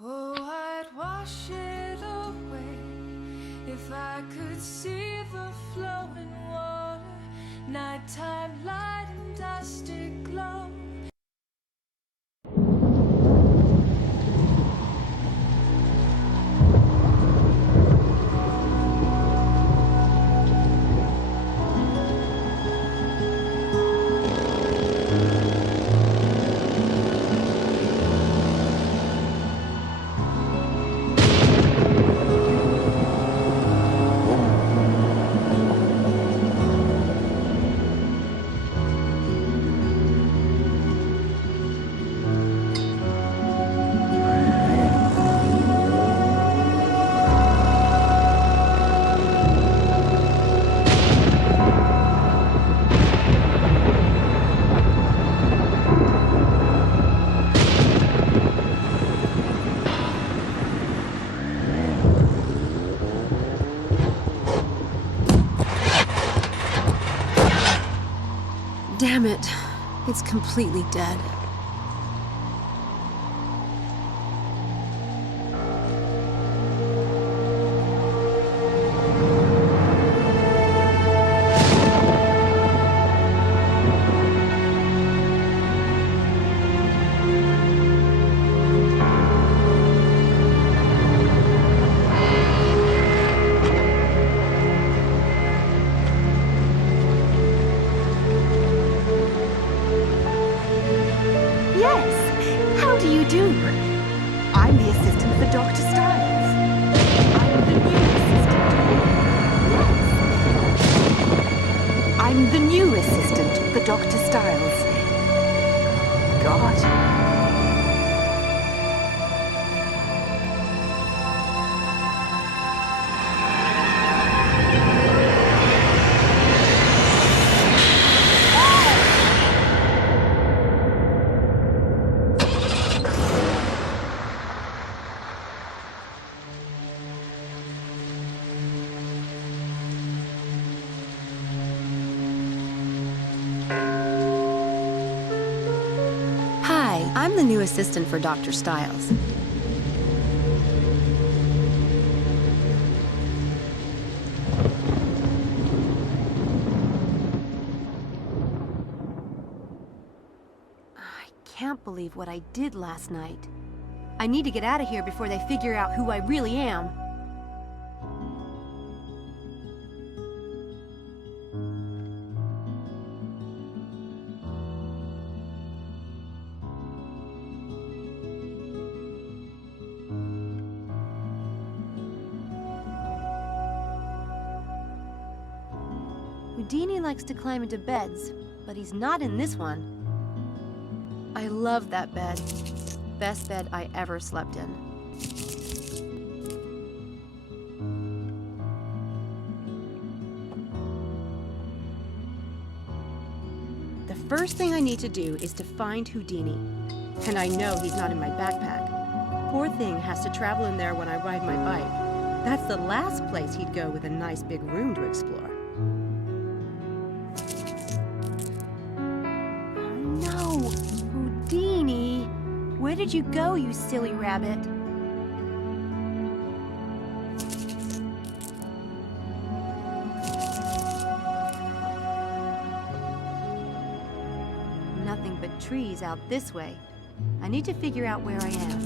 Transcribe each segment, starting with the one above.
Oh, I'd wash it away if I could see the flowing water, nighttime light and dusty glow. Damn it. It's completely dead. Yes! How do you do? I'm the assistant for Dr. Styles. I'm the new assistant for Dr. Styles. God. Hi, I'm the new assistant for Dr. Styles. I can't believe what I did last night. I need to get out of here before they figure out who I really am. Houdini likes to climb into beds, but he's not in this one. I love that bed. Best bed I ever slept in. The first thing I need to do is to find Houdini. And I know he's not in my backpack. Poor thing has to travel in there when I ride my bike. That's the last place he'd go with a nice big room to explore. Houdini! Where did you go, you silly rabbit? Nothing but trees out this way. I need to figure out where I am.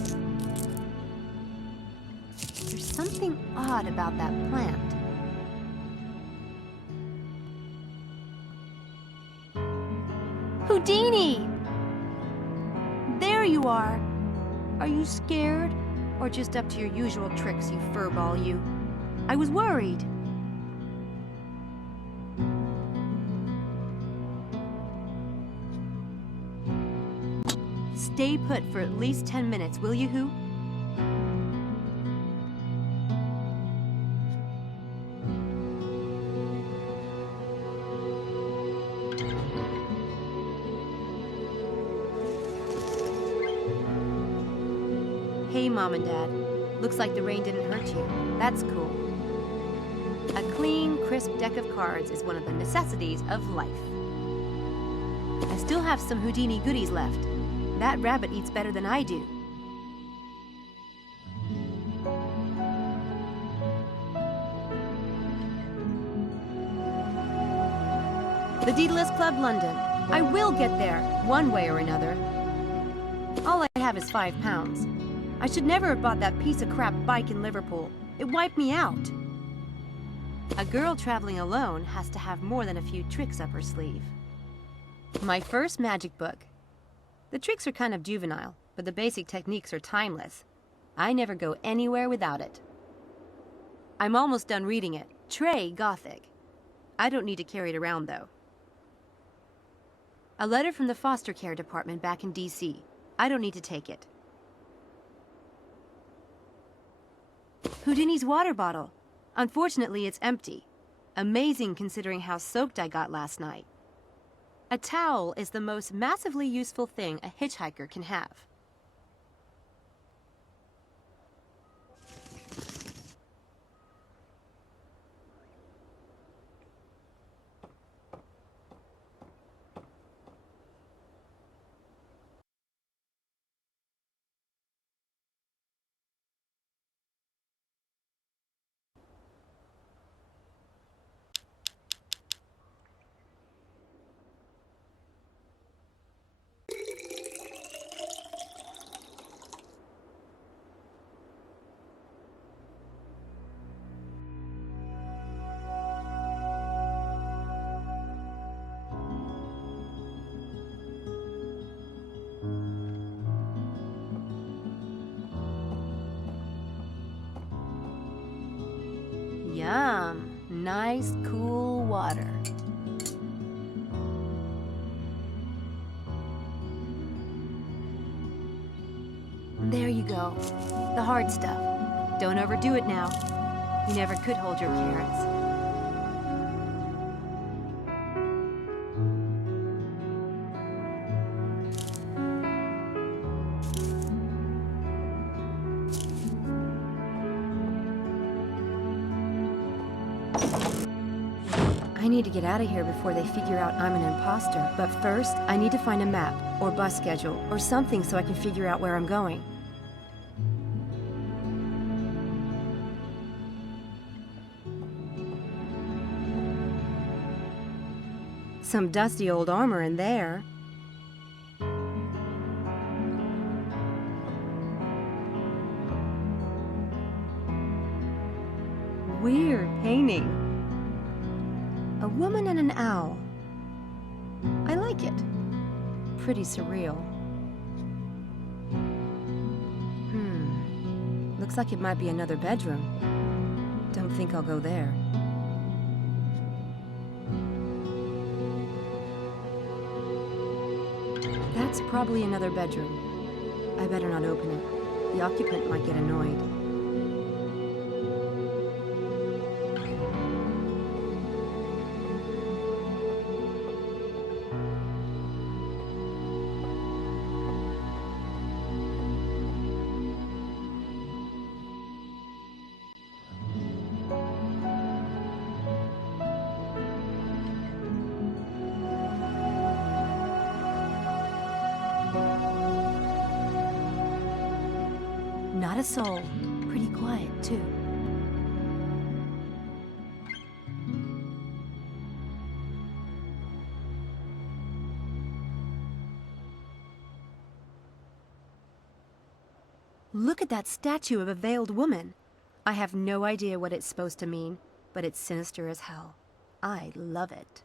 There's something odd about that plant. Houdini! There you are. Are you scared? Or just up to your usual tricks, you furball, you? I was worried. Stay put for at least 10 minutes, will you, Who? Hey, Mom and Dad. Looks like the rain didn't hurt you. That's cool. A clean, crisp deck of cards is one of the necessities of life. I still have some Houdini goodies left. That rabbit eats better than I do. The Daedalus Club, London. I will get there, one way or another. All I have is £5. I should never have bought that piece of crap bike in Liverpool. It wiped me out. A girl traveling alone has to have more than a few tricks up her sleeve. My first magic book. The tricks are kind of juvenile, but the basic techniques are timeless. I never go anywhere without it. I'm almost done reading it. Trey Gothic. I don't need to carry it around, though. A letter from the foster care department back in D.C. I don't need to take it. Houdini's water bottle. Unfortunately, it's empty. Amazing considering how soaked I got last night. A towel is the most massively useful thing a hitchhiker can have. Yum. Nice, cool water. There you go. The hard stuff. Don't overdo it now. You never could hold your carrots. I need to get out of here before they figure out I'm an imposter. But first, I need to find a map, or bus schedule, or something so I can figure out where I'm going. Some dusty old armor in there. Weird painting. A woman and an owl. I like it. Pretty surreal. Looks like it might be another bedroom. Don't think I'll go there. That's probably another bedroom. I better not open it. The occupant might get annoyed. Not a soul. Pretty quiet, too. Look at that statue of a veiled woman. I have no idea what it's supposed to mean, but it's sinister as hell. I love it.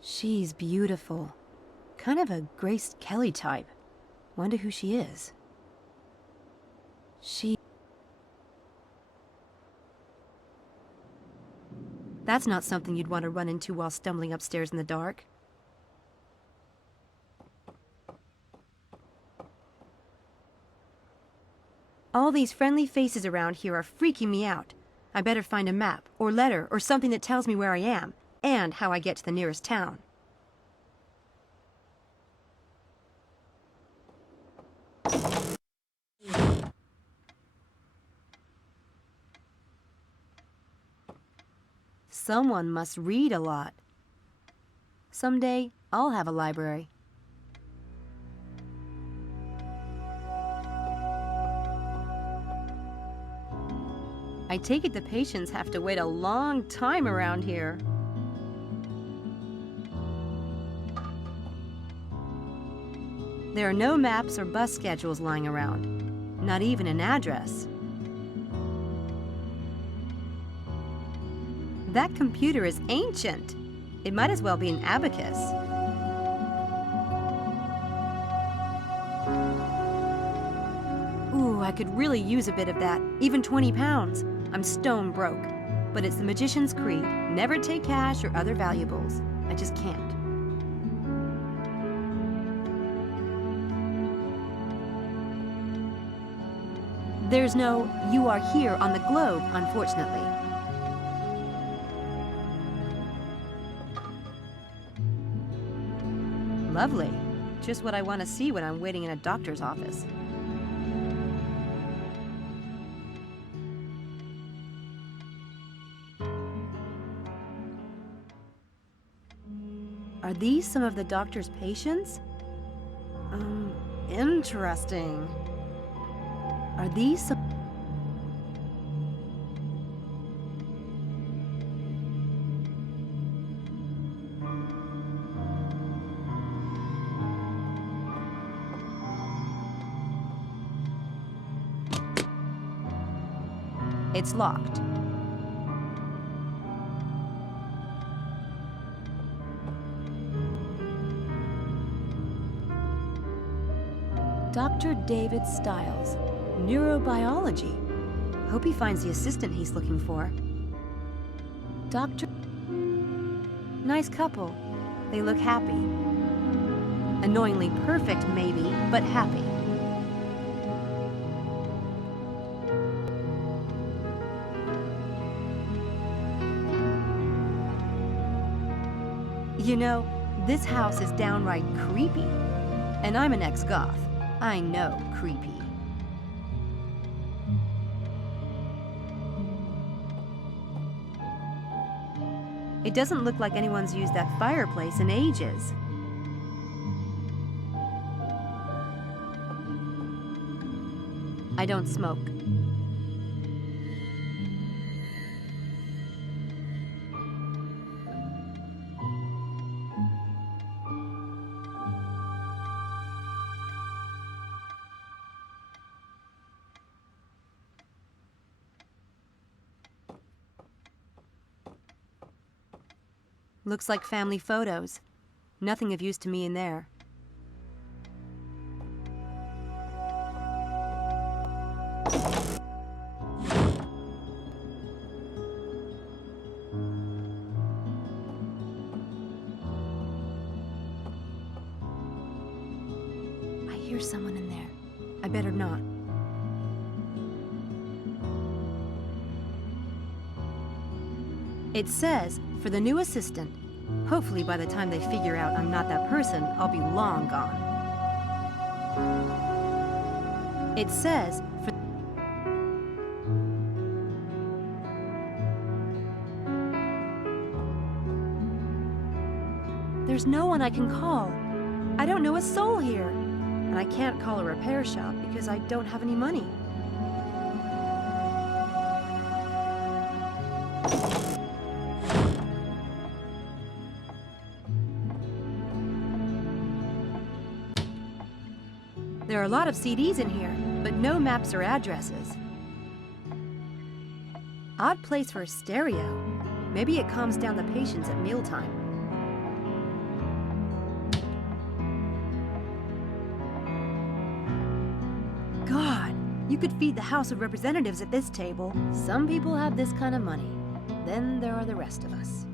She's beautiful. Kind of a Grace Kelly type. Wonder who she is. That's not something you'd want to run into while stumbling upstairs in the dark. All these friendly faces around here are freaking me out. I better find a map, or letter, or something that tells me where I am, and how I get to the nearest town. Someone must read a lot. Someday, I'll have a library. I take it the patients have to wait a long time around here. There are no maps or bus schedules lying around, not even an address. That computer is ancient. It might as well be an abacus. Ooh, I could really use a bit of that, even 20 pounds. I'm stone broke, but it's the magician's creed. Never take cash or other valuables. I just can't. There's no "you are here" on the globe, unfortunately. Lovely. Just what I want to see when I'm waiting in a doctor's office. Are these some of the doctor's patients? Interesting. Are these some... It's locked. Dr. David Stiles, neurobiology. Hope he finds the assistant he's looking for. Doctor... Nice couple. They look happy. Annoyingly perfect, maybe, but happy. You know, this house is downright creepy. And I'm an ex-goth. I know creepy. It doesn't look like anyone's used that fireplace in ages. I don't smoke. Looks like family photos. Nothing of use to me in there. I hear someone in there. I better not. It says, for the new assistant. Hopefully by the time they figure out I'm not that person, I'll be long gone. It says, for... There's no one I can call. I don't know a soul here. And I can't call a repair shop because I don't have any money. There are a lot of CDs in here, but no maps or addresses. Odd place for a stereo. Maybe it calms down the patients at mealtime. God, you could feed the House of Representatives at this table. Some people have this kind of money. Then there are the rest of us.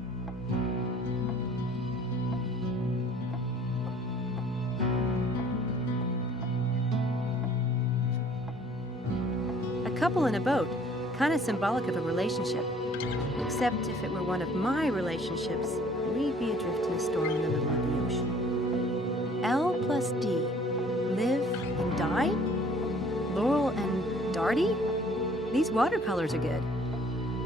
Couple in a boat, kind of symbolic of a relationship. Except if it were one of my relationships, we'd be adrift in a storm in the middle of the ocean. L plus D. Live and die? Laurel and Darty? These watercolors are good.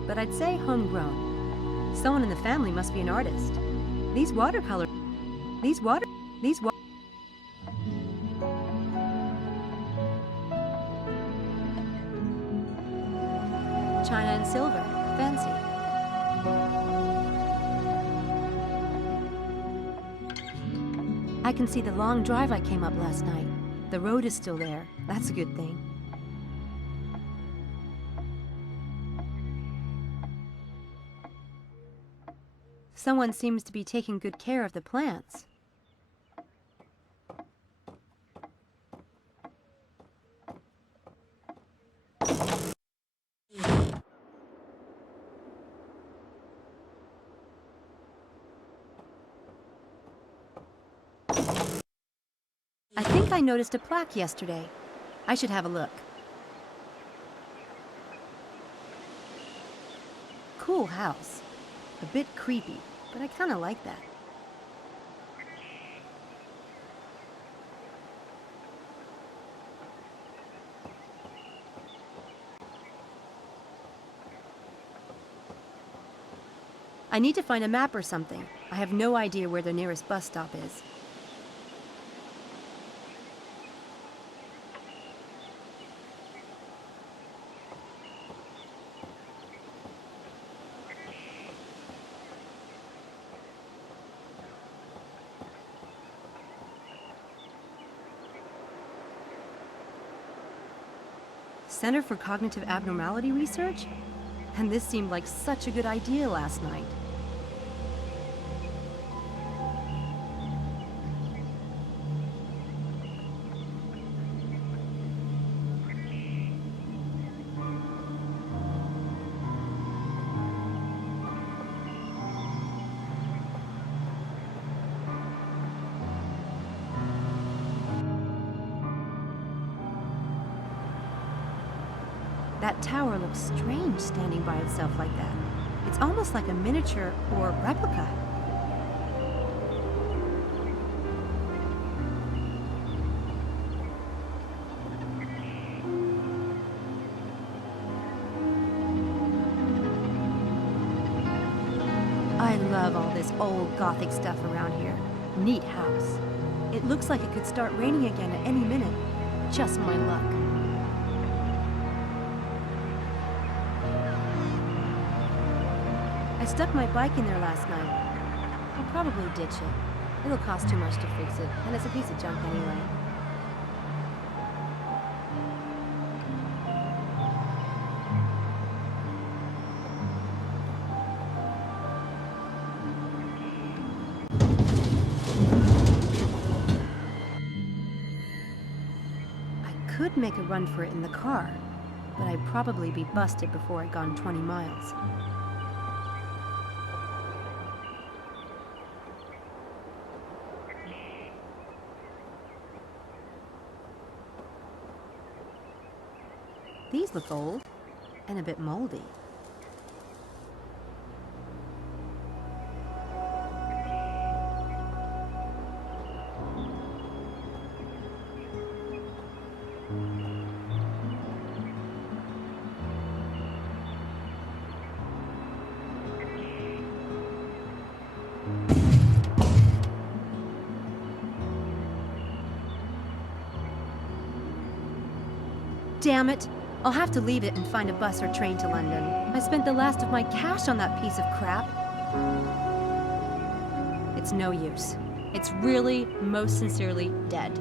But I'd say homegrown. Someone in the family must be an artist. These watercolors... china and silver. Fancy. I can see the long drive I came up last night. The road is still there. That's a good thing. Someone seems to be taking good care of the plants. I think I noticed a plaque yesterday. I should have a look. Cool house. A bit creepy, but I kind of like that. I need to find a map or something. I have no idea where the nearest bus stop is. Center for Cognitive Abnormality Research? And this seemed like such a good idea last night. That tower looks strange standing by itself like that. It's almost like a miniature or replica. I love all this old Gothic stuff around here. Neat house. It looks like it could start raining again at any minute. Just my luck. I stuck my bike in there last night. I'll probably ditch it. It'll cost too much to fix it, and it's a piece of junk anyway. I could make a run for it in the car, but I'd probably be busted before I'd gone 20 miles. These look old and a bit moldy. Damn it! I'll have to leave it and find a bus or train to London. I spent the last of my cash on that piece of crap. It's no use. It's really, most sincerely dead.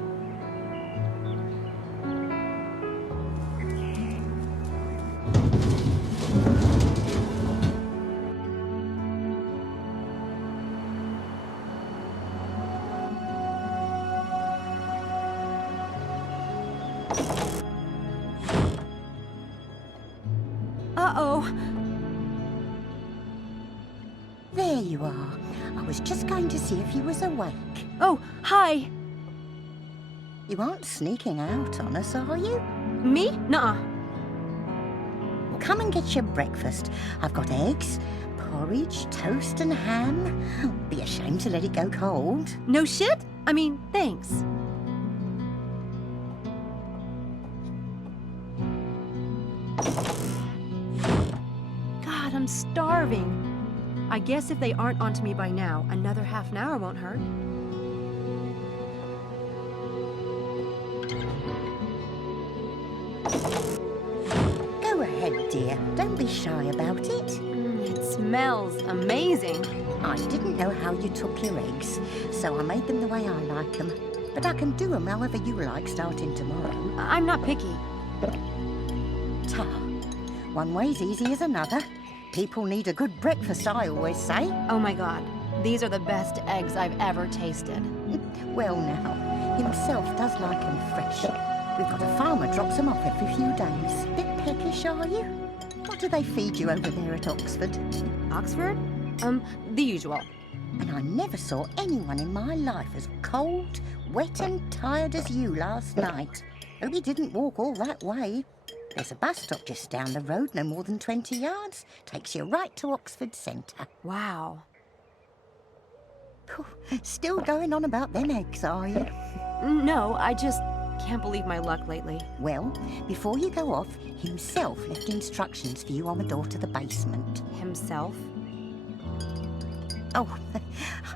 Uh-oh. There you are. I was just going to see if you was awake. Oh, hi. You aren't sneaking out on us, are you? Me? Nuh-uh. Well, come and get your breakfast. I've got eggs, porridge, toast and ham. Be ashamed to let it go cold. No shit? I mean, thanks. God, I'm starving. I guess if they aren't onto me by now, another half an hour won't hurt. Go ahead. ahead, dear. Don't be shy about it. It smells amazing. I didn't know how you took your eggs, so I made them the way I like them. But I can do them however you like starting tomorrow. I'm not picky. Ta. One way's easy as another. People need a good breakfast, I always say. Oh my god, these are the best eggs I've ever tasted. Well now, himself does like them fresh. We've got a farmer drops them off every few days. Bit peckish, are you? What do they feed you over there at Oxford? Oxford? The usual. And I never saw anyone in my life as cold, wet and tired as you last night. Hope you didn't walk all that way. There's a bus stop just down the road, no more than 20 yards. Takes you right to Oxford Centre. Wow. Still going on about them eggs, are you? No, I just can't believe my luck lately. Well, before you go off, himself left instructions for you on the door to the basement. Himself? Oh,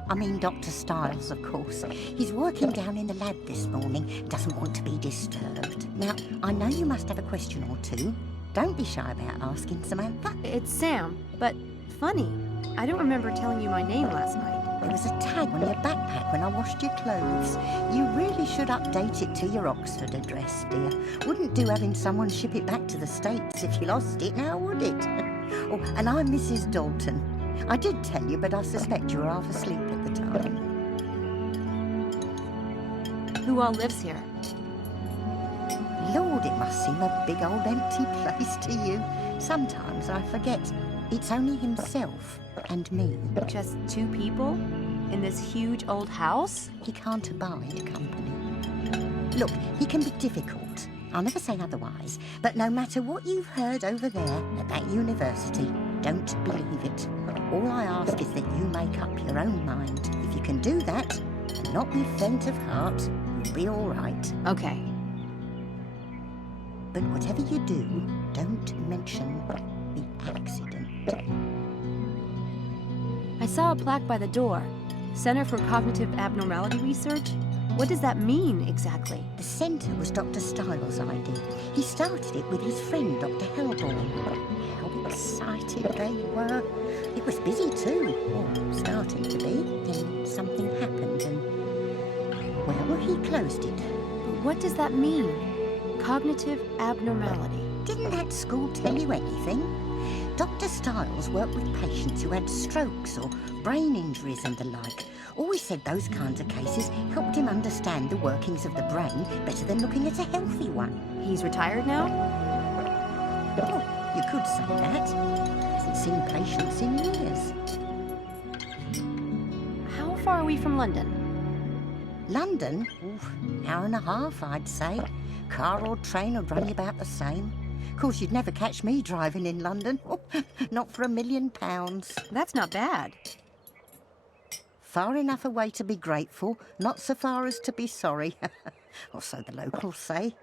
I mean Dr. Styles, of course. He's working down in the lab this morning, doesn't want to be disturbed. Now, I know you must have a question or two. Don't be shy about asking, Samantha. It's Sam, but funny. I don't remember telling you my name last night. There was a tag on your backpack when I washed your clothes. You really should update it to your Oxford address, dear. Wouldn't do having someone ship it back to the States if you lost it, now would it? Oh, and I'm Mrs. Dalton. I did tell you, but I suspect you were half asleep at the time. Who all lives here? Lord, it must seem a big old empty place to you. Sometimes I forget. It's only himself and me. Just two people? In this huge old house? He can't abide company. Look, he can be difficult. I'll never say otherwise. But no matter what you've heard over there at that university, don't believe it. All I ask is that you make up your own mind. If you can do that, and not be faint of heart, you'll be all right. Okay. But whatever you do, don't mention the accident. I saw a plaque by the door. Center for Cognitive Abnormality Research? What does that mean, exactly? The centre was Dr. Styles' idea. He started it with his friend, Dr. Hellborn. How excited they were. It was busy too, or starting to be. Then something happened and, well, he closed it. But what does that mean? Cognitive abnormality. Didn't that school tell you anything? Dr. Styles worked with patients who had strokes or brain injuries and the like. Always said those kinds of cases helped him understand the workings of the brain better than looking at a healthy one. He's retired now? Oh, you could say that. Hasn't seen patients in years. How far are we from London? London? Ooh, hour and a half, I'd say. Car or train would run you about the same. Of course, you'd never catch me driving in London. Not for £1 million. That's not bad. Far enough away to be grateful, not so far as to be sorry. Or so the locals say.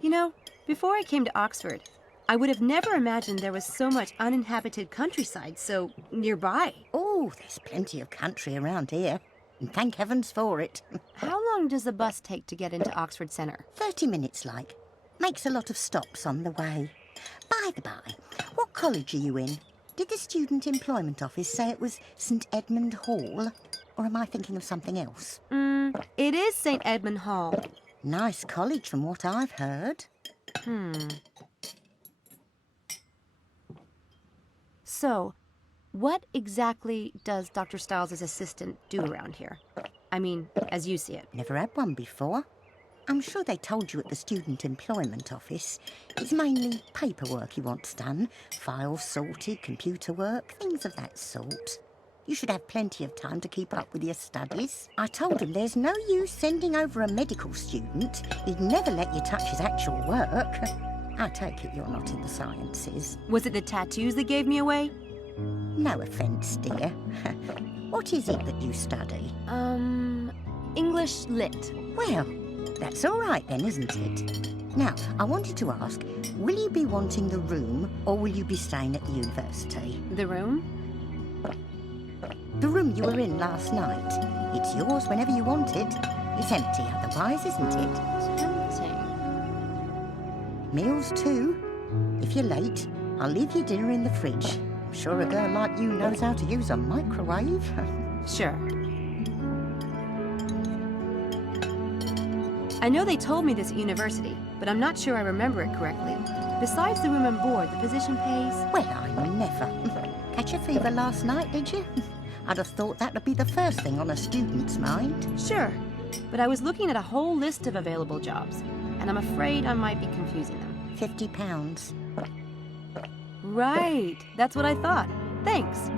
You know, before I came to Oxford, I would have never imagined there was so much uninhabited countryside so nearby. Oh, there's plenty of country around here. And thank heavens for it. How long does the bus take to get into Oxford Centre? 30 minutes, like. Makes a lot of stops on the way. By the by, what college are you in? Did the Student Employment Office say it was St Edmund Hall? Or am I thinking of something else? It is St Edmund Hall. Nice college from what I've heard. So, what exactly does Dr. Styles' assistant do around here? I mean, as you see it. Never had one before. I'm sure they told you at the Student Employment Office. It's mainly paperwork he wants done. Files sorted, computer work, things of that sort. You should have plenty of time to keep up with your studies. I told him there's no use sending over a medical student. He'd never let you touch his actual work. I take it you're not in the sciences. Was it the tattoos that gave me away? No offence, dear. What is it that you study? English Lit. Well, that's all right then, isn't it? Now, I wanted to ask, will you be wanting the room or will you be staying at the university? The room? The room you were in last night. It's yours whenever you want it. It's empty otherwise, isn't it? Tempting. Meals too. If you're late, I'll leave your dinner in the fridge. I'm sure a girl like you knows how to use a microwave. Sure. I know they told me this at university, but I'm not sure I remember it correctly. Besides the room and board, the position pays... Well, I never. Catch a fever last night, did you? I'd have thought that would be the first thing on a student's mind. Sure, but I was looking at a whole list of available jobs, and I'm afraid I might be confusing them. £50. Right, that's what I thought. Thanks.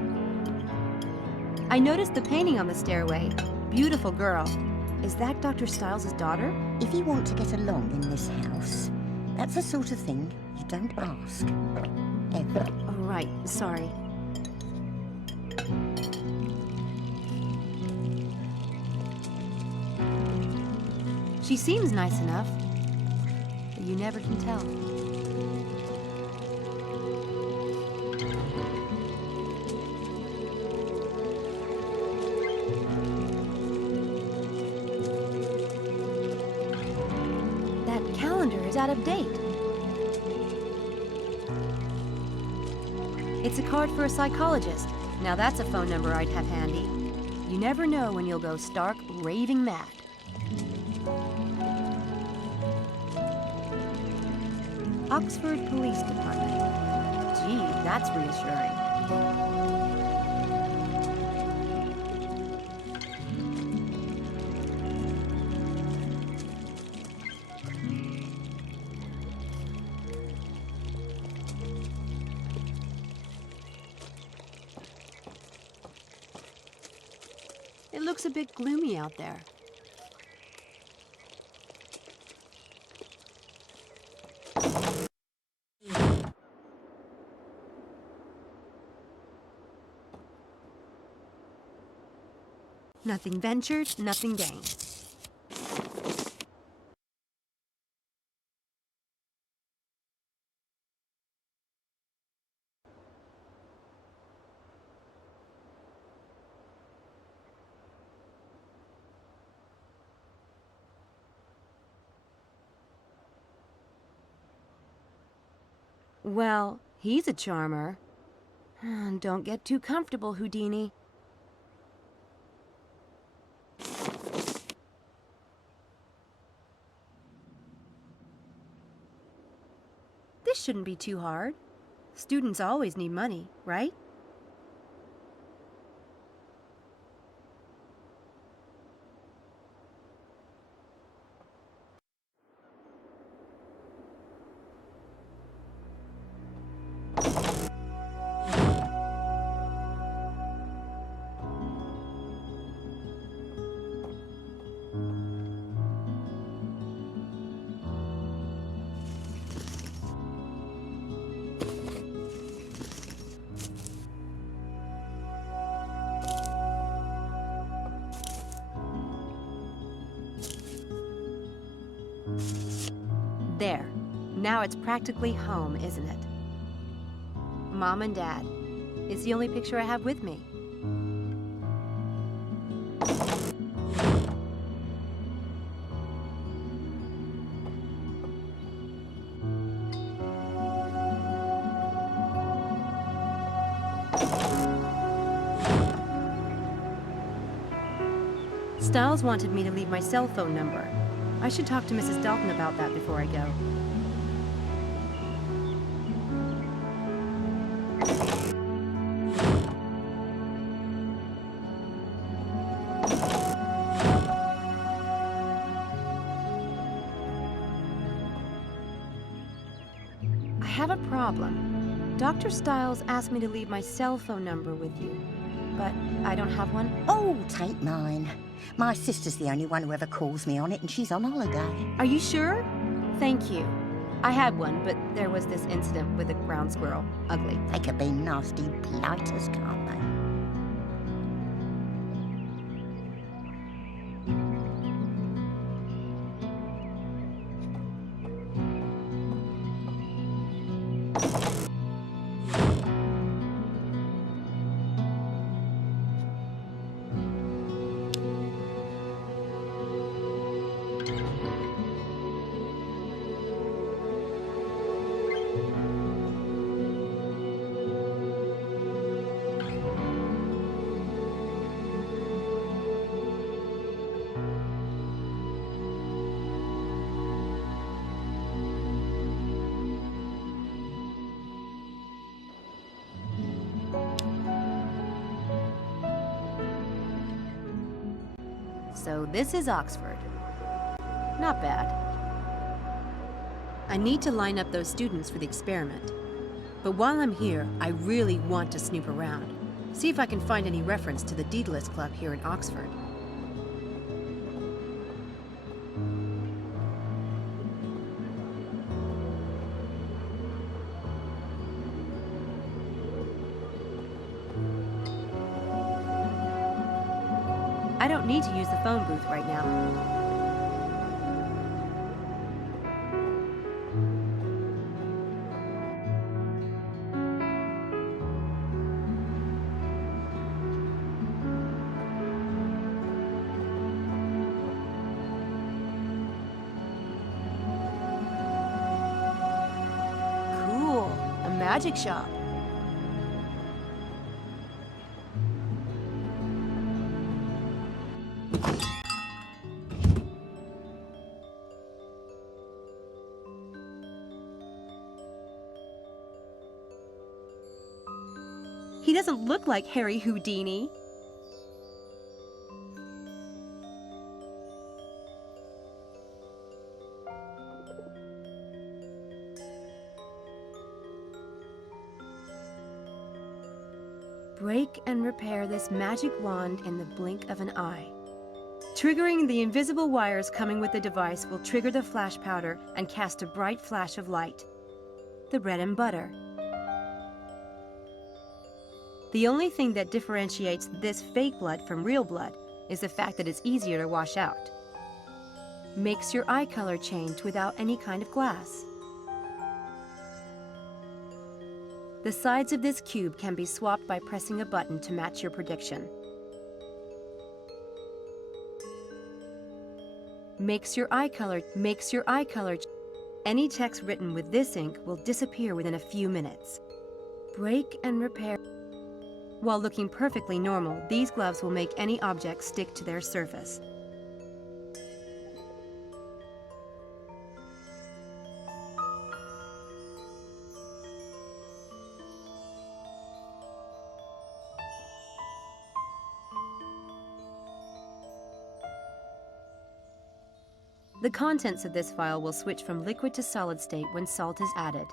I noticed the painting on the stairway. Beautiful girl. Is that Dr. Stiles' daughter? If you want to get along in this house, that's the sort of thing you don't ask. Ever. Oh, right, sorry. She seems nice enough, but you never can tell. That calendar is out of date. It's a card for a psychologist. Now that's a phone number I'd have handy. You never know when you'll go stark raving mad. Oxford Police Department. Gee, that's reassuring. It looks a bit gloomy out there. Nothing ventured, nothing gained. Well, he's a charmer. Don't get too comfortable, Houdini. This shouldn't be too hard. Students always need money, right? There. Now it's practically home, isn't it? Mom and Dad. It's the only picture I have with me. Stiles wanted me to leave my cell phone number. I should talk to Mrs. Dalton about that before I go. I have a problem. Dr. Stiles asked me to leave my cell phone number with you, but I don't have one. Oh, take mine. My sister's the only one who ever calls me on it, and she's on holiday. Are you sure? Thank you. I had one, but there was this incident with a ground squirrel. Ugly. They could be nasty blighters, can't they? So this is Oxford. Not bad. I need to line up those students for the experiment. But while I'm here, I really want to snoop around. See if I can find any reference to the Daedalus Club here in Oxford. I don't need to use the phone booth right now. Cool, a magic shop. He doesn't look like Harry Houdini. Break and repair this magic wand in the blink of an eye. Triggering the invisible wires coming with the device will trigger the flash powder and cast a bright flash of light. The bread and butter. The only thing that differentiates this fake blood from real blood is the fact that it's easier to wash out. Makes your eye color change without any kind of glass. The sides of this cube can be swapped by pressing a button to match your prediction. Makes your eye color. Any text written with this ink will disappear within a few minutes. Break and repair. While looking perfectly normal, these gloves will make any object stick to their surface. The contents of this file will switch from liquid to solid state when salt is added.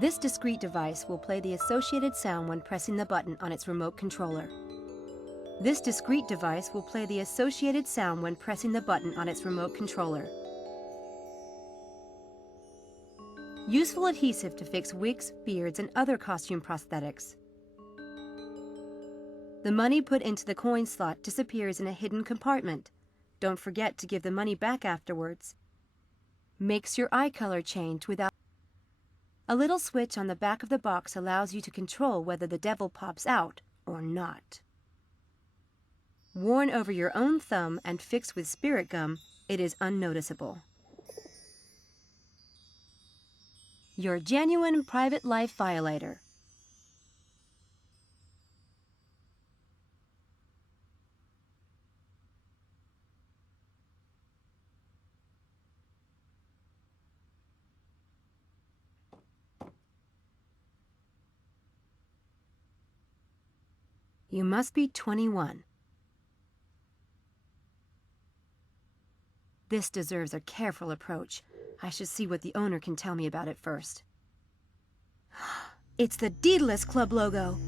This discrete device will play the associated sound when pressing the button on its remote controller. This discrete device will play the associated sound when pressing the button on its remote controller. Useful adhesive to fix wigs, beards, and other costume prosthetics. The money put into the coin slot disappears in a hidden compartment. Don't forget to give the money back afterwards. Makes your eye color change without... A little switch on the back of the box allows you to control whether the devil pops out or not. Worn over your own thumb and fixed with spirit gum, it is unnoticeable. Your genuine private life violator. You must be 21. This deserves a careful approach. I should see what the owner can tell me about it first. It's the Daedalus Club logo.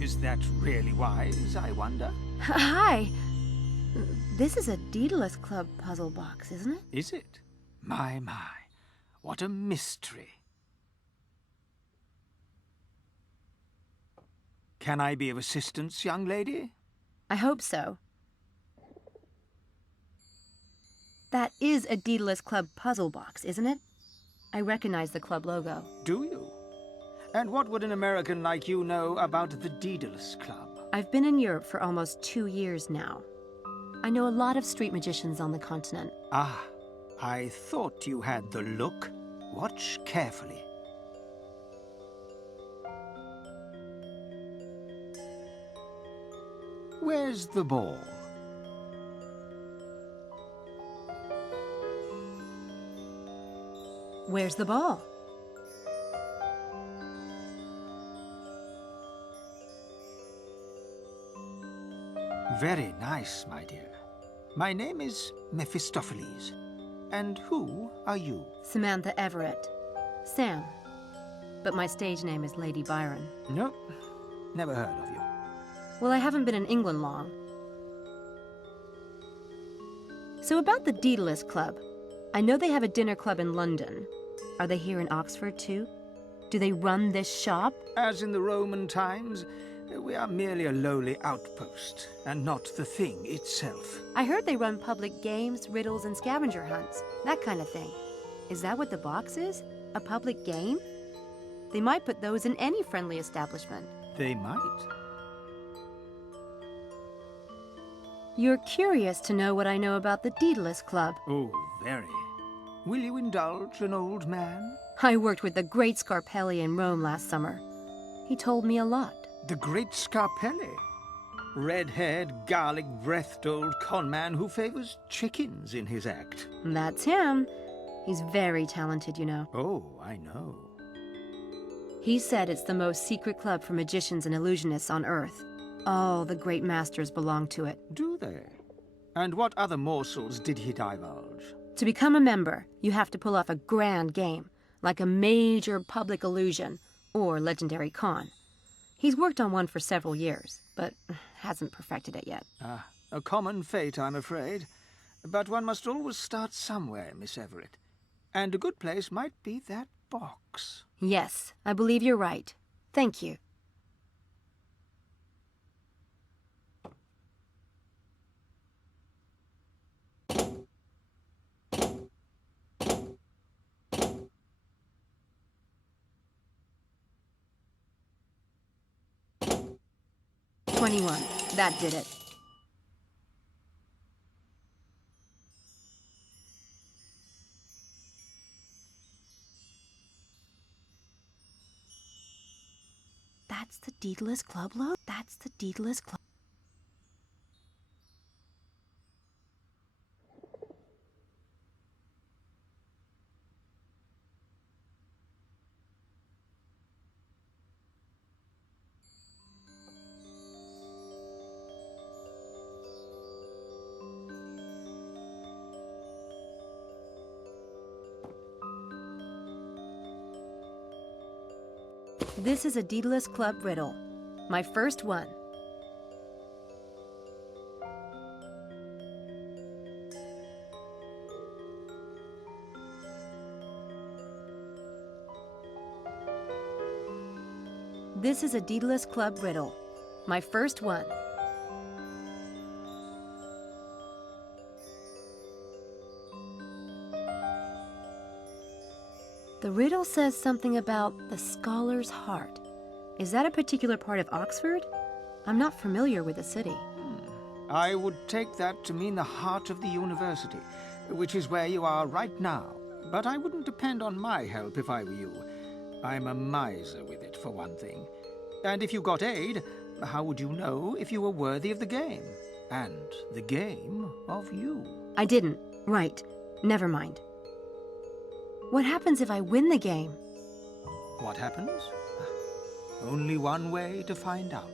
Is that really wise, I wonder? Hi. This is a Daedalus Club puzzle box, isn't it? Is it? My. What a mystery. Can I be of assistance, young lady? I hope so. That is a Daedalus Club puzzle box, isn't it? I recognize the club logo. Do you? And what would an American like you know about the Daedalus Club? I've been in Europe for almost 2 years now. I know a lot of street magicians on the continent. Ah, I thought you had the look. Watch carefully. Where's the ball? Where's the ball? Very nice, my dear. My name is Mephistopheles. And who are you? Samantha Everett. Sam. But my stage name is Lady Byron. Nope, never heard of you. Well, I haven't been in England long. So about the Daedalus Club. I know they have a dinner club in London. Are they here in Oxford, too? Do they run this shop? As in the Roman times, we are merely a lowly outpost, and not the thing itself. I heard they run public games, riddles, and scavenger hunts. That kind of thing. Is that what the box is? A public game? They might put those in any friendly establishment. They might. You're curious to know what I know about the Daedalus Club. Oh, very. Will you indulge an old man? I worked with the great Scarpelli in Rome last summer. He told me a lot. The great Scarpelli? Red-haired, garlic-breathed old conman who favors chickens in his act. That's him. He's very talented, you know. Oh, I know. He said it's the most secret club for magicians and illusionists on Earth. All the great masters belong to it. Do they? And what other morsels did he divulge? To become a member, you have to pull off a grand game, like a major public illusion or legendary con. He's worked on one for several years, but hasn't perfected it yet. A common fate, I'm afraid. But one must always start somewhere, Miss Everett. And a good place might be that box. Yes, I believe you're right. Thank you. That did it. That's the Daedalus Club logo? That's the Daedalus Club. This is a Daedalus Club riddle. My first one. This is a Daedalus Club riddle. My first one. The riddle says something about the scholar's heart. Is that a particular part of Oxford? I'm not familiar with the city. I would take that to mean the heart of the university, which is where you are right now. But I wouldn't depend on my help if I were you. I'm a miser with it, for one thing. And if you got aid, how would you know if you were worthy of the game? And the game of you? I didn't. Right. Never mind. What happens if I win the game? What happens? Only one way to find out.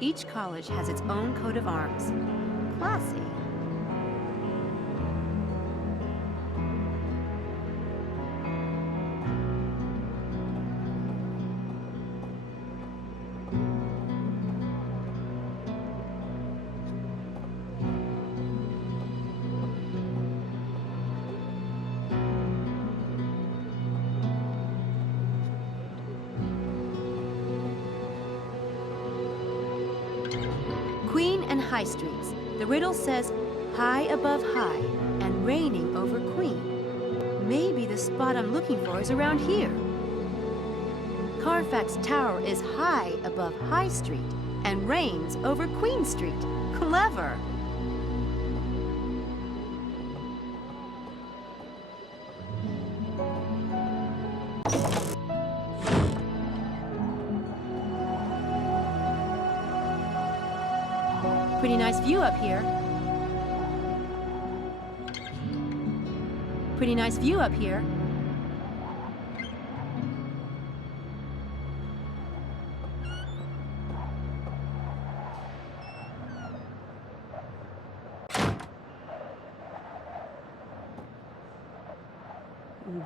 Each college has its own coat of arms. Classy. high streets. The riddle says, high above high and reigning over queen. Maybe the spot I'm looking for is around here. Carfax Tower is high above High Street and reigns over Queen Street. Clever. Pretty nice view up here. Pretty nice view up here.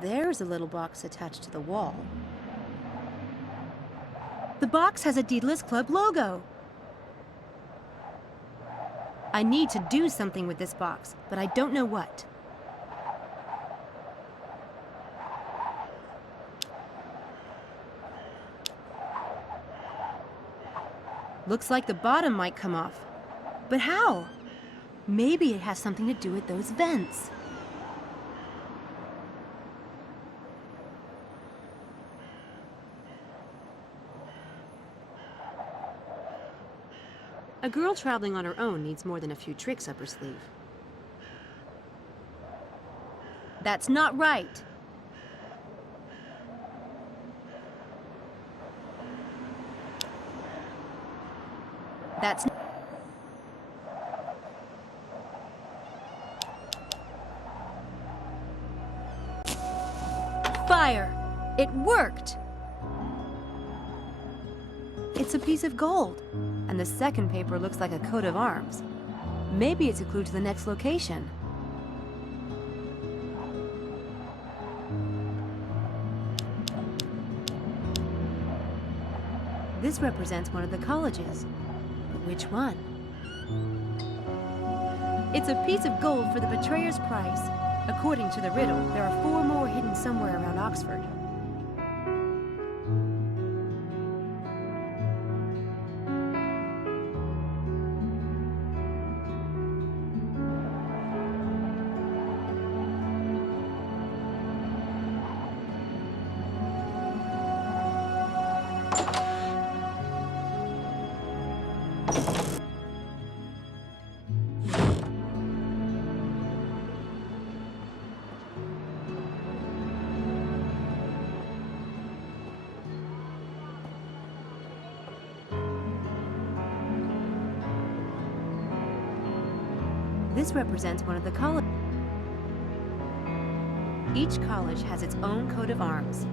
There's a little box attached to the wall. The box has a Daedalus Club logo. I need to do something with this box, but I don't know what. Looks like the bottom might come off. But how? Maybe it has something to do with those vents. A girl traveling on her own needs more than a few tricks up her sleeve. That's not right. That's fire! It worked! It's a piece of gold, and the second paper looks like a coat of arms. Maybe it's a clue to the next location. This represents one of the colleges. But which one? It's a piece of gold for the betrayer's price. According to the riddle, there are 4 more hidden somewhere around Oxford. This represents one of the colleges. Each college has its own coat of arms.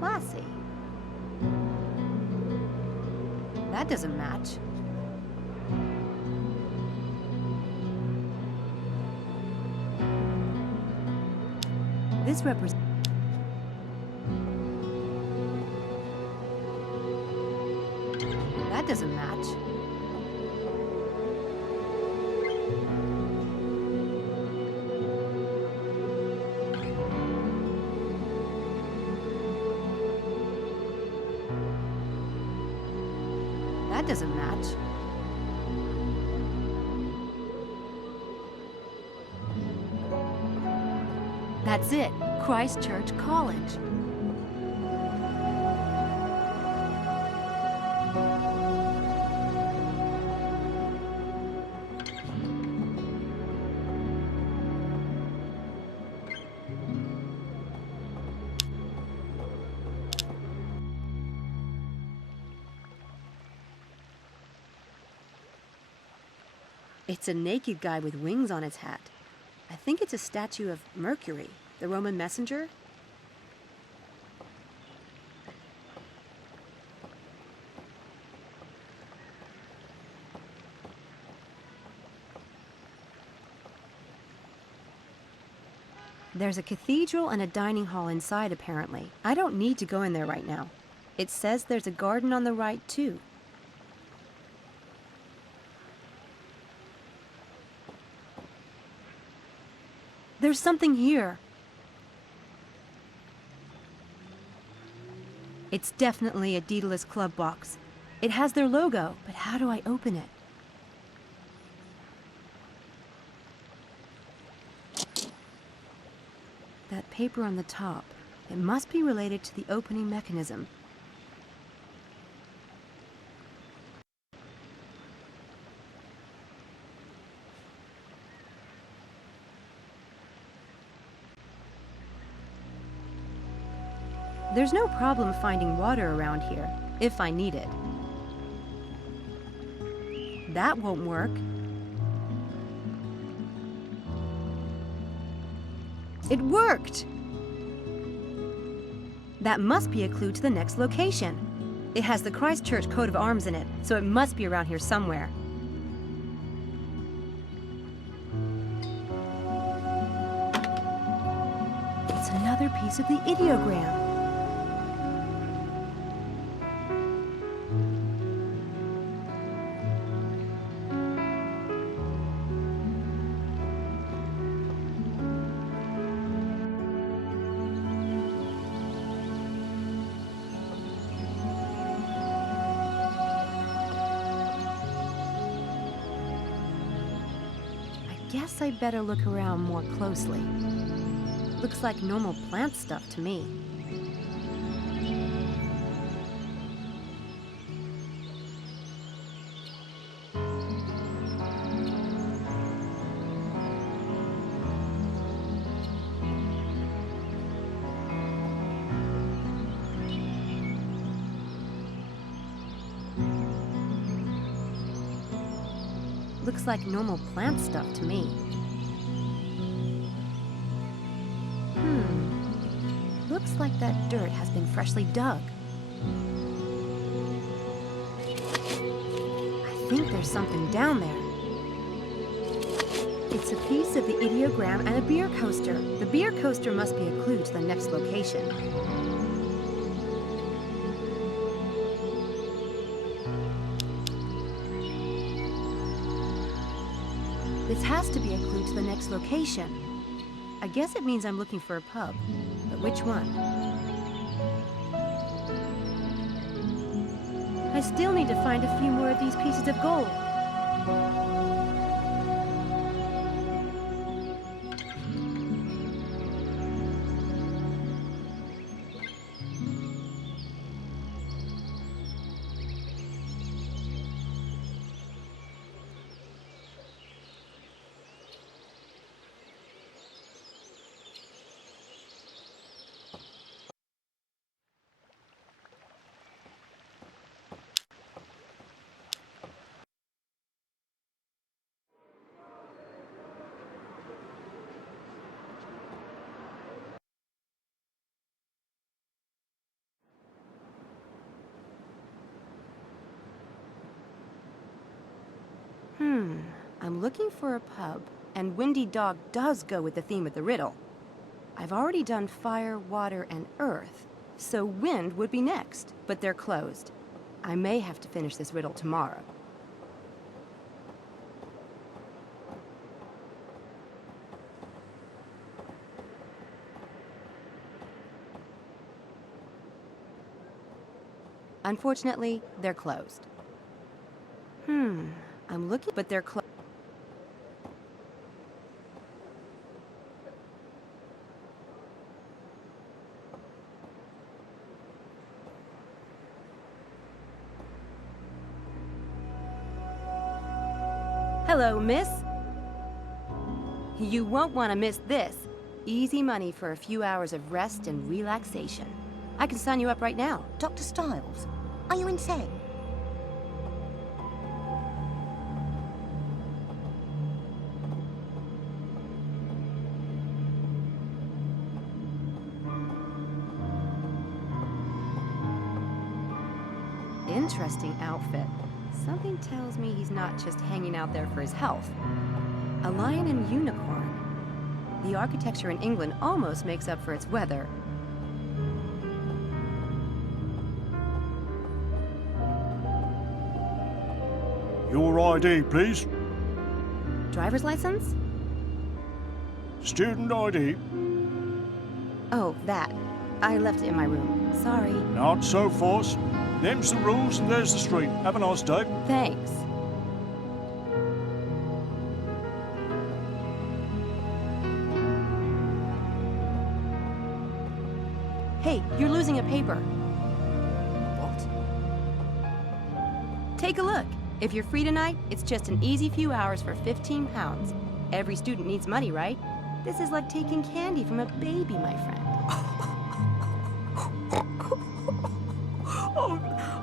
Classy. That doesn't match. This represents... That doesn't match. That doesn't match. That's it, Christ Church College. It's a naked guy with wings on his hat. I think it's a statue of Mercury, the Roman messenger. There's a cathedral and a dining hall inside, apparently. I don't need to go in there right now. It says there's a garden on the right, too. There's something here. It's definitely a Daedalus Club box. It has their logo, but how do I open it? That paper on the top. It must be related to the opening mechanism. There's no problem finding water around here, if I need it. That won't work. It worked! That must be a clue to the next location. It has the Christchurch coat of arms in it, so it must be around here somewhere. It's another piece of the ideogram. Guess I'd better look around more closely. Looks like normal plant stuff to me. Looks like normal plant stuff to me. Looks like that dirt has been freshly dug. I think there's something down there. It's a piece of the ideogram and a beer coaster. The beer coaster must be a clue to the next location. This has to be a clue to the next location. I guess it means I'm looking for a pub, but which one? I still need to find a few more of these pieces of gold. I'm looking for a pub, and Windy Dog does go with the theme of the riddle. I've already done fire, water, and earth, so wind would be next, but they're closed. I may have to finish this riddle tomorrow. Unfortunately, they're closed. I'm looking, but they're closed. Hello, miss. You won't want to miss this. Easy money for a few hours of rest and relaxation. I can sign you up right now. Dr. Styles, are you insane? Interesting outfit. Something tells me he's not just hanging out there for his health. A lion and unicorn. The architecture in England almost makes up for its weather. Your ID, please. Driver's license? Student ID. Oh, that. I left it in my room. Sorry. Not so fast. Them's the rules and there's the street. Have a nice day. Thanks. Hey, you're losing a paper. What? Take a look. If you're free tonight, it's just an easy few hours for 15 pounds. Every student needs money, right? This is like taking candy from a baby, my friend.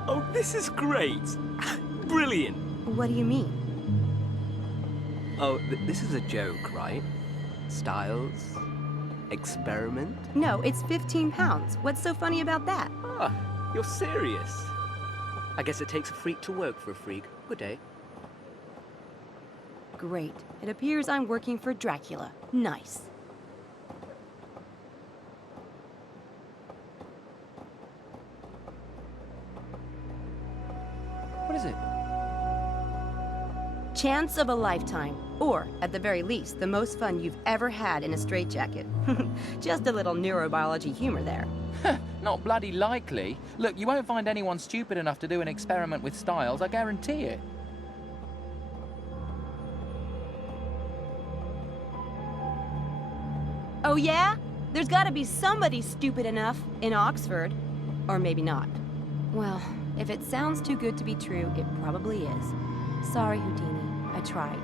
Oh, this is great. Brilliant. What do you mean? Oh, this is a joke, right? Styles? Experiment? No, it's 15 pounds. What's so funny about that? Ah, you're serious. I guess it takes a freak to work for a freak. Good day. Great. It appears I'm working for Dracula. Nice. What is it? Chance of a lifetime. Or, at the very least, the most fun you've ever had in a straitjacket. Just a little neurobiology humor there. Not bloody likely. Look, you won't find anyone stupid enough to do an experiment with Styles, I guarantee it. Oh yeah? There's gotta be somebody stupid enough in Oxford. Or maybe not. Well, if it sounds too good to be true, it probably is. Sorry, Houdini. I tried.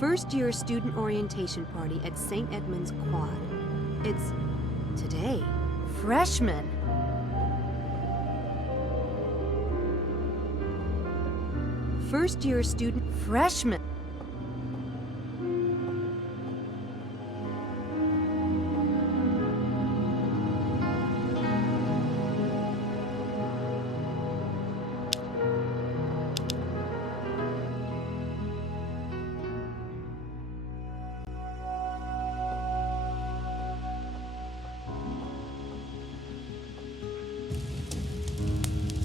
First-year student orientation party at St. Edmund's Quad. It's today. Freshmen. First-year student freshman.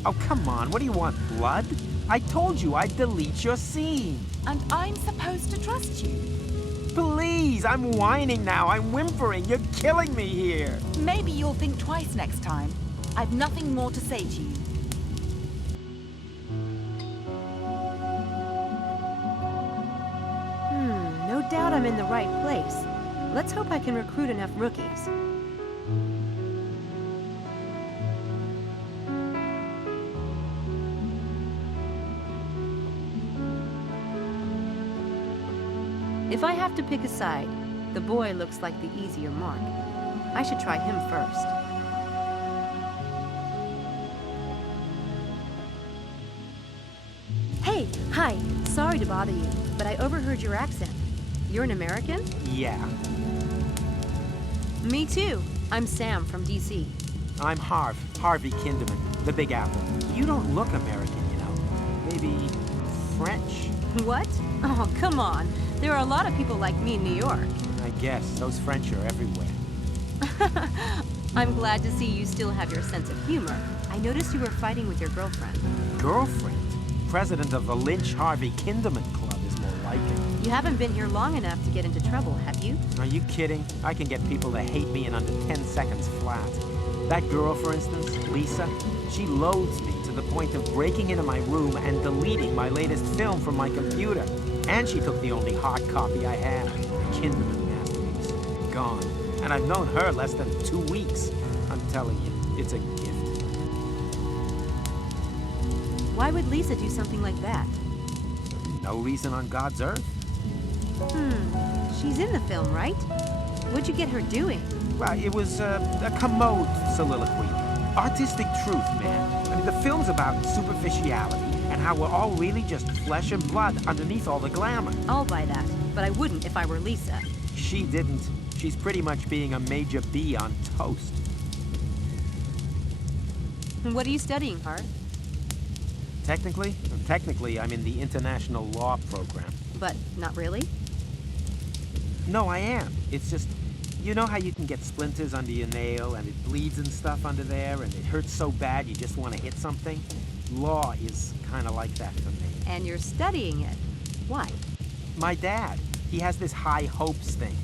Oh, come on. What do you want, blood? I told you I'd delete your scene. And I'm supposed to trust you. Please, I'm whining now. I'm whimpering. You're killing me here. Maybe you'll think twice next time. I've nothing more to say to you. No doubt I'm in the right place. Let's hope I can recruit enough rookies. If I have to pick a side, the boy looks like the easier mark. I should try him first. Hey, hi. Sorry to bother you, but I overheard your accent. You're an American? Yeah. Me too. I'm Sam from DC. I'm Harvey Kinderman, the Big Apple. You don't look American, you know. Maybe French? What? Oh, come on. There are a lot of people like me in New York. I guess. Those French are everywhere. I'm glad to see you still have your sense of humor. I noticed you were fighting with your girlfriend. Girlfriend? President of the Lynch Harvey Kinderman Club is more like it. You haven't been here long enough to get into trouble, have you? Are you kidding? I can get people to hate me in under 10 seconds flat. That girl, for instance, Lisa, she loathes me to the point of breaking into my room and deleting my latest film from my computer. And she took the only hard copy I had, the Kinderman masterpiece. Gone. And I've known her less than 2 weeks. I'm telling you, it's a gift. Why would Lisa do something like that? No reason on God's earth. She's in the film, right? What'd you get her doing? Well, it was a commode soliloquy. Artistic truth, man. I mean, the film's about superficiality and how we're all really just flesh and blood underneath all the glamour. I'll buy that, but I wouldn't if I were Lisa. She didn't. She's pretty much being a major B on toast. What are you studying, Hart? Technically, I'm in the international law program. But not really? No, I am. It's just, you know how you can get splinters under your nail and it bleeds and stuff under there and it hurts so bad you just want to hit something? Law is kind of like that for me. And you're studying it. Why? My dad, he has this high hopes thing.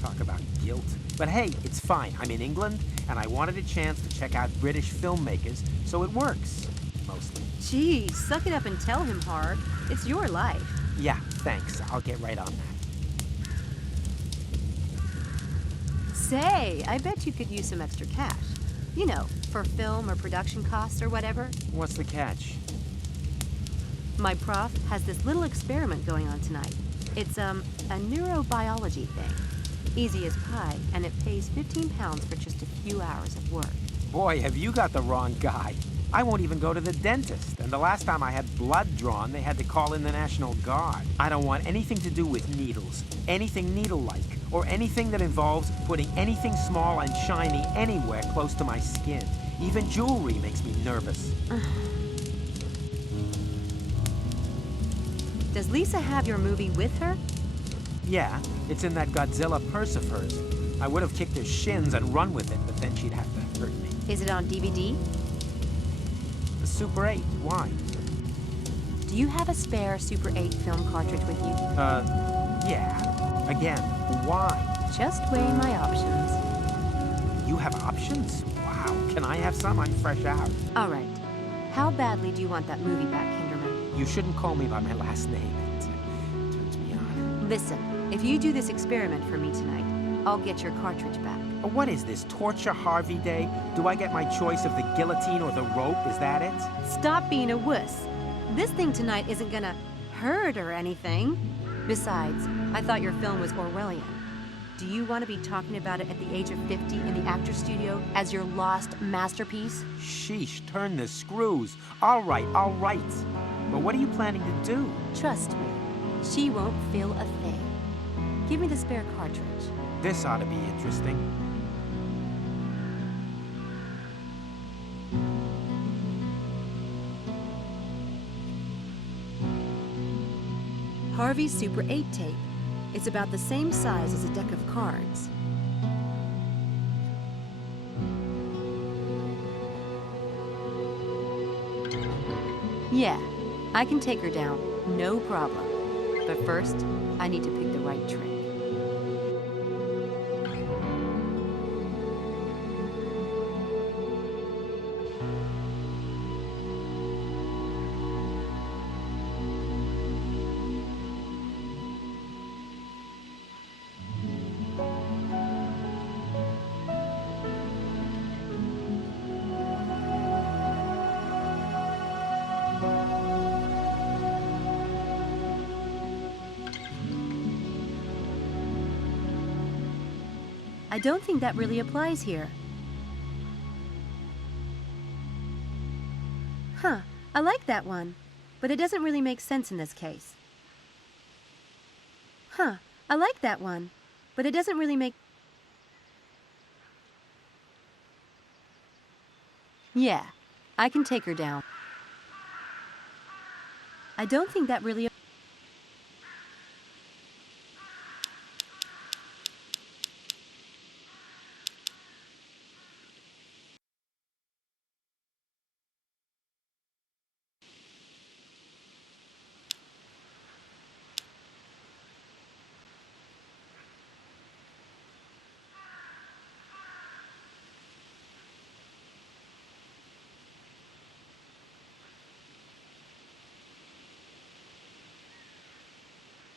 Talk about guilt. But hey, it's fine. I'm in England and I wanted a chance to check out British filmmakers, so it works. Mostly. Geez, suck it up and tell him, Harv. It's your life. Yeah, thanks. I'll get right on that. Say, I bet you could use some extra cash. You know, for film or production costs or whatever. What's the catch? My prof has this little experiment going on tonight. It's, a neurobiology thing. Easy as pie, and it pays 15 pounds for just a few hours of work. Boy, have you got the wrong guy. I won't even go to the dentist, and the last time I had blood drawn, they had to call in the National Guard. I don't want anything to do with needles, anything needle-like, or anything that involves putting anything small and shiny anywhere close to my skin. Even jewelry makes me nervous. Does Lisa have your movie with her? Yeah, it's in that Godzilla purse of hers. I would have kicked her shins and run with it, but then she'd have to hurt me. Is it on DVD? The Super 8, why? Do you have a spare Super 8 film cartridge with you? Yeah. Again, why? Just weighing my options. You have options? Wow, can I have some? I'm fresh out. All right. How badly do you want that movie back, Kinderman? You shouldn't call me by my last name. It turns me on. Listen, if you do this experiment for me tonight, I'll get your cartridge back. What is this, Torture Harvey Day? Do I get my choice of the guillotine or the rope? Is that it? Stop being a wuss. This thing tonight isn't gonna hurt or anything. Besides, I thought your film was Orwellian. Do you want to be talking about it at the age of 50 in the actor studio as your lost masterpiece? Sheesh, turn the screws. All right, all right. But what are you planning to do? Trust me, she won't feel a thing. Give me the spare cartridge. This ought to be interesting. Harvey's Super 8 tape. It's about the same size as a deck of cards. Yeah, I can take her down, no problem. But first, I need to pick the right trick. I don't think that really applies here. Huh, I like that one, but it doesn't really make sense in this case. Huh, I like that one, but it doesn't really make... Yeah, I can take her down. I don't think that really...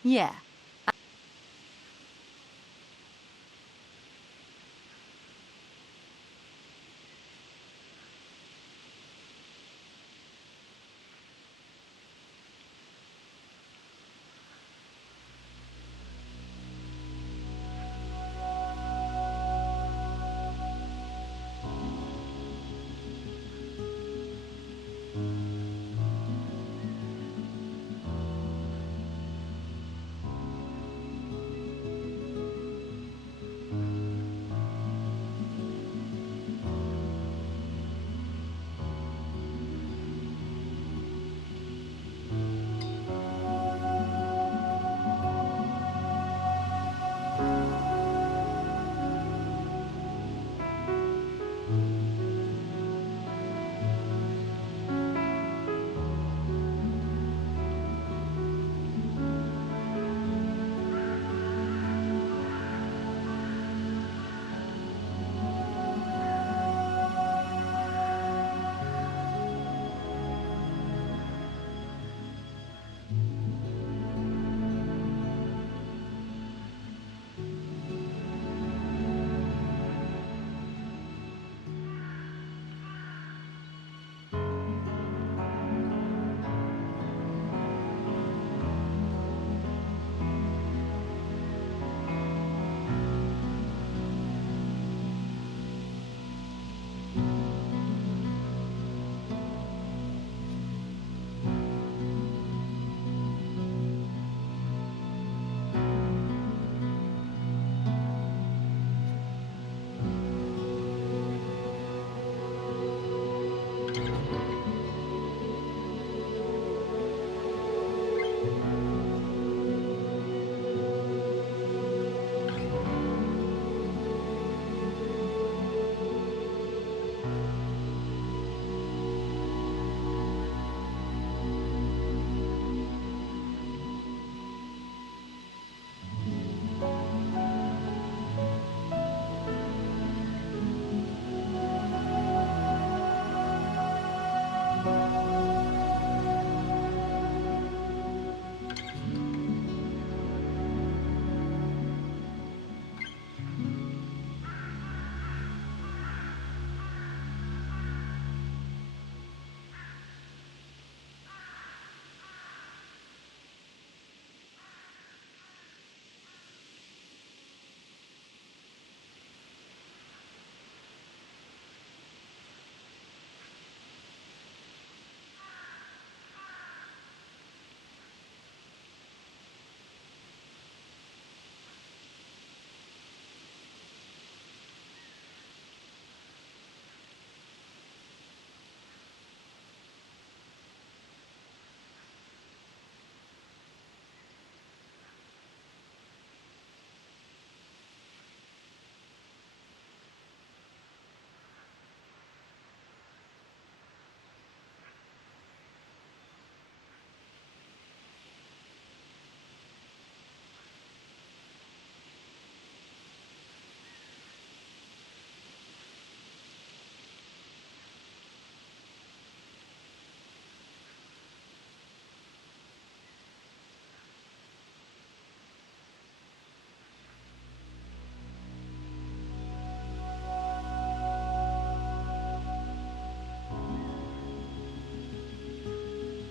Yeah.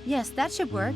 Yes, that should work.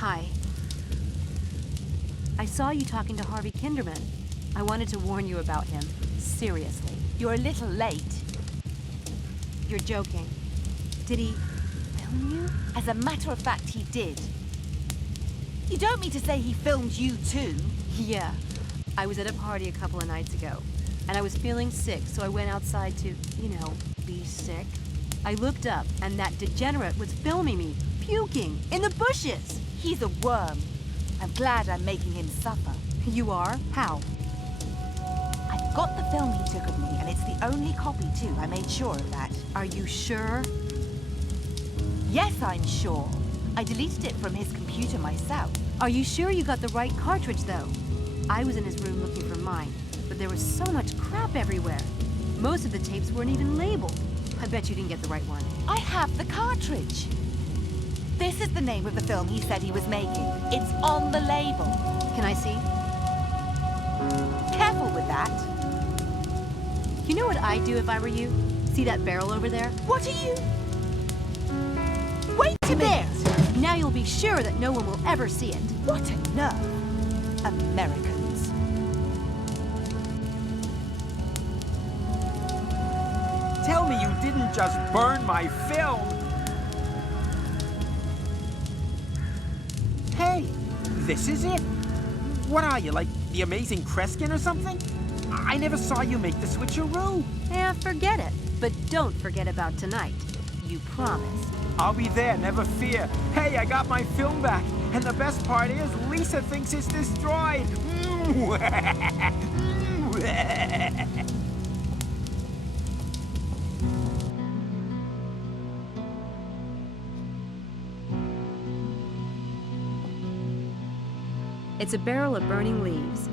Hi. I saw you talking to Harvey Kinderman. I wanted to warn you about him. Seriously. You're a little late. You're joking. Did he film you? As a matter of fact, he did. You don't mean to say he filmed you too? Yeah. I was at a party a couple of nights ago, and I was feeling sick, so I went outside to, be sick. I looked up, and that degenerate was filming me, puking, in the bushes! He's a worm. I'm glad I'm making him suffer. You are? How? I've got the film he took of me, and it's the only copy too. I made sure of that. Are you sure? Yes, I'm sure. I deleted it from his computer myself. Are you sure you got the right cartridge, though? I was in his room looking for mine, but there was so much crap everywhere. Most of the tapes weren't even labeled. I bet you didn't get the right one. I have the cartridge. This is the name of the film he said he was making. It's on the label. Can I see? Careful with that. You know what I'd do if I were you? See that barrel over there? What are you? Wait a minute! Now you'll be sure that no one will ever see it. What a nerve. Americans. Tell me you didn't just burn my film! Hey, this is it? What are you, like the amazing Kreskin or something? I never saw you make the switcheroo. Yeah, forget it. But don't forget about tonight. You promise. I'll be there, never fear. Hey, I got my film back. And the best part is, Lisa thinks it's destroyed. It's a barrel of burning leaves.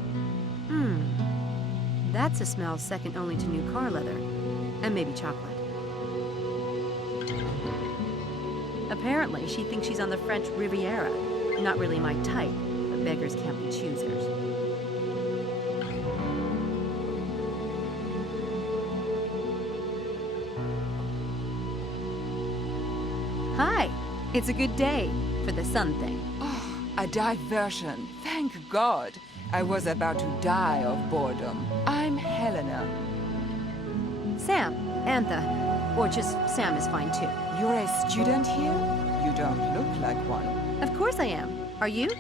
That's a smell second only to new car leather. And maybe chocolate. Apparently, she thinks she's on the French Riviera. Not really my type, but beggars can't be choosers. Hi! It's a good day for the sun thing. Oh, a diversion. Thank God. I was about to die of boredom. I'm Helena. Sam, Antha, or just Sam is fine too. You're a student here? You don't look like one. Of course I am. Are you?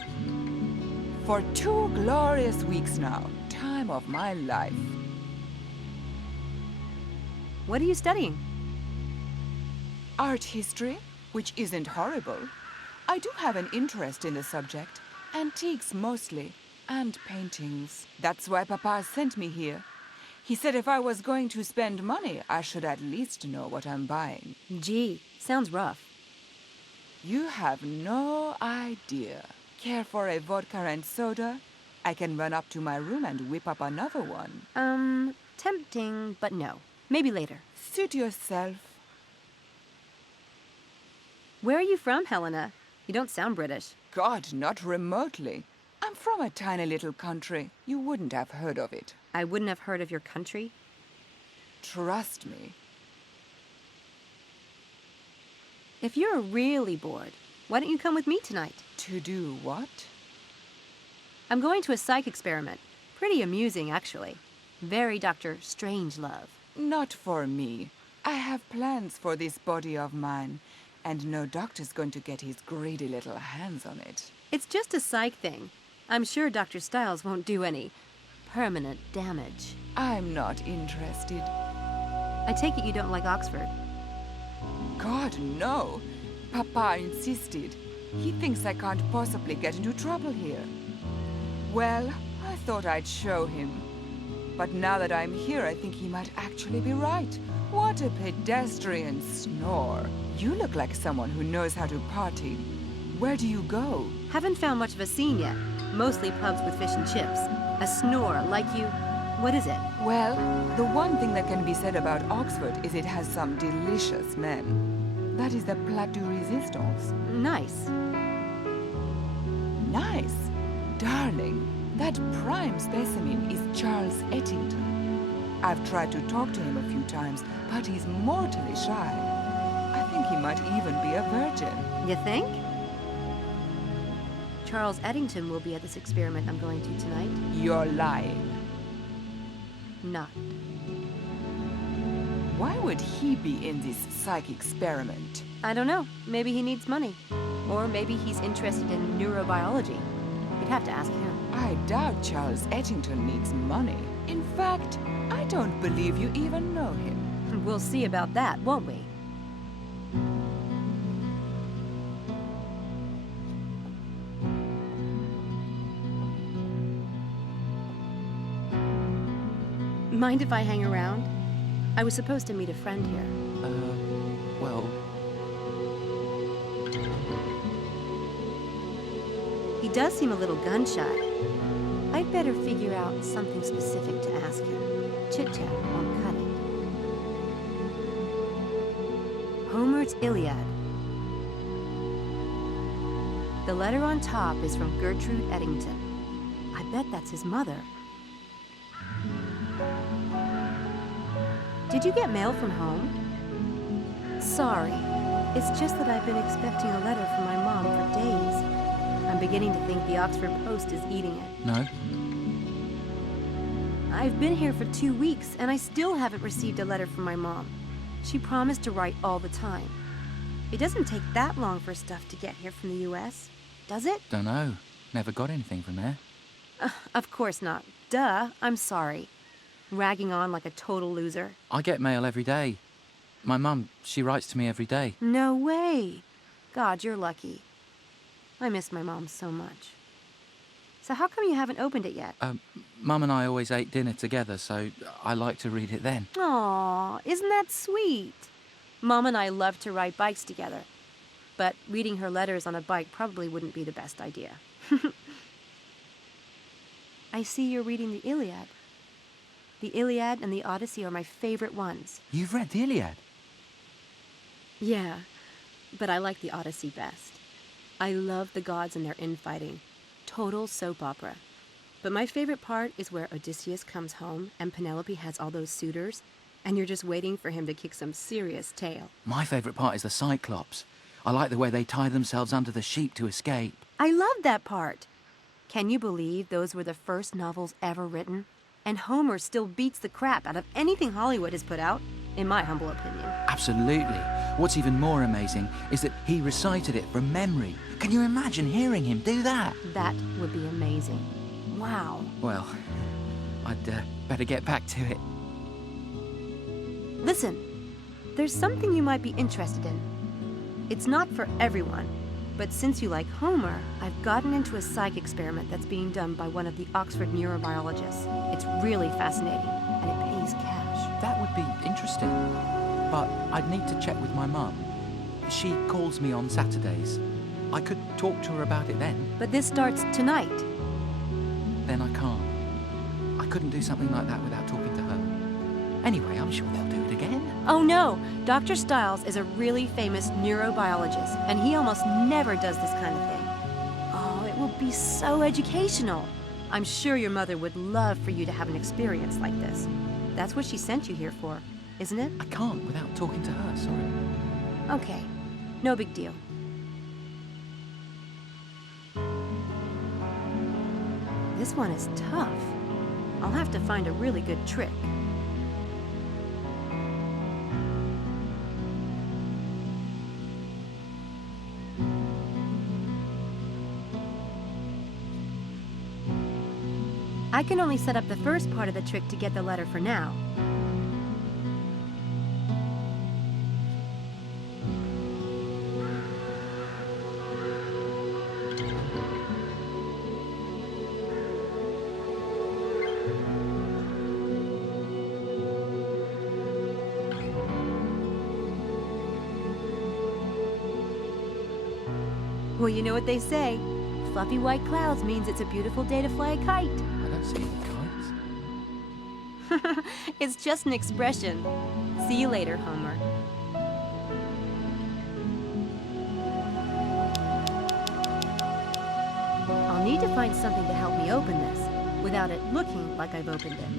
For 2 glorious weeks now. Time of my life. What are you studying? Art history, which isn't horrible. I do have an interest in the subject. Antiques mostly, and paintings. That's why Papa sent me here. He said if I was going to spend money, I should at least know what I'm buying. Gee, sounds rough. You have no idea. Care for a vodka and soda? I can run up to my room and whip up another one. Tempting, but no. Maybe later. Suit yourself. Where are you from, Helena? You don't sound British. God, not remotely. I'm from a tiny little country. You wouldn't have heard of it. I wouldn't have heard of your country. Trust me. If you're really bored, why don't you come with me tonight? To do what? I'm going to a psych experiment. Pretty amusing, actually. Very Dr. Strangelove. Not for me. I have plans for this body of mine, and no doctor's going to get his greedy little hands on it. It's just a psych thing. I'm sure Dr. Stiles won't do any permanent damage. I'm not interested. I take it you don't like Oxford. God, no. Papa insisted. He thinks I can't possibly get into trouble here. Well, I thought I'd show him. But now that I'm here, I think he might actually be right. What a pedestrian snore. You look like someone who knows how to party. Where do you go? Haven't found much of a scene yet. Mostly pubs with fish and chips. A snore like you. What is it? Well, the one thing that can be said about Oxford is it has some delicious men. That is the Plaque de Resistance. Nice. Nice? Darling, that prime specimen is Charles Ettington. I've tried to talk to him a few times, but he's mortally shy. I think he might even be a virgin. You think? Charles Eddington will be at this experiment I'm going to tonight. You're lying. Not. Why would he be in this psych experiment? I don't know. Maybe he needs money. Or maybe he's interested in neurobiology. You'd have to ask him. I doubt Charles Ettington needs money. In fact, I don't believe you even know him. We'll see about that, won't we? Mind if I hang around? I was supposed to meet a friend here. Well... He does seem a little gun-shy. I'd better figure out something specific to ask him. Chit-chat won't cut it. Homer's Iliad. The letter on top is from Gertrude Eddington. I bet that's his mother. Did you get mail from home? Sorry. It's just that I've been expecting a letter from my mom for days. I'm beginning to think the Oxford Post is eating it. No? I've been here for 2 weeks, and I still haven't received a letter from my mom. She promised to write all the time. It doesn't take that long for stuff to get here from the US, does it? Dunno. Never got anything from there. Of course not. Duh, I'm sorry. Ragging on like a total loser. I get mail every day. My mum, she writes to me every day. No way. God, you're lucky. I miss my mom so much. So how come you haven't opened it yet? Mum and I always ate dinner together, so I like to read it then. Aw, isn't that sweet? Mom and I love to ride bikes together. But reading her letters on a bike probably wouldn't be the best idea. I see you're reading the Iliad. The Iliad and the Odyssey are my favorite ones. You've read the Iliad? Yeah, but I like the Odyssey best. I love the gods and their infighting. Total soap opera. But my favorite part is where Odysseus comes home and Penelope has all those suitors, and you're just waiting for him to kick some serious tail. My favorite part is the Cyclops. I like the way they tie themselves under the sheep to escape. I love that part. Can you believe those were the first novels ever written? And Homer still beats the crap out of anything Hollywood has put out, in my humble opinion. Absolutely. What's even more amazing is that he recited it from memory. Can you imagine hearing him do that? That would be amazing. Wow. Well, I'd better get back to it. Listen, there's something you might be interested in. It's not for everyone, but since you like Homer, I've gotten into a psych experiment that's being done by one of the Oxford neurobiologists. It's really fascinating, and it pays cash. That would be interesting, but I'd need to check with my mum. She calls me on Saturdays. I could talk to her about it then. But this starts tonight. Then I can't. I couldn't do something like that without talking to her. Anyway, I'm sure they'll do it again. Oh no! Dr. Stiles is a really famous neurobiologist, and he almost never does this kind of thing. Oh, it will be so educational. I'm sure your mother would love for you to have an experience like this. That's what she sent you here for, isn't it? I can't without talking to her, sorry. Okay, no big deal. This one is tough. I'll have to find a really good trick. I can only set up the first part of the trick to get the letter for now. Well, you know what they say. Fluffy white clouds means it's a beautiful day to fly a kite. I don't see any kites. It's just an expression. See you later, Homer. I'll need to find something to help me open this, without it looking like I've opened it.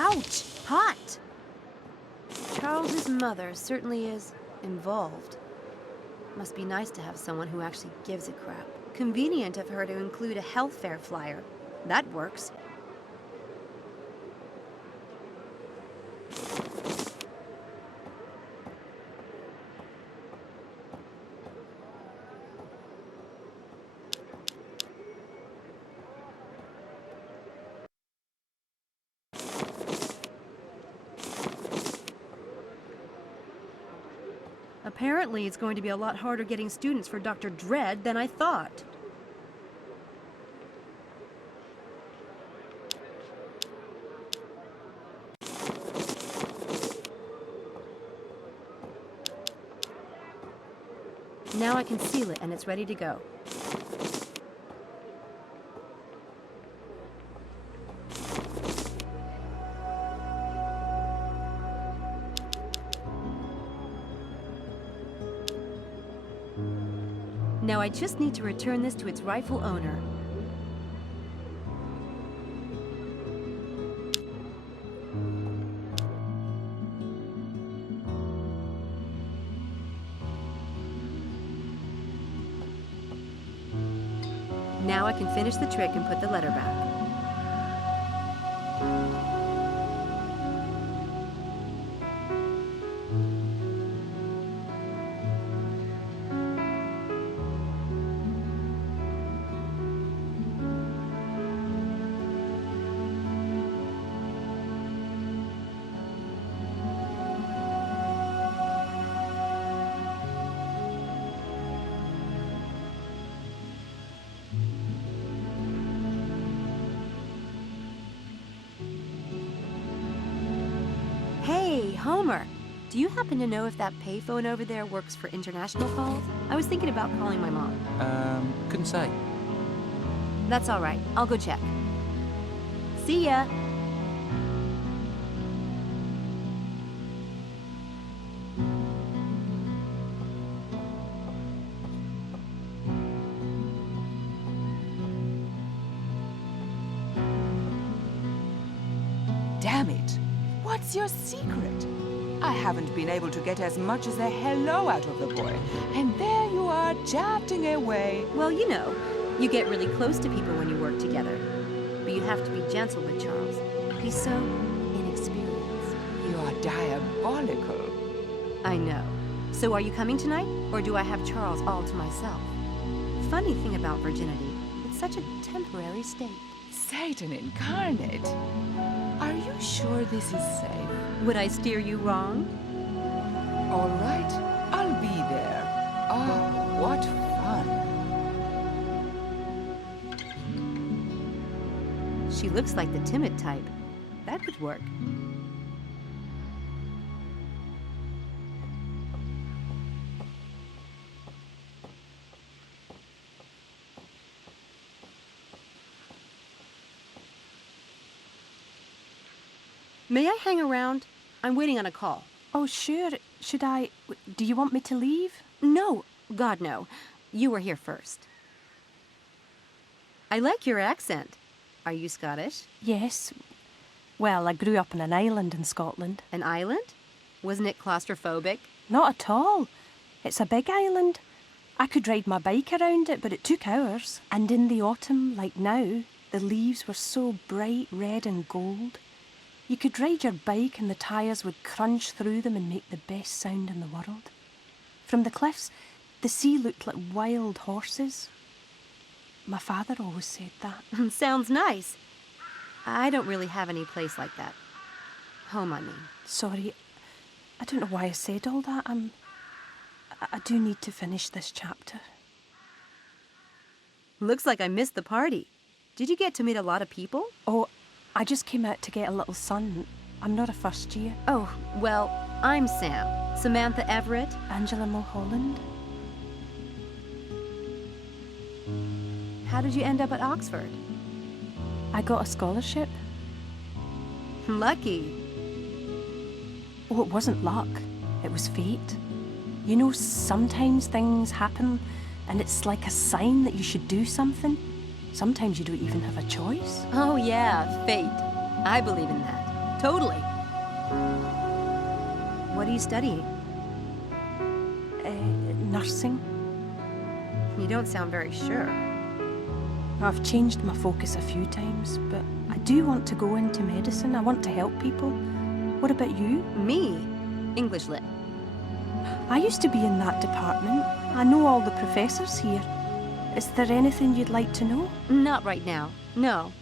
Ouch! Hot! Charles's mother certainly is involved. Must be nice to have someone who actually gives a crap. Convenient of her to include a health fair flyer. That works. Apparently, it's going to be a lot harder getting students for Dr. Dredd than I thought. Now I can seal it and it's ready to go. Now I just need to return this to its rightful owner. Now I can finish the trick and put the letter back. Homer, do you happen to know if that payphone over there works for international calls? I was thinking about calling my mom. Couldn't say. That's all right. I'll go check. See ya. Damn it. What's your secret? I haven't been able to get as much as a hello out of the boy. And there you are, chatting away. Well, you know, you get really close to people when you work together. But you have to be gentle with Charles. He's so inexperienced. You are diabolical. I know. So are you coming tonight? Or do I have Charles all to myself? Funny thing about virginity, it's such a temporary state. Satan incarnate. Are you sure this is safe? Would I steer you wrong? All right, I'll be there. Oh, what fun. She looks like the timid type. That would work. May I hang around? I'm waiting on a call. Oh, sure. Should I... Do you want me to leave? No. God, no. You were here first. I like your accent. Are you Scottish? Yes. Well, I grew up on an island in Scotland. An island? Wasn't it claustrophobic? Not at all. It's a big island. I could ride my bike around it, but it took hours. And in the autumn, like now, the leaves were so bright red and gold. You could ride your bike and the tyres would crunch through them and make the best sound in the world. From the cliffs, the sea looked like wild horses. My father always said that. Sounds nice. I don't really have any place like that. Home, I mean. Sorry, I don't know why I said all that. I do need to finish this chapter. Looks like I missed the party. Did you get to meet a lot of people? Oh, I just came out to get a little sun. I'm not a first year. Oh, well, I'm Sam. Samantha Everett. Angela Mulholland. How did you end up at Oxford? I got a scholarship. Lucky. Oh, it wasn't luck. It was fate. You know, sometimes things happen and it's like a sign that you should do something. Sometimes you don't even have a choice. Oh yeah, fate. I believe in that. Totally. What are you studying? Nursing. You don't sound very sure. I've changed my focus a few times, but I do want to go into medicine. I want to help people. What about you? Me? English lit. I used to be in that department. I know all the professors here. Is there anything you'd like to know? Not right now, no.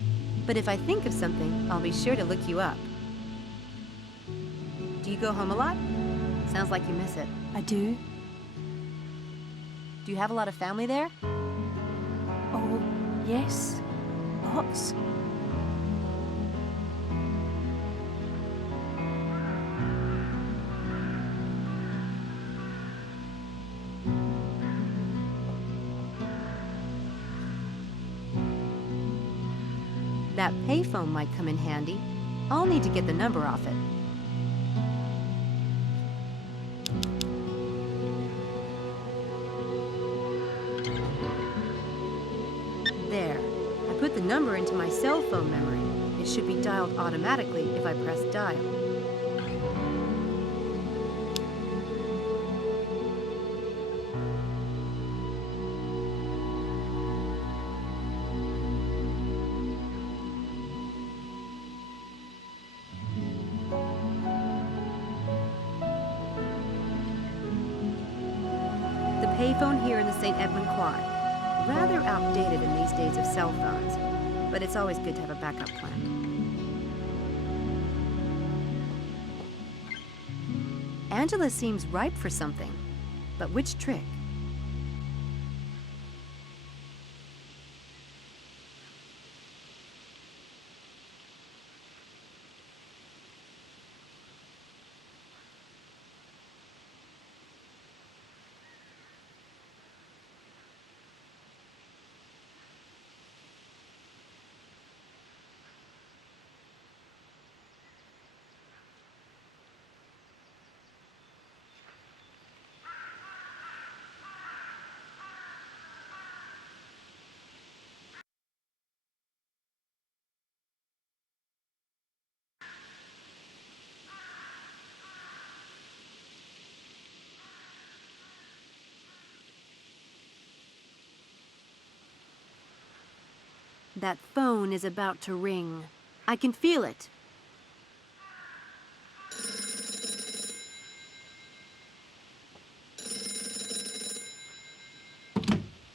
But if I think of something, I'll be sure to look you up. Do you go home a lot? Sounds like you miss it. I do. Do you have a lot of family there? Oh, yes. Lots. That payphone might come in handy. I'll need to get the number off it. There. I put the number into my cell phone memory. It should be dialed automatically if I press dial. The payphone here in the St. Edmund Quad. Rather outdated in these days of cell phones, but it's always good to have a backup plan. Angela seems ripe for something, but which trick? That phone is about to ring. I can feel it.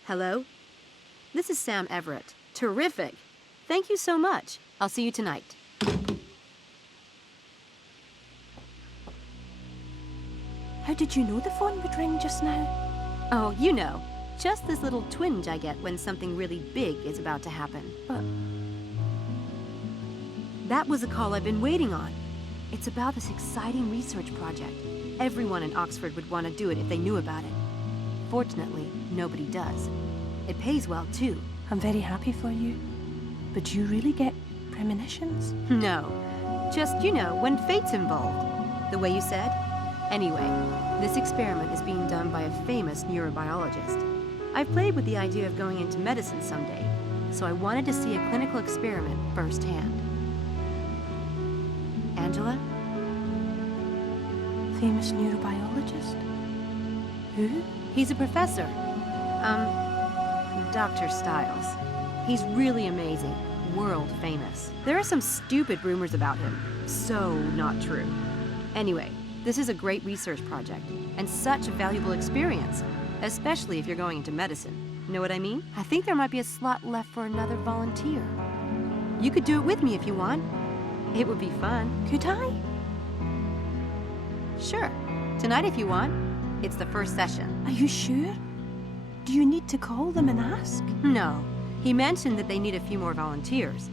Hello? This is Sam Everett. Terrific. Thank you so much. I'll see you tonight. How did you know the phone would ring just now? Oh, you know. Just this little twinge I get when something really big is about to happen. But that was a call I've been waiting on. It's about this exciting research project. Everyone in Oxford would want to do it if they knew about it. Fortunately, nobody does. It pays well, too. I'm very happy for you. But do you really get premonitions? No. Just, you know, when fate's involved. The way you said. Anyway, this experiment is being done by a famous neurobiologist. I've played with the idea of going into medicine someday, so I wanted to see a clinical experiment firsthand. Angela? Famous neurobiologist? Who? He's a professor. Dr. Stiles. He's really amazing. World famous. There are some stupid rumors about him. So not true. Anyway, this is a great research project, and such a valuable experience, especially if you're going into medicine. Know what I mean? I think there might be a slot left for another volunteer. You could do it with me if you want. It would be fun. Could I? Sure. Tonight if you want. It's the first session. Are you sure? Do you need to call them and ask? No. He mentioned that they need a few more volunteers.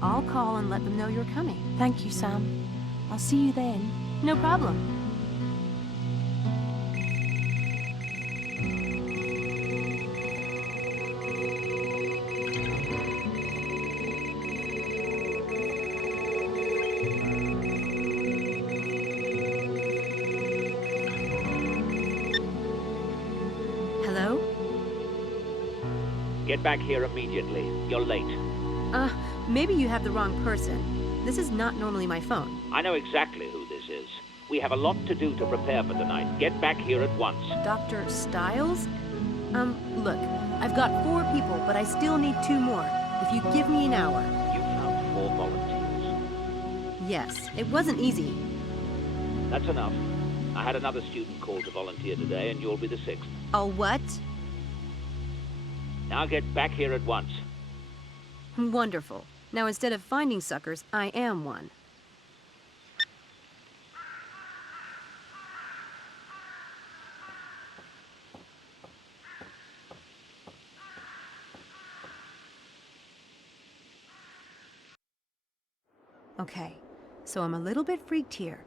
I'll call and let them know you're coming. Thank you, Sam. I'll see you then. No problem. Hello? Get back here immediately. You're late. Maybe you have the wrong person. This is not normally my phone. I know exactly who this is. We have a lot to do to prepare for tonight. Get back here at once. Dr. Stiles? Look, I've got 4 people, but I still need 2 more. If you give me an hour. You found 4 volunteers. Yes, it wasn't easy. That's enough. I had another student called to volunteer today, and you'll be the 6th. Oh, what? Now get back here at once. Wonderful. Now instead of finding suckers, I am one. Okay, so I'm a little bit freaked here.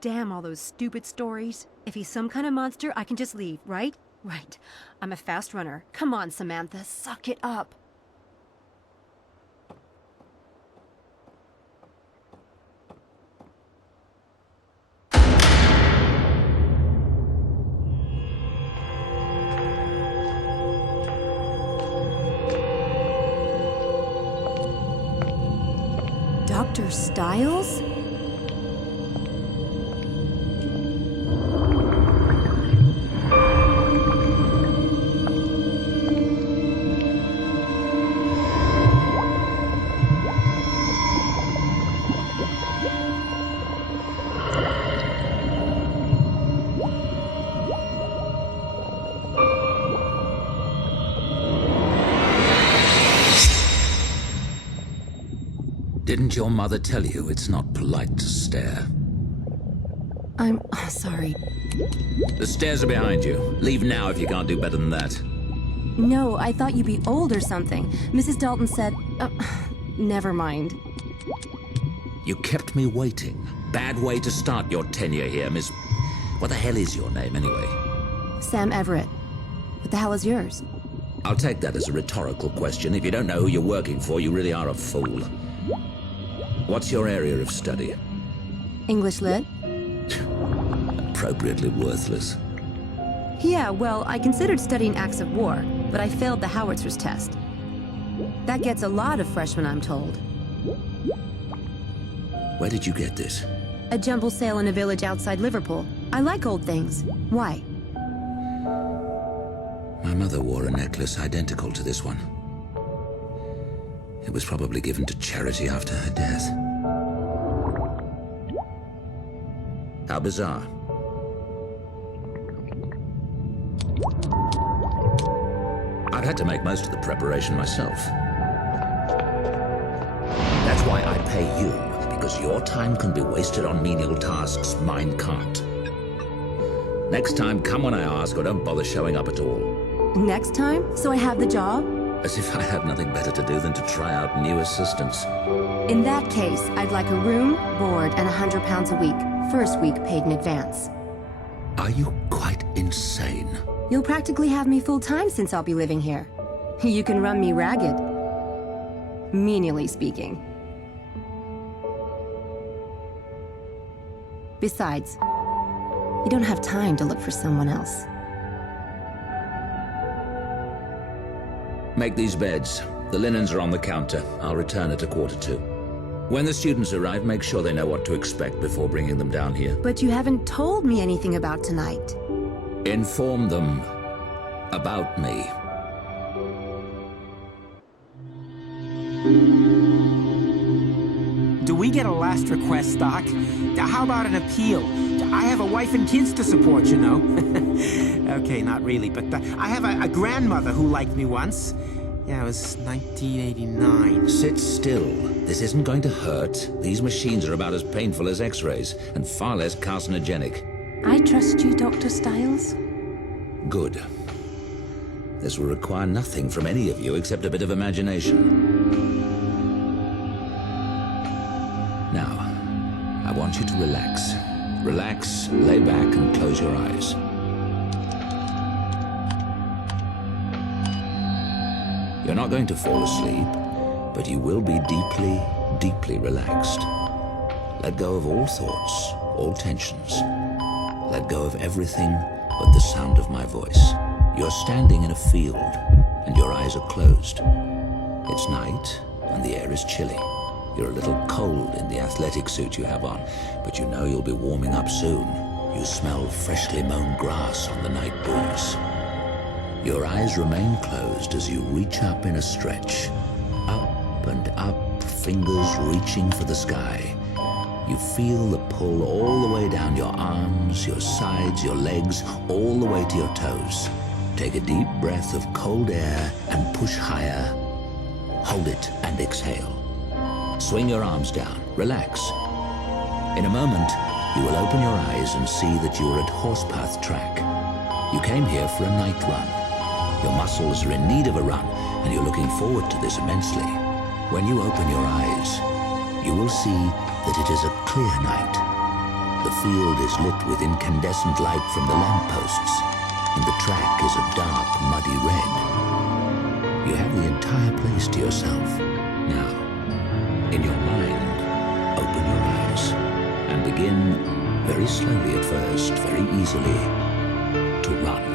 Damn all those stupid stories. If he's some kind of monster, I can just leave, right? Right. I'm a fast runner. Come on, Samantha, suck it up. Dr. Stiles? Didn't your mother tell you it's not polite to stare? I'm sorry. The stairs are behind you. Leave now if you can't do better than that. No, I thought you'd be old or something. Mrs. Dalton said... never mind. You kept me waiting. Bad way to start your tenure here, Miss... What the hell is your name, anyway? Sam Everett. What the hell is yours? I'll take that as a rhetorical question. If you don't know who you're working for, you really are a fool. What's your area of study? English Lit? Appropriately worthless. Yeah, well, I considered studying acts of war, but I failed the howitzers test. That gets a lot of freshmen, I'm told. Where did you get this? A jumble sale in a village outside Liverpool. I like old things. Why? My mother wore a necklace identical to this one. It was probably given to charity after her death. How bizarre. I've had to make most of the preparation myself. That's why I pay you, because your time can be wasted on menial tasks mine can't. Next time, come when I ask, or don't bother showing up at all. Next time? So I have the job? As if I have nothing better to do than to try out new assistants. In that case, I'd like a room, board, and £100 a week. First week paid in advance. Are you quite insane? You'll practically have me full-time since I'll be living here. You can run me ragged. Menially speaking. Besides, you don't have time to look for someone else. Make these beds. The linens are on the counter. I'll return at 1:45. When the students arrive, make sure they know what to expect before bringing them down here. But you haven't told me anything about tonight. Inform them about me. Do we get a last request stock? How about an appeal? I have a wife and kids to support, you know. Okay, not really, but I have a grandmother who liked me once. Yeah, it was 1989. Sit still. This isn't going to hurt. These machines are about as painful as X-rays, and far less carcinogenic. I trust you, Dr. Styles. Good. This will require nothing from any of you except a bit of imagination. Now, I want you to relax. Relax, lay back, and close your eyes. You're not going to fall asleep, but you will be deeply, deeply relaxed. Let go of all thoughts, all tensions. Let go of everything but the sound of my voice. You're standing in a field, and your eyes are closed. It's night, and the air is chilly. You're a little cold in the athletic suit you have on, but you know you'll be warming up soon. You smell freshly mown grass on the night breeze. Your eyes remain closed as you reach up in a stretch. Up and up, fingers reaching for the sky. You feel the pull all the way down your arms, your sides, your legs, all the way to your toes. Take a deep breath of cold air and push higher. Hold it and exhale. Swing your arms down. Relax. In a moment, you will open your eyes and see that you are at Horsepath Track. You came here for a night run. Your muscles are in need of a run, and you're looking forward to this immensely. When you open your eyes, you will see that it is a clear night. The field is lit with incandescent light from the lampposts, and the track is a dark, muddy red. You have the entire place to yourself. Now, in your mind, open your eyes, and begin, very slowly at first, very easily, to run.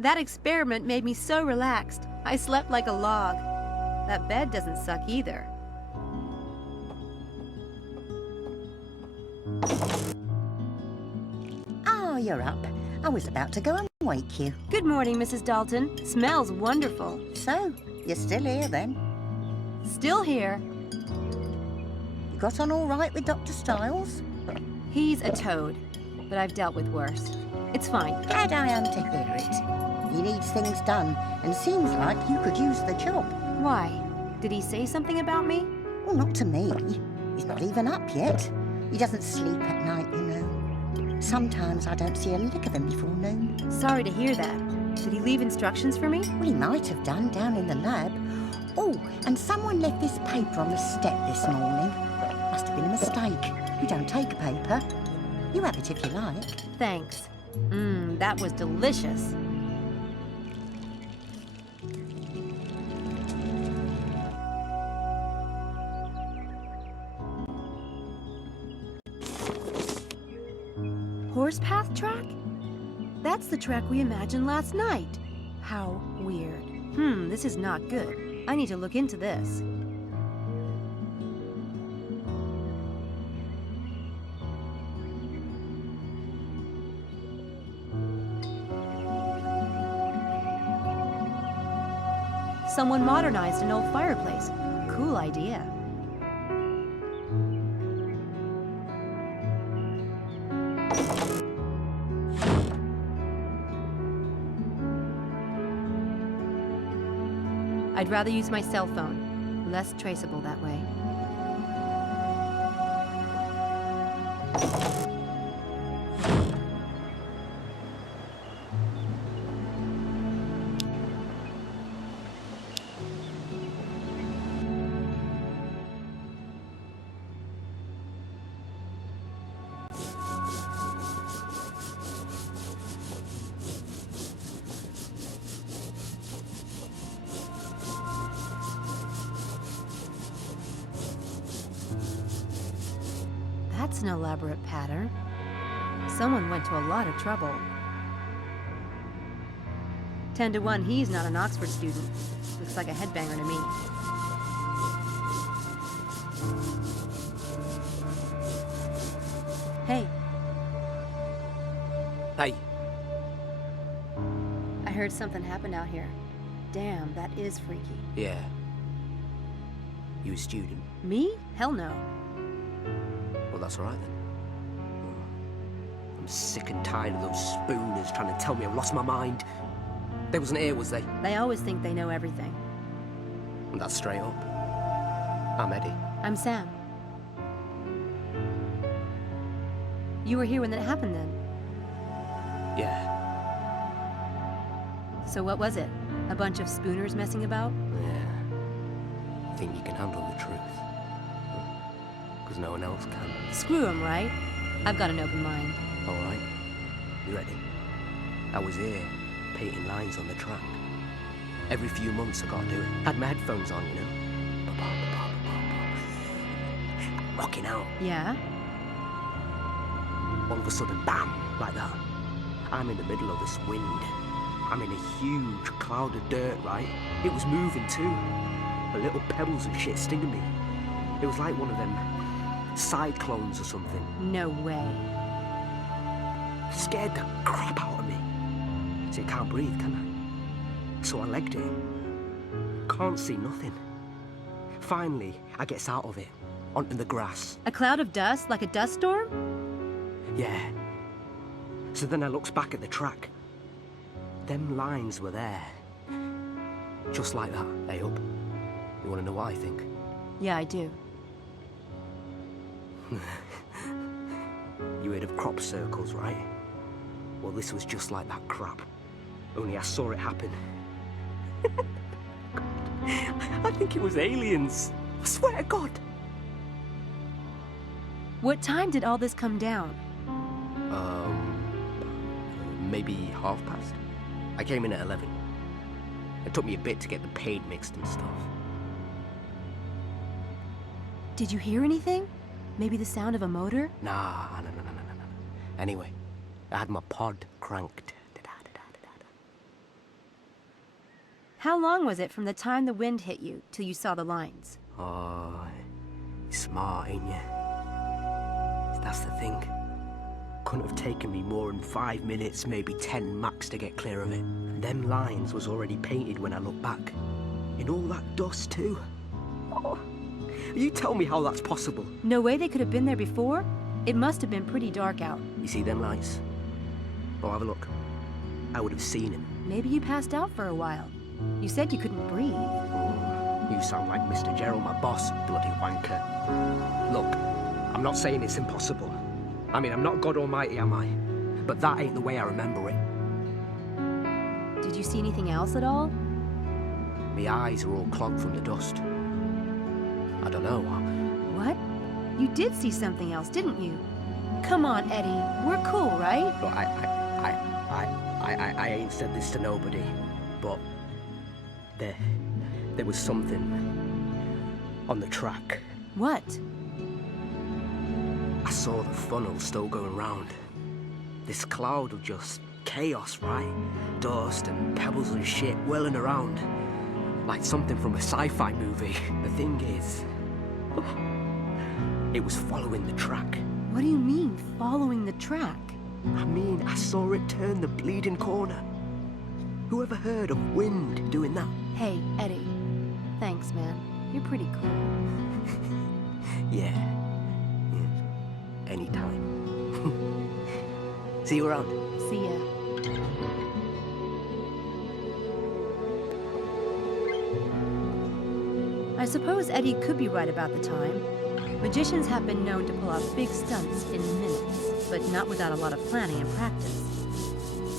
That experiment made me so relaxed. I slept like a log. That bed doesn't suck either. Oh, you're up. I was about to go and wake you. Good morning, Mrs. Dalton. Smells wonderful. So, you're still here then? Still here. You got on all right with Dr. Styles? He's a toad, but I've dealt with worse. It's fine. Glad I am to hear it. He needs things done, and seems like you could use the job. Why? Did he say something about me? Well, not to me. He's not even up yet. He doesn't sleep at night, you know. Sometimes I don't see a lick of him before noon. Sorry to hear that. Did he leave instructions for me? Well, he might have done down in the lab. Oh, and someone left this paper on the step this morning. Must have been a mistake. You don't take paper. You have it if you like. Thanks. That was delicious. Horse path track? That's the track we imagined last night. How weird. This is not good. I need to look into this. Someone modernized an old fireplace. Cool idea. I'd rather use my cell phone. Less traceable that way. That's an elaborate pattern. Someone went to a lot of trouble. 10 to 1, he's not an Oxford student. Looks like a headbanger to me. Hey. Hey. I heard something happened out here. Damn, that is freaky. Yeah. You a student? Me? Hell no. Well, that's all right then. I'm sick and tired of those spooners trying to tell me I've lost my mind. They wasn't here, was they? They always think they know everything. And that's straight up. I'm Eddie. I'm Sam. You were here when that happened then? Yeah. So what was it? A bunch of spooners messing about? Yeah. Think you can handle the truth. Because no one else can. Screw 'em, right? I've got an open mind. All right. You ready? I was here, painting lines on the track. Every few months I gotta do it. Had my headphones on, you know? Rocking out. Yeah? All of a sudden, bam, like that. I'm in the middle of this wind. I'm in a huge cloud of dirt, right? It was moving too. The little pebbles and shit stinging me. It was like one of them cyclones or something. No way. Scared the crap out of me. See, I can't breathe, can I? So I legged it. Can't see nothing. Finally, I gets out of it, onto the grass. A cloud of dust, like a dust storm? Yeah. So then I looks back at the track. Them lines were there. Just like that, hey up. You wanna know what I think? Yeah, I do. You heard of crop circles, right? Well, this was just like that crap. Only I saw it happen. God, I think it was aliens. I swear to God. What time did all this come down? Maybe past. I came in at 11. It took me a bit to get the paint mixed and stuff. Did you hear anything? Maybe the sound of a motor? Nah, no. Anyway, I had my pod cranked. How long was it from the time the wind hit you till you saw the lines? Oh, you're smart, ain't you? That's the thing. Couldn't have taken me more than 5 minutes, maybe 10 max to get clear of it. And them lines was already painted when I look back. In all that dust too. Oh, you tell me how that's possible. No way they could have been there before? It must have been pretty dark out. You see them lights? Well, have a look. I would have seen him. Maybe you passed out for a while. You said you couldn't breathe. Oh, you sound like Mr. Gerald, my boss, bloody wanker. Look, I'm not saying it's impossible, I mean, I'm not God Almighty, am I? But that ain't the way I remember it. Did you see anything else at all? My eyes are all clogged from the dust. I don't know. What? You did see something else, didn't you? Come on, Eddie. We're cool, right? But I ain't said this to nobody, but there was something on the track. What? I saw the funnel still going round. This cloud of just chaos, right? Dust and pebbles and shit whirling around. Like something from a sci-fi movie. The thing is, it was following the track. What do you mean, following the track? I mean, I saw it turn the bleeding corner. Who ever heard of wind doing that? Hey, Eddie. Thanks, man. You're pretty cool. Yeah. Anytime. See you around. See ya. I suppose Eddie could be right about the time. Magicians have been known to pull off big stunts in minutes, but not without a lot of planning and practice.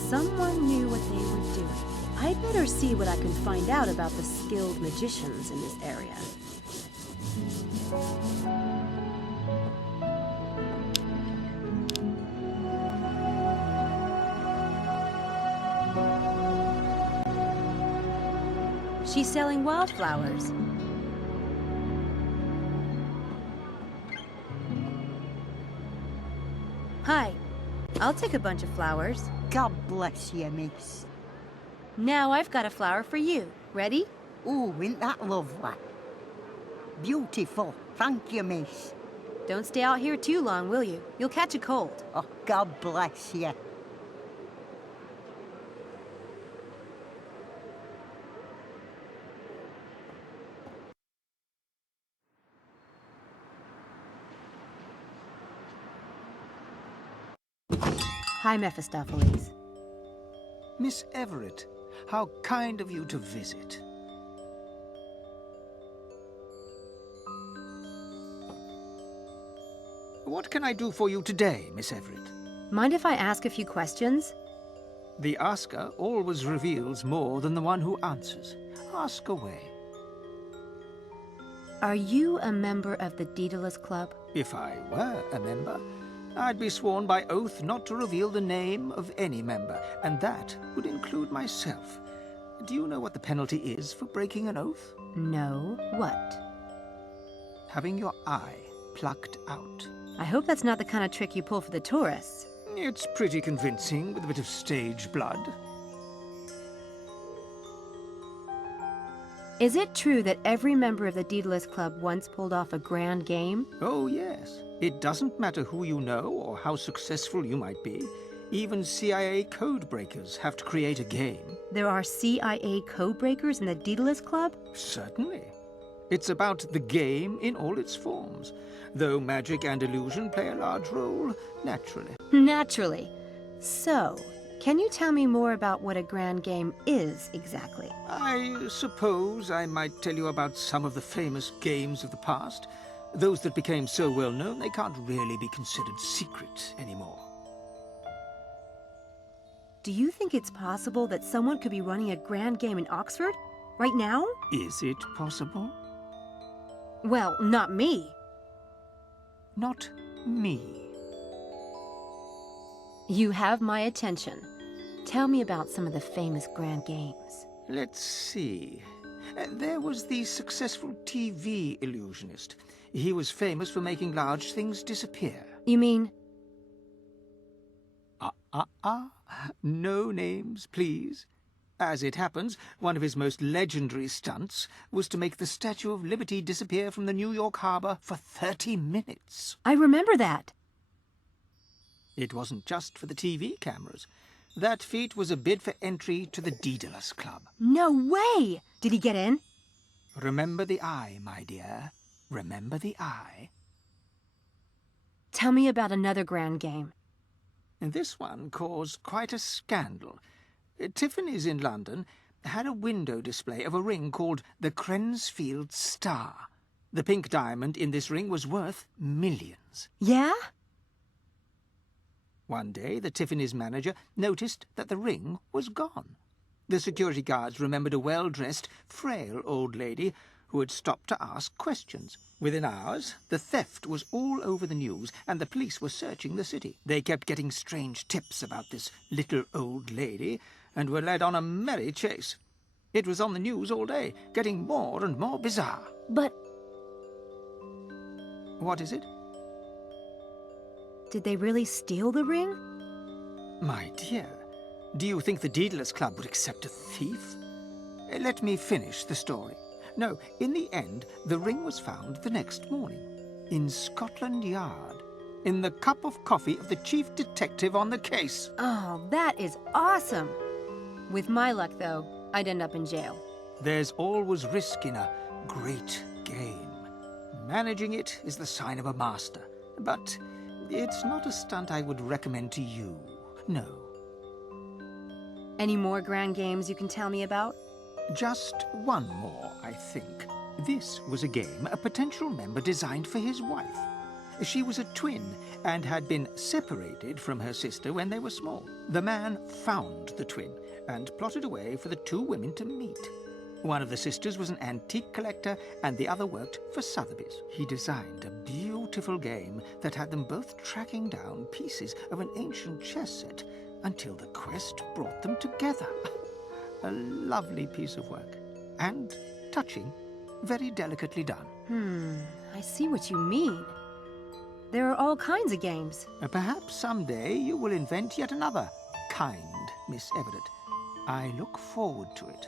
Someone knew what they were doing. I'd better see what I can find out about the skilled magicians in this area. She's selling wildflowers. Hi. I'll take a bunch of flowers. God bless you, miss. Now I've got a flower for you. Ready? Oh, isn't that lovely? Beautiful. Thank you, miss. Don't stay out here too long, will you? You'll catch a cold. Oh, God bless you. Hi, Mephistopheles. Miss Everett, how kind of you to visit. What can I do for you today, Miss Everett? Mind if I ask a few questions? The asker always reveals more than the one who answers. Ask away. Are you a member of the Daedalus Club? If I were a member, I'd be sworn by oath not to reveal the name of any member, and that would include myself. Do you know what the penalty is for breaking an oath? No. What? Having your eye plucked out. I hope that's not the kind of trick you pull for the tourists. It's pretty convincing with a bit of stage blood. Is it true that every member of the Daedalus Club once pulled off a grand game? Oh, yes. It doesn't matter who you know or how successful you might be. Even CIA code breakers have to create a game. There are CIA code breakers in the Daedalus Club? Certainly. It's about the game in all its forms, though magic and illusion play a large role, naturally. Naturally. So, can you tell me more about what a grand game is exactly? I suppose I might tell you about some of the famous games of the past. Those that became so well known they can't really be considered secret anymore. Do you think it's possible that someone could be running a grand game in Oxford? Right now? Is it possible? Well, not me. Not me. You have my attention. Tell me about some of the famous grand games. Let's see. There was the successful TV illusionist. He was famous for making large things disappear. You mean? No names, please. As it happens, one of his most legendary stunts was to make the Statue of Liberty disappear from the New York harbor for 30 minutes. I remember that. It wasn't just for the TV cameras. That feat was a bid for entry to the Daedalus Club. No way! Did he get in? Remember the eye, my dear. Remember the eye. Tell me about another grand game. And this one caused quite a scandal. Tiffany's in London had a window display of a ring called the Crensfield Star. The pink diamond in this ring was worth millions. Yeah? One day, the Tiffany's manager noticed that the ring was gone. The security guards remembered a well-dressed, frail old lady who had stopped to ask questions. Within hours, the theft was all over the news, and the police were searching the city. They kept getting strange tips about this little old lady, and were led on a merry chase. It was on the news all day, getting more and more bizarre. But... What is it? Did they really steal the ring? My dear, do you think the Daedalus Club would accept a thief? Let me finish the story. No, in the end, the ring was found the next morning, in Scotland Yard, in the cup of coffee of the chief detective on the case. Oh, that is awesome! With my luck, though, I'd end up in jail. There's always risk in a great game. Managing it is the sign of a master, but it's not a stunt I would recommend to you, no. Any more grand games you can tell me about? Just one more, I think. This was a game a potential member designed for his wife. She was a twin and had been separated from her sister when they were small. The man found the twin and plotted a way for the two women to meet. One of the sisters was an antique collector and the other worked for Sotheby's. He designed a beautiful game that had them both tracking down pieces of an ancient chess set until the quest brought them together. A lovely piece of work. And touching, very delicately done. I see what you mean. There are all kinds of games. Perhaps someday you will invent yet another kind, Miss Everett. I look forward to it.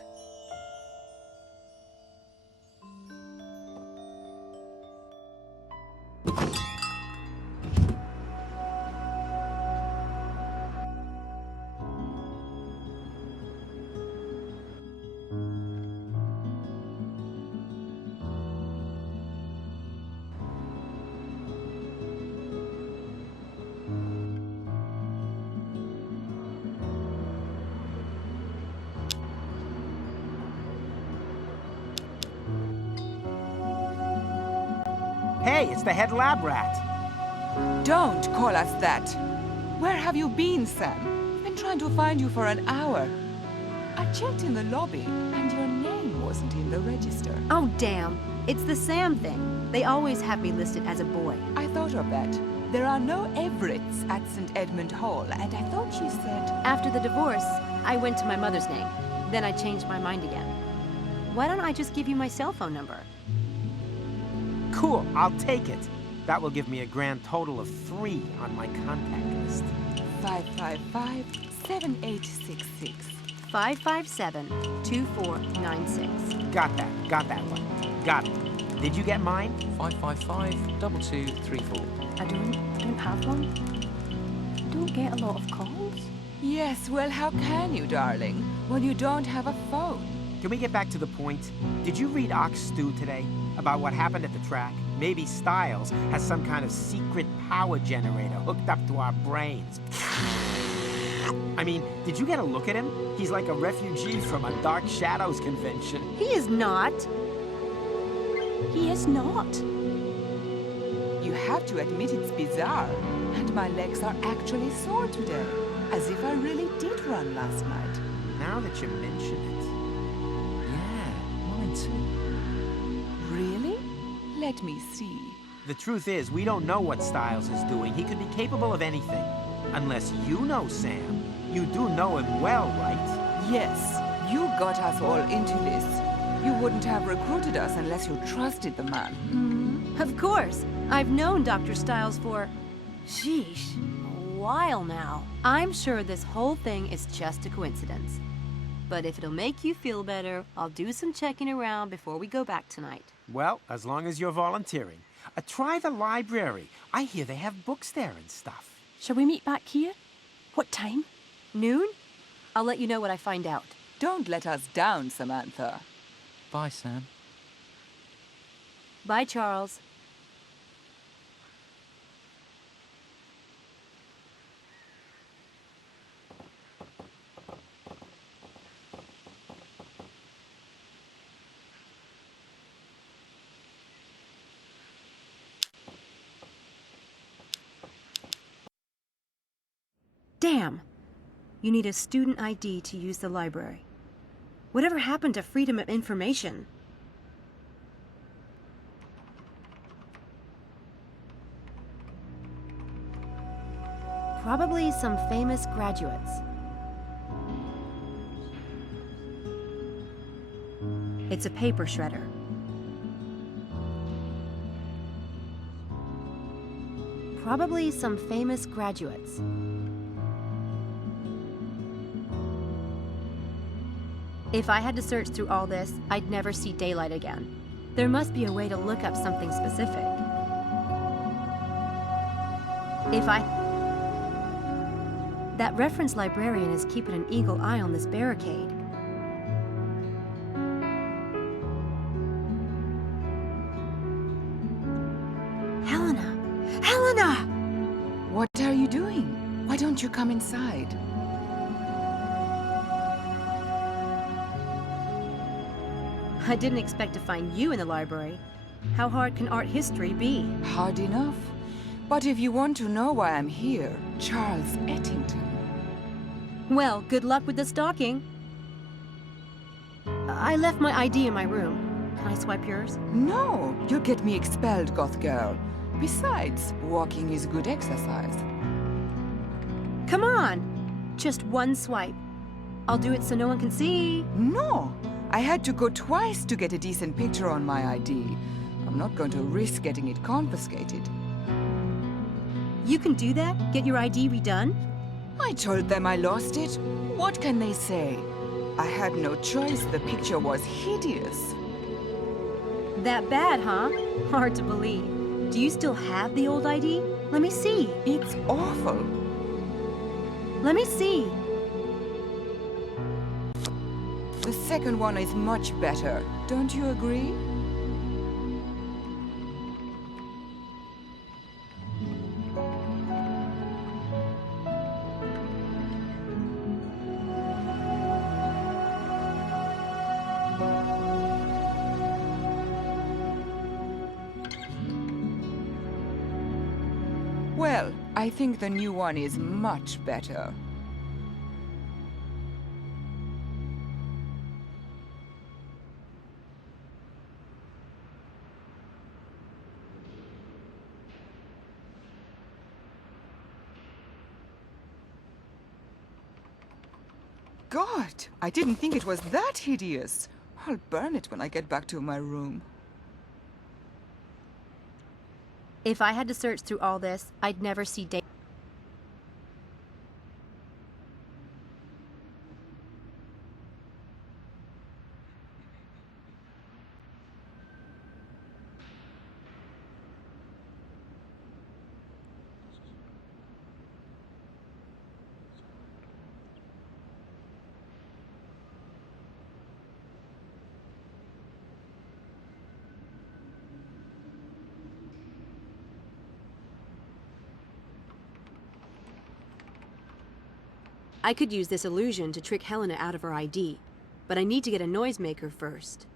Hey, it's the head lab rat. Don't call us that. Where have you been, Sam? I've been trying to find you for an hour. I checked in the lobby, and your name wasn't in the register. Oh, damn. It's the Sam thing. They always have me listed as a boy. I thought of that. There are no Everetts at St. Edmund Hall, and I thought you said... After the divorce, I went to my mother's name. Then I changed my mind again. Why don't I just give you my cell phone number? Cool, I'll take it. That will give me a grand total of 3 on my contact list. 555-7866. 557-2496. Got that one. Got it. Did you get mine? 555-2234. I don't have one. I don't get a lot of calls. Yes, well, how can you, darling, when you don't have a phone? Can we get back to the point? Did you read Ox Stew today? About what happened at the track? Maybe Styles has some kind of secret power generator hooked up to our brains. I mean, did you get a look at him? He's like a refugee from a Dark Shadows convention. He is not. He is not. You have to admit it's bizarre. And my legs are actually sore today. As if I really did run last night. Now that you mention it. Yeah, mine too. Really? Let me see. The truth is, we don't know what Styles is doing. He could be capable of anything. Unless you know Sam. You do know him well, right? Yes, you got us all into this. You wouldn't have recruited us unless you trusted the man. Of course. I've known Dr. Styles for... sheesh, a while now. I'm sure this whole thing is just a coincidence. But if it'll make you feel better, I'll do some checking around before we go back tonight. Well, as long as you're volunteering. Try the library. I hear they have books there and stuff. Shall we meet back here? What time? Noon? I'll let you know what I find out. Don't let us down, Samantha. Bye, Sam. Bye, Charles. Damn! You need a student ID to use the library. Whatever happened to freedom of information? Probably some famous graduates. It's a paper shredder. Probably some famous graduates. If I had to search through all this, I'd never see daylight again. There must be a way to look up something specific. That reference librarian is keeping an eagle eye on this barricade. Helena! Helena! What are you doing? Why don't you come inside? I didn't expect to find you in the library. How hard can art history be? Hard enough. But if you want to know why I'm here, Charles Ettington. Well, good luck with the stalking. I left my ID in my room. Can I swipe yours? No, you'll get me expelled, goth girl. Besides, walking is good exercise. Come on! Just one swipe. I'll do it so no one can see. No! I had to go twice to get a decent picture on my ID. I'm not going to risk getting it confiscated. You can do that? Get your ID redone? I told them I lost it. What can they say? I had no choice. The picture was hideous. That bad, huh? Hard to believe. Do you still have the old ID? Let me see. It's awful. Let me see. The second one is much better. Don't you agree? Well, I think the new one is much better. God, I didn't think it was that hideous. I'll burn it when I get back to my room. If I had to search through all this, I'd never see daylight. I could use this illusion to trick Helena out of her ID, but I need to get a noisemaker first.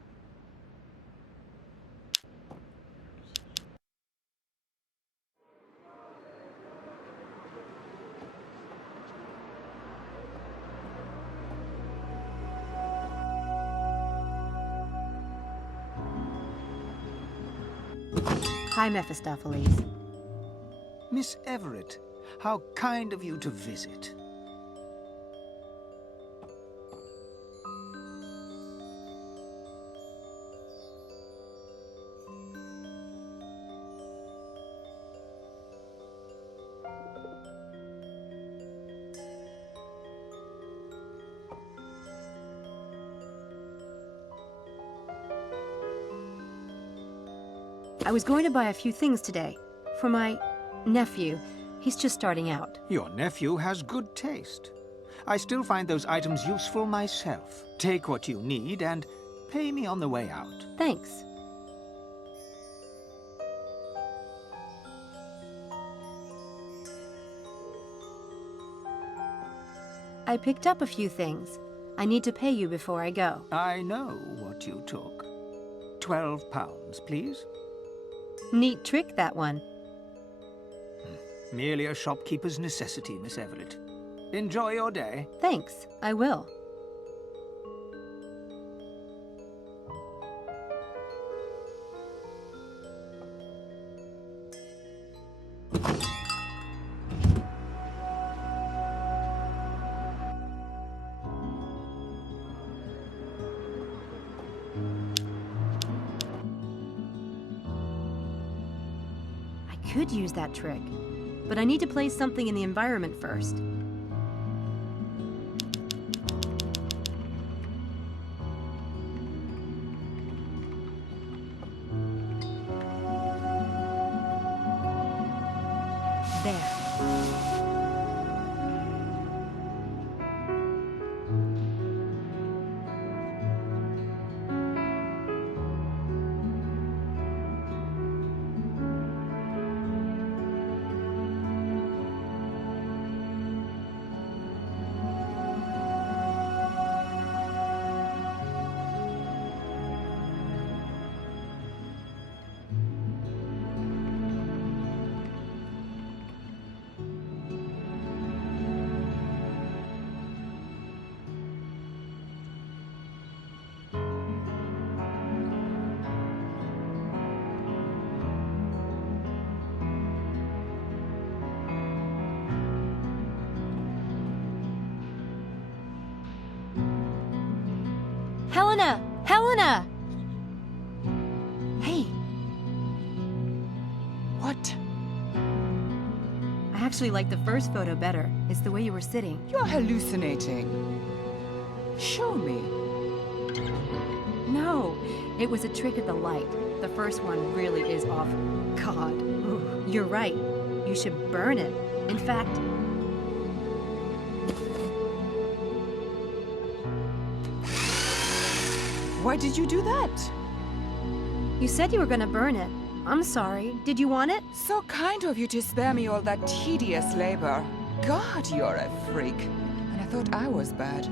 Hi, Mephistopheles. Miss Everett, how kind of you to visit. I was going to buy a few things today. For my nephew. He's just starting out. Your nephew has good taste. I still find those items useful myself. Take what you need and pay me on the way out. Thanks. I picked up a few things. I need to pay you before I go. I know what you took. £12, please. Neat trick, that one. Merely a shopkeeper's necessity, Miss Everett. Enjoy your day. Thanks, I will. I could use that trick, but I need to place something in the environment first. There. Helena! Helena! Hey. What? I actually like the first photo better. It's the way you were sitting. You're hallucinating. Show me. No, it was a trick of the light. The first one really is awful. God. Ooh, you're right. You should burn it. In fact... Why did you do that? You said you were gonna burn it. I'm sorry. Did you want it? So kind of you to spare me all that tedious labor. God, you're a freak. And I thought I was bad.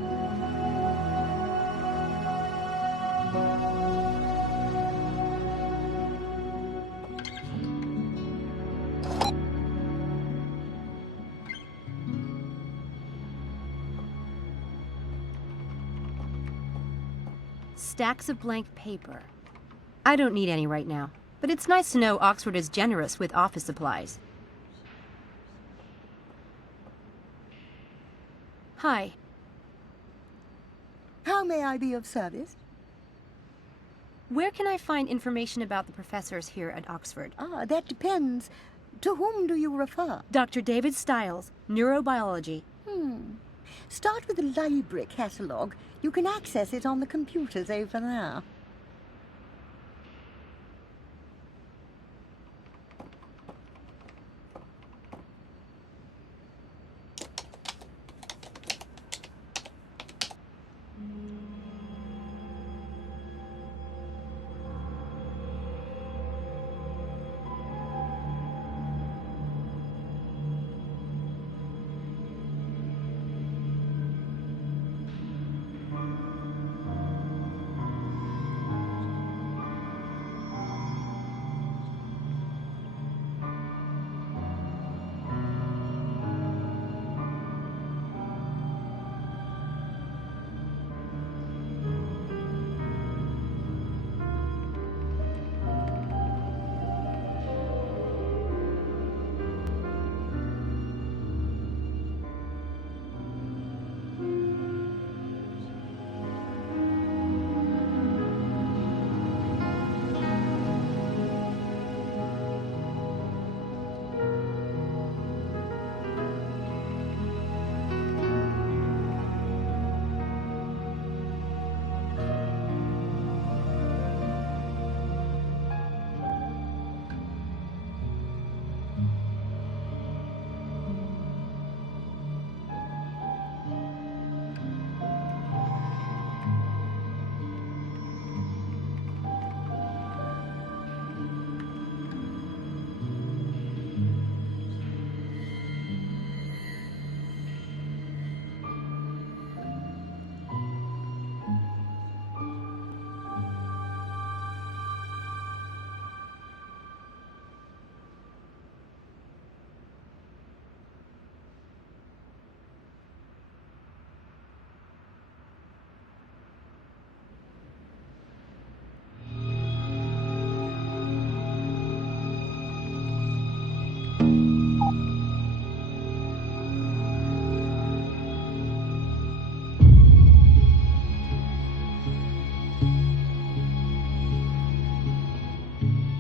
Stacks of blank paper. I don't need any right now, but it's nice to know Oxford is generous with office supplies. Hi. How may I be of service? Where can I find information about the professors here at Oxford? Ah, that depends. To whom do you refer? Dr. David Stiles, neurobiology. Start with the library catalogue. You can access it on the computers over there.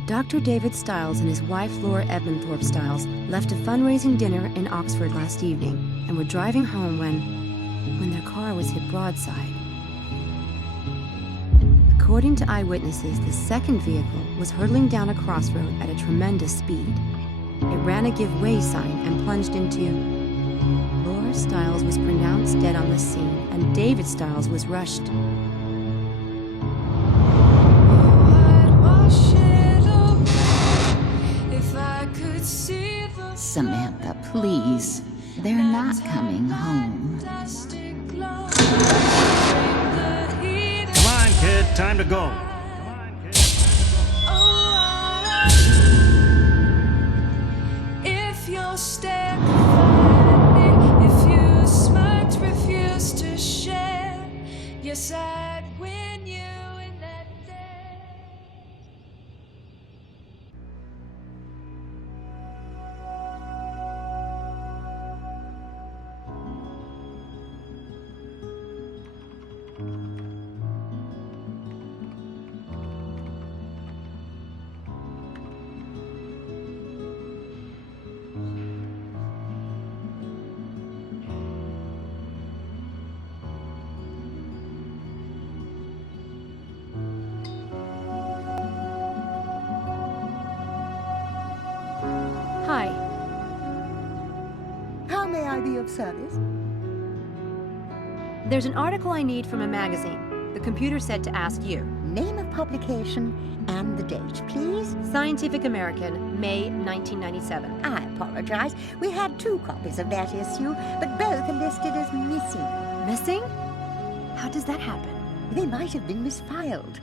Dr. David Stiles and his wife Laura Edmonthorpe Stiles left a fundraising dinner in Oxford last evening and were driving home when their car was hit broadside. According to eyewitnesses, the second vehicle was hurtling down a crossroad at a tremendous speed. It ran a give way sign and plunged into... Laura Stiles was pronounced dead on the scene, and David Stiles was rushed. Samantha, please. They're not coming home. Come on, kid. Time to go. If you're stare, if you smirked, refuse to share your sad when you in that day. Hi. How may I be of service? There's an article I need from a magazine. The computer said to ask you. Name of publication and the date, please. Scientific American, May 1997. I apologize. We had 2 copies of that issue, but both are listed as missing. Missing? How does that happen? They might have been misfiled.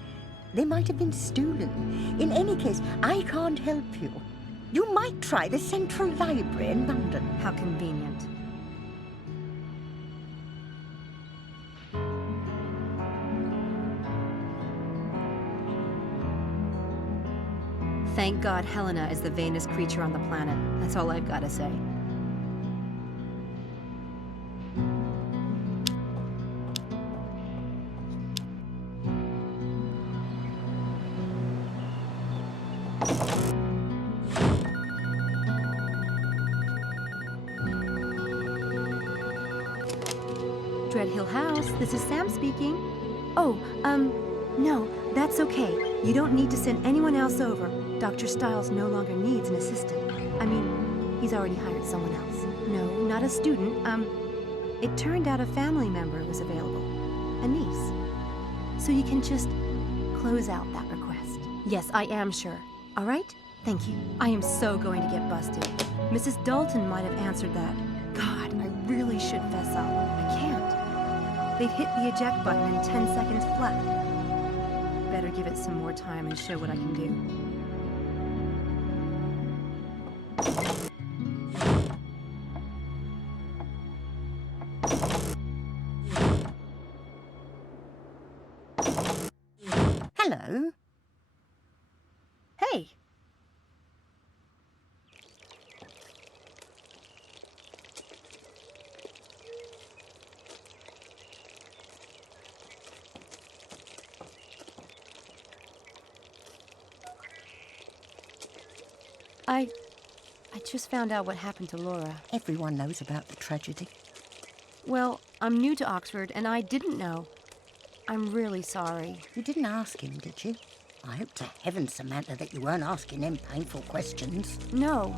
They might have been stolen. In any case, I can't help you. You might try the Central Library in London. How convenient. Thank God Helena is the vainest creature on the planet. That's all I've got to say. Dread Hill House, this is Sam speaking. Oh, no, that's okay. You don't need to send anyone else over. Dr. Stiles no longer needs an assistant. I mean, he's already hired someone else. No, not a student. It turned out a family member was available. A niece. So you can just close out that request. Yes, I am sure. All right? Thank you. I am so going to get busted. Mrs. Dalton might have answered that. God, I really should fess up. I can't. They'd hit the eject button in 10 seconds flat. Better give it some more time and show what I can do. Hello. Hey. I just found out what happened to Laura. Everyone knows about the tragedy. Well, I'm new to Oxford, and I didn't know. I'm really sorry. You didn't ask him, did you? I hope to heaven, Samantha, that you weren't asking him painful questions. No.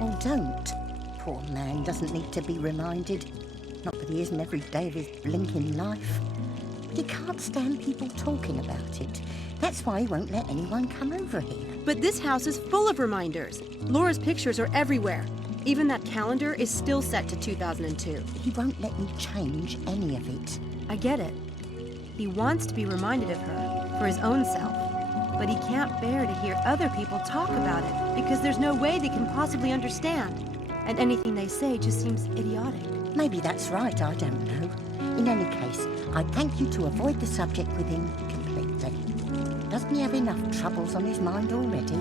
Oh, don't. Poor man doesn't need to be reminded. Not that he isn't every day of his blinking life. But he can't stand people talking about it. That's why he won't let anyone come over here. But this house is full of reminders. Laura's pictures are everywhere. Even that calendar is still set to 2002. He won't let me change any of it. I get it. He wants to be reminded of her, for his own self. But he can't bear to hear other people talk about it, because there's no way they can possibly understand. And anything they say just seems idiotic. Maybe that's right, I don't know. In any case, I thank you to avoid the subject with him completely. Doesn't he have enough troubles on his mind already?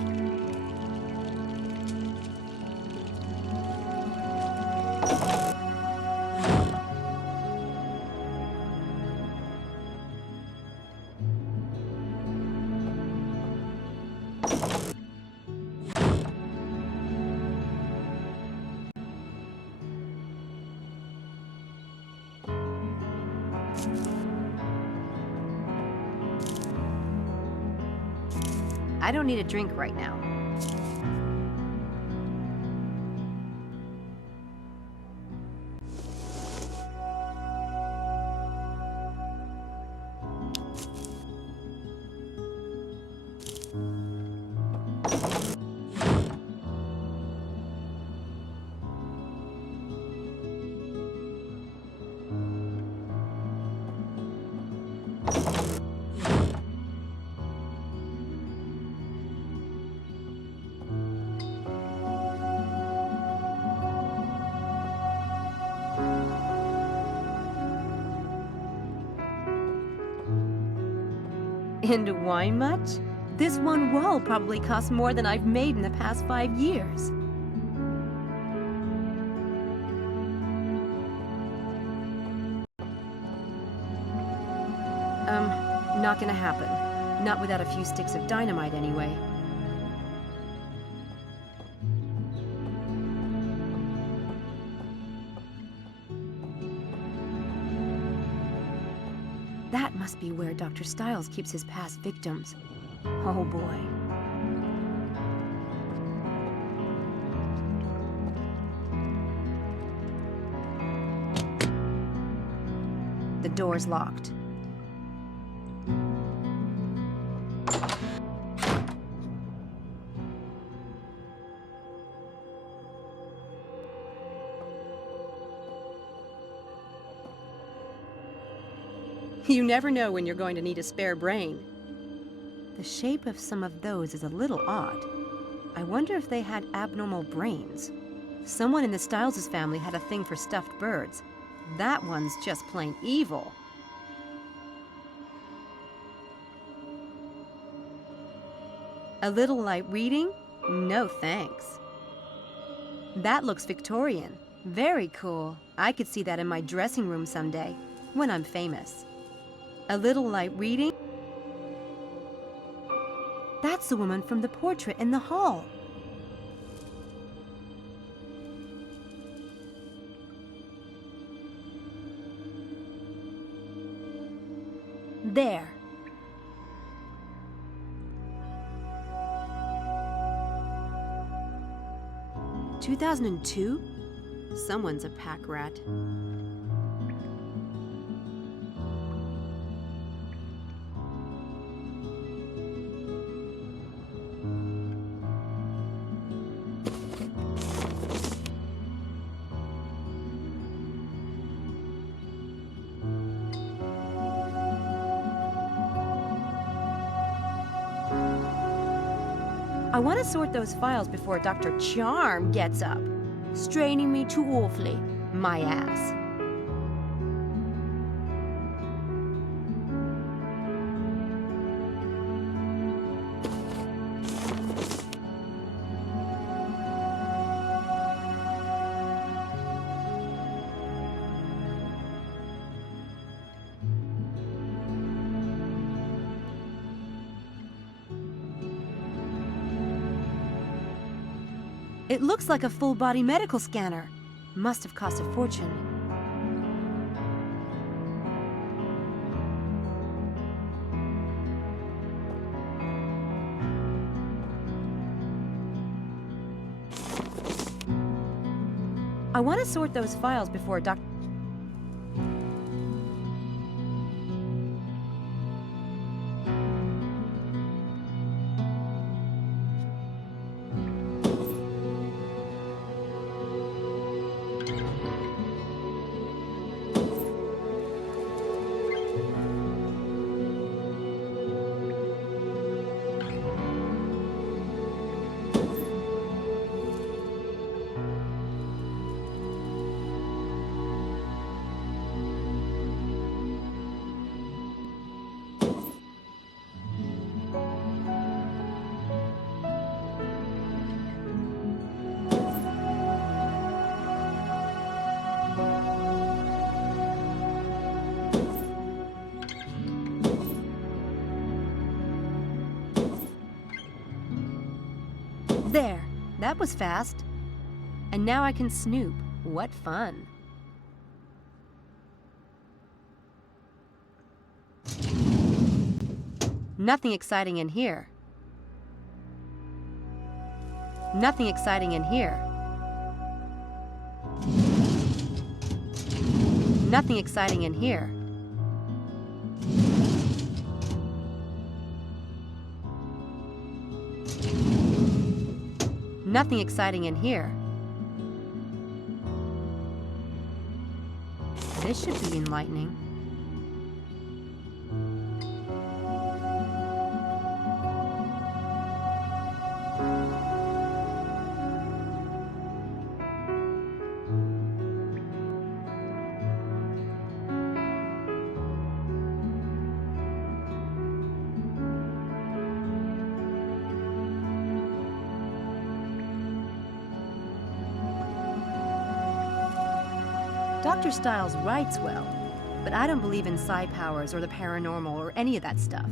I don't need a drink right now. Into wine much? This one wall probably costs more than I've made in the past 5 years. Not gonna happen. Not without a few sticks of dynamite, anyway. That must be where Dr. Stiles keeps his past victims. Oh boy. The door's locked. You never know when you're going to need a spare brain. The shape of some of those is a little odd. I wonder if they had abnormal brains. Someone in the Stiles' family had a thing for stuffed birds. That one's just plain evil. A little light reading? No thanks. That looks Victorian. Very cool. I could see that in my dressing room someday, when I'm famous. A little light reading? That's the woman from the portrait in the hall. There. "2002? Someone's a pack rat. I want to sort those files before Dr. Charm gets up. Straining me too awfully, my ass. It looks like a full-body medical scanner. Must have cost a fortune. I want to sort those files before Dr. There, that was fast. And now I can snoop. What fun. Nothing exciting in here. Nothing exciting in here. Nothing exciting in here. Nothing exciting in here. This should be enlightening. Dr. Stiles writes well, but I don't believe in psi powers or the paranormal or any of that stuff.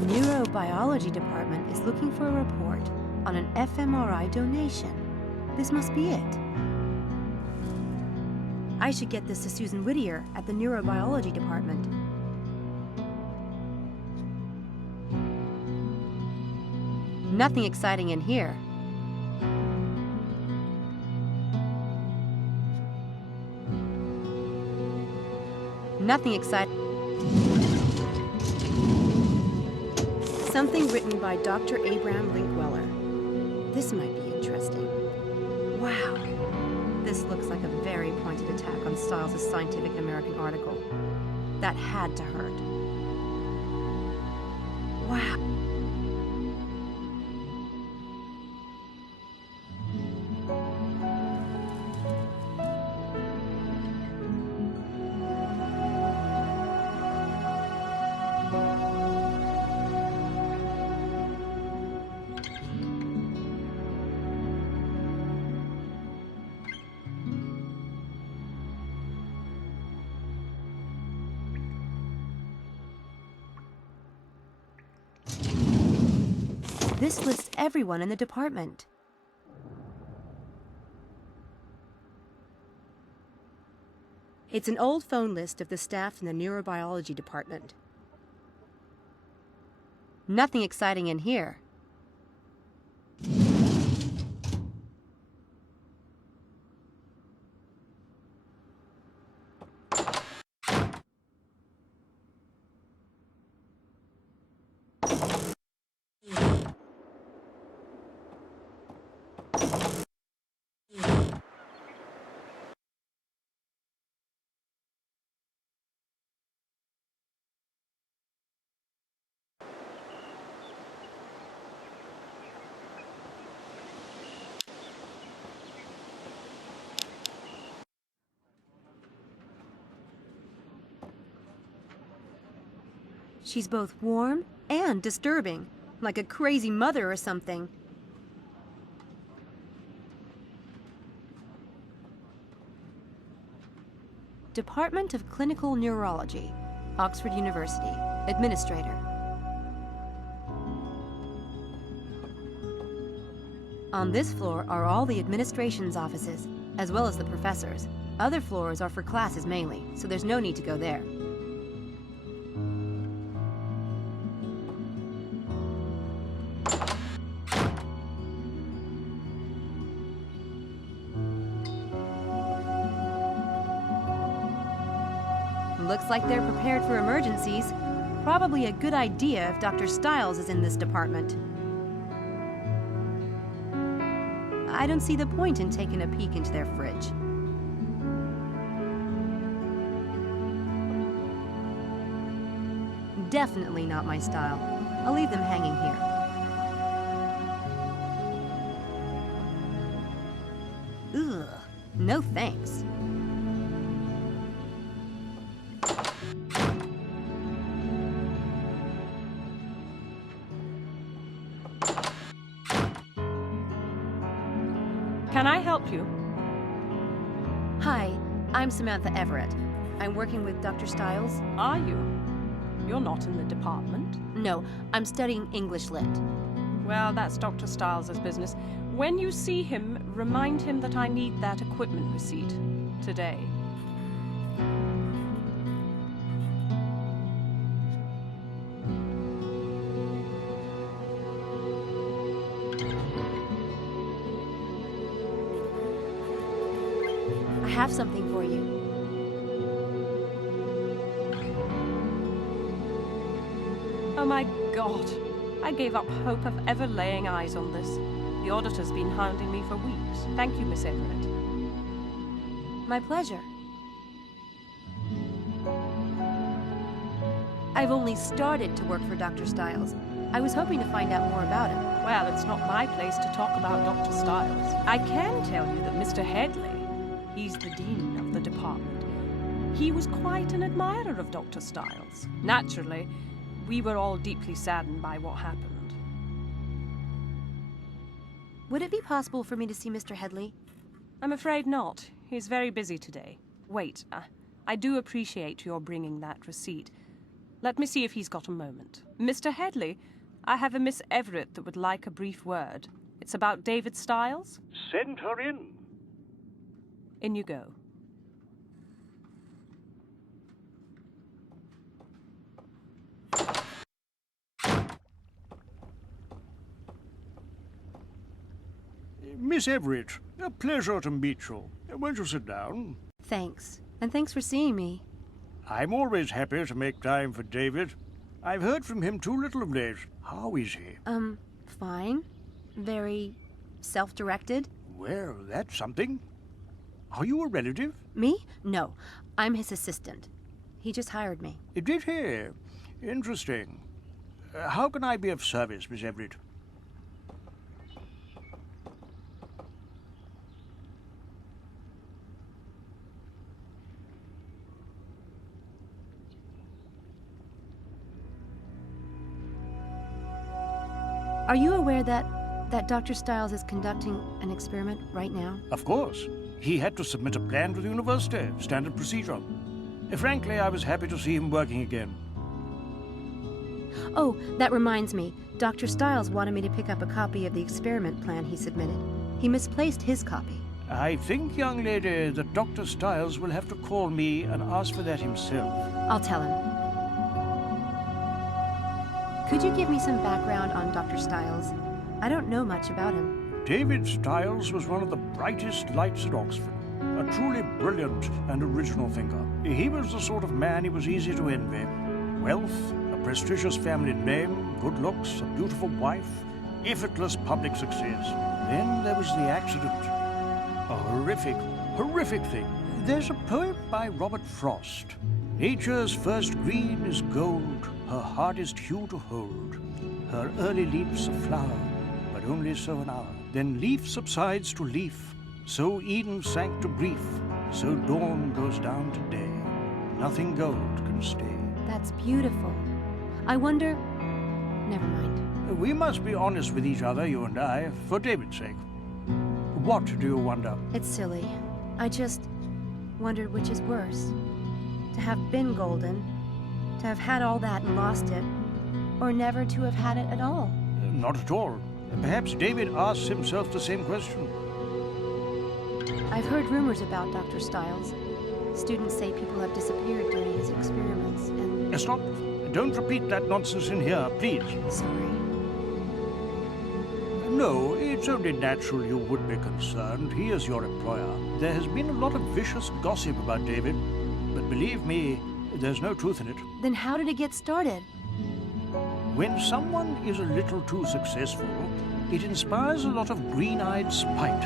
The neurobiology department is looking for a report on an fMRI donation. This must be it. I should get this to Susan Whittier at the neurobiology department. Nothing exciting in here. Nothing exciting. Something written by Dr. Abraham Linkweller. This might be interesting. Wow. This looks like a very pointed attack on Stiles' Scientific American article. That had to hurt. Wow. This lists everyone in the department. It's an old phone list of the staff in the neurobiology department. Nothing exciting in here. She's both warm and disturbing, like a crazy mother or something. Department of Clinical Neurology, Oxford University, Administrator. On this floor are all the administration's offices, as well as the professors. Other floors are for classes mainly, so there's no need to go there. Looks like they're prepared for emergencies. Probably a good idea if Dr. Stiles is in this department. I don't see the point in taking a peek into their fridge. Definitely not my style. I'll leave them hanging here. Ugh, no thanks. Can I help you? Hi, I'm Samantha Everett. I'm working with Dr. Stiles. Are you? You're not in the department. No, I'm studying English Lit. Well, that's Dr. Stiles' business. When you see him, remind him that I need that equipment receipt today. I have something for you. Oh my God. I gave up hope of ever laying eyes on this. The auditor's been hounding me for weeks. Thank you, Miss Everett. My pleasure. I've only started to work for Dr. Stiles. I was hoping to find out more about him. Well, it's not my place to talk about Dr. Stiles. I can tell you that Mr. Headley, he's the dean of the department. He was quite an admirer of Dr. Stiles. Naturally, we were all deeply saddened by what happened. Would it be possible for me to see Mr. Headley? I'm afraid not. He's very busy today. Wait, I do appreciate your bringing that receipt. Let me see if he's got a moment. Mr. Headley, I have a Miss Everett that would like a brief word. It's about David Stiles. Send her in. In you go. Miss Everett, a pleasure to meet you. Won't you sit down? Thanks. And thanks for seeing me. I'm always happy to make time for David. I've heard from him too little of late. How is he? Fine. Very self-directed. Well, that's something. Are you a relative? Me? No. I'm his assistant. He just hired me. Did he? Interesting. How can I be of service, Miss Everett? Are you aware that Dr. Stiles is conducting an experiment right now? Of course. He had to submit a plan to the university, standard procedure. Frankly, I was happy to see him working again. Oh, that reminds me. Dr. Stiles wanted me to pick up a copy of the experiment plan he submitted. He misplaced his copy. I think, young lady, that Dr. Stiles will have to call me and ask for that himself. I'll tell him. Could you give me some background on Dr. Stiles? I don't know much about him. David Stiles was one of the brightest lights at Oxford. A truly brilliant and original thinker. He was the sort of man it was easy to envy. Wealth, a prestigious family name, good looks, a beautiful wife, effortless public success. Then there was the accident. A horrific thing. There's a poem by Robert Frost. Nature's first green is gold, her hardest hue to hold. Her early leaves a flower, but only so an hour. Then leaf subsides to leaf, so Eden sank to grief, so dawn goes down to day. Nothing gold can stay. That's beautiful. I wonder... Never mind. We must be honest with each other, you and I, for David's sake. What do you wonder? It's silly. I just wondered which is worse. To have been golden, to have had all that and lost it, or never to have had it at all. Not at all. Perhaps David asks himself the same question. I've heard rumors about Dr. Stiles. Students say people have disappeared during his experiments, and... Stop. Don't repeat that nonsense in here, please. Sorry. No, it's only natural you would be concerned. He is your employer. There has been a lot of vicious gossip about David, but believe me, there's no truth in it. Then how did it get started? When someone is a little too successful, it inspires a lot of green-eyed spite.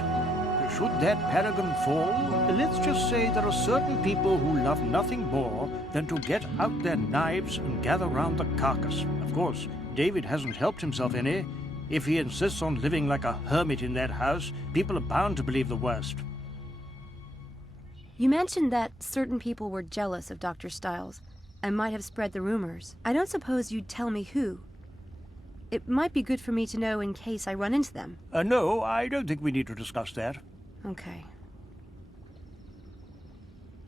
Should that paragon fall, let's just say there are certain people who love nothing more than to get out their knives and gather round the carcass. Of course, David hasn't helped himself any. If he insists on living like a hermit in that house, people are bound to believe the worst. You mentioned that certain people were jealous of Dr. Stiles and might have spread the rumors. I don't suppose you'd tell me who. It might be good for me to know in case I run into them. No, I don't think we need to discuss that. Okay.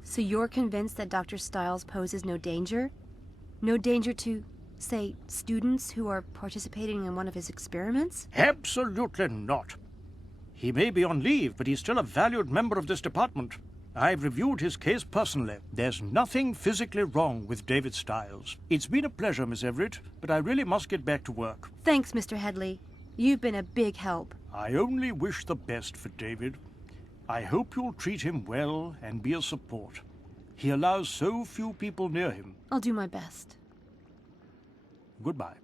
So you're convinced that Dr. Stiles poses no danger? No danger to, say, students who are participating in one of his experiments? Absolutely not. He may be on leave, but he's still a valued member of this department. I've reviewed his case personally. There's nothing physically wrong with David Stiles. It's been a pleasure, Miss Everett, but I really must get back to work. Thanks, Mr. Headley. You've been a big help. I only wish the best for David. I hope you'll treat him well and be a support. He allows so few people near him. I'll do my best. Goodbye.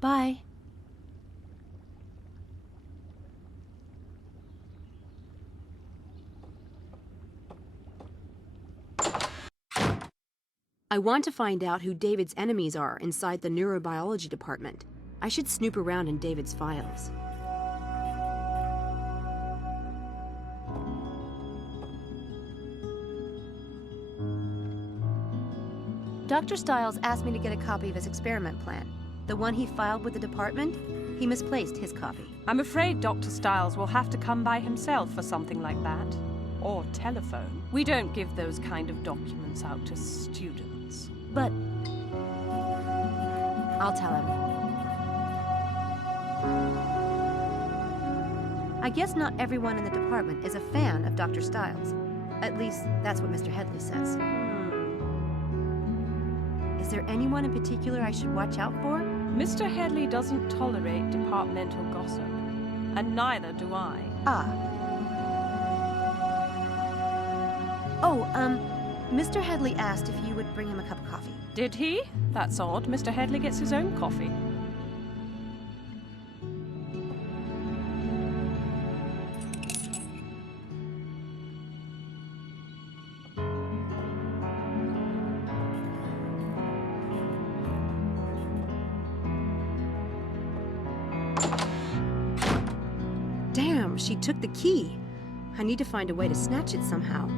Bye. I want to find out who David's enemies are inside the neurobiology department. I should snoop around in David's files. Dr. Stiles asked me to get a copy of his experiment plan. The one he filed with the department, he misplaced his copy. I'm afraid Dr. Stiles will have to come by himself for something like that. Or telephone. We don't give those kind of documents out to students. But I'll tell him. I guess not everyone in the department is a fan of Dr. Stiles. At least, that's what Mr. Headley says. Is there anyone in particular I should watch out for? Mr. Headley doesn't tolerate departmental gossip. And neither do I. Mr. Headley asked if you would bring him a cup of coffee. Did he? That's odd. Mr. Headley gets his own coffee. Damn, she took the key. I need to find a way to snatch it somehow.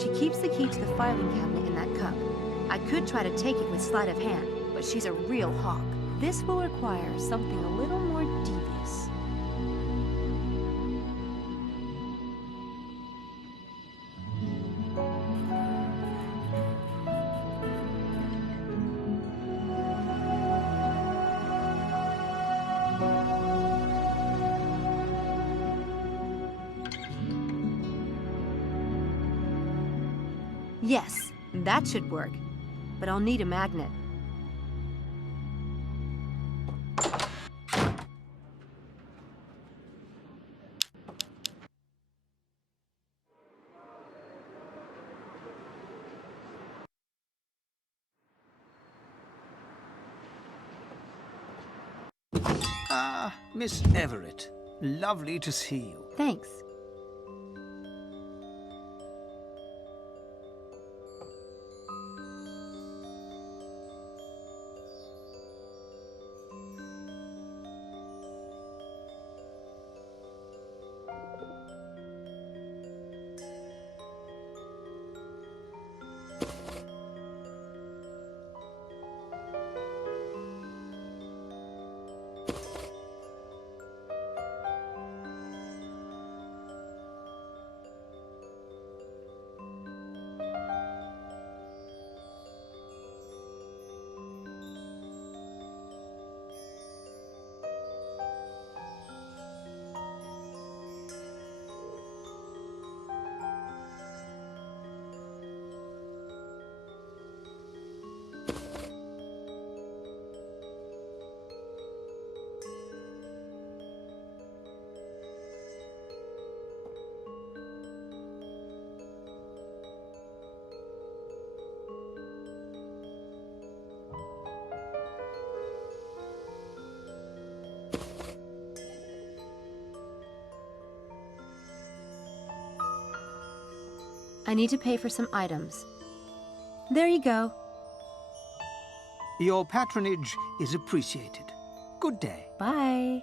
She keeps the key to the filing cabinet in that cup. I could try to take it with sleight of hand, but she's a real hawk. This will require something a little more devious. Yes, that should work. But I'll need a magnet. Ah, Miss Everett. Lovely to see you. Thanks. I need to pay for some items. There you go. Your patronage is appreciated. Good day. Bye.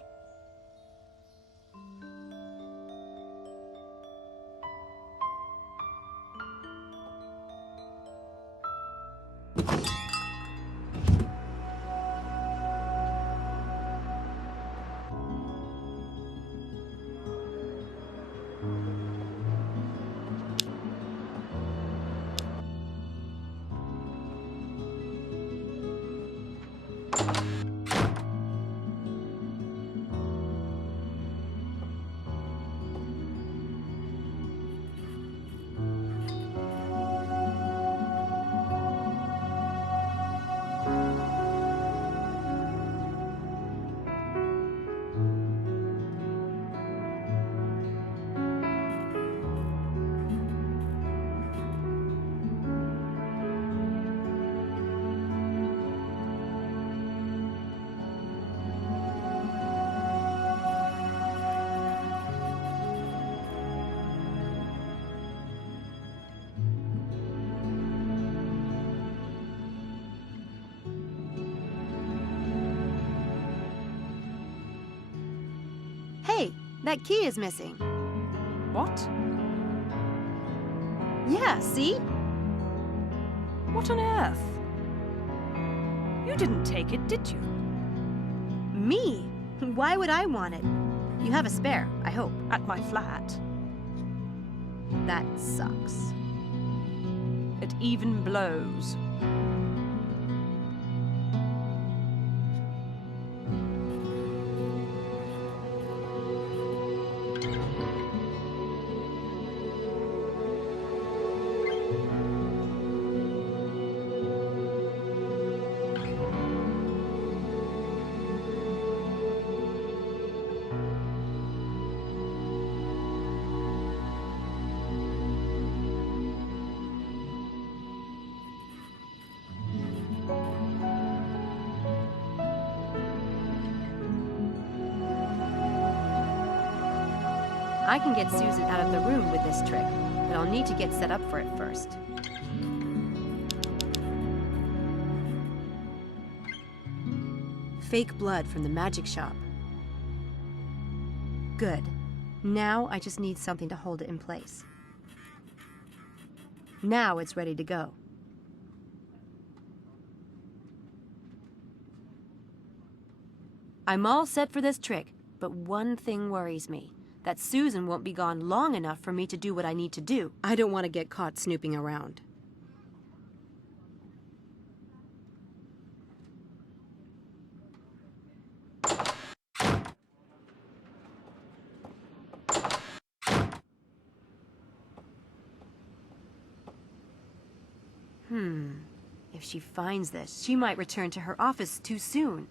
Hey, that key is missing. What? Yeah, see? What on earth? You didn't take it, did you? Me? Why would I want it? You have a spare, I hope. At my flat. That sucks. It even blows. I can get Susan out of the room with this trick, but I'll need to get set up for it first. Fake blood from the magic shop. Good. Now I just need something to hold it in place. Now it's ready to go. I'm all set for this trick, but one thing worries me. That Susan won't be gone long enough for me to do what I need to do. I don't want to get caught snooping around. If she finds this, she might return to her office too soon.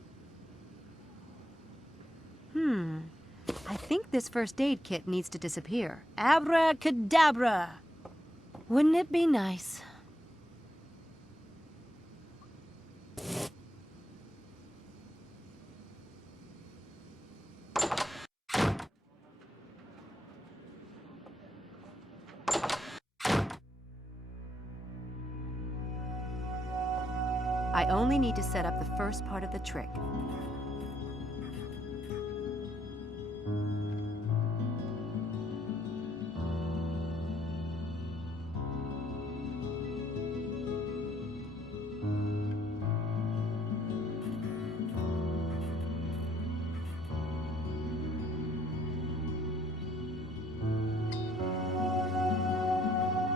I think this first aid kit needs to disappear. Abracadabra! Wouldn't it be nice? I only need to set up the first part of the trick.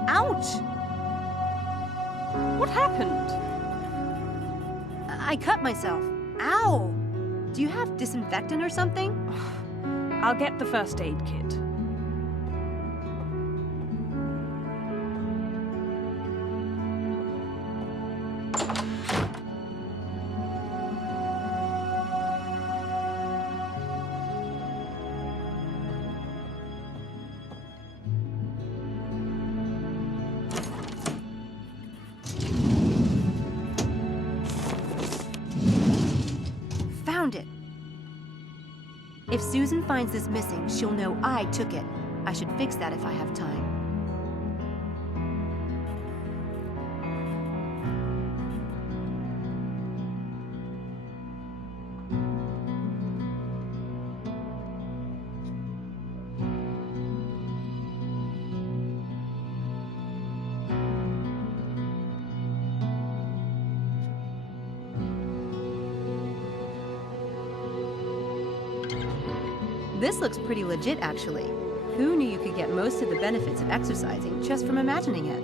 Ouch! What happened? I cut myself. Ow! Do you have disinfectant or something? I'll get the first aid kit. Found it. If Susan finds this missing, she'll know I took it. I should fix that if I have time. This looks pretty legit, actually. Who knew you could get most of the benefits of exercising just from imagining it?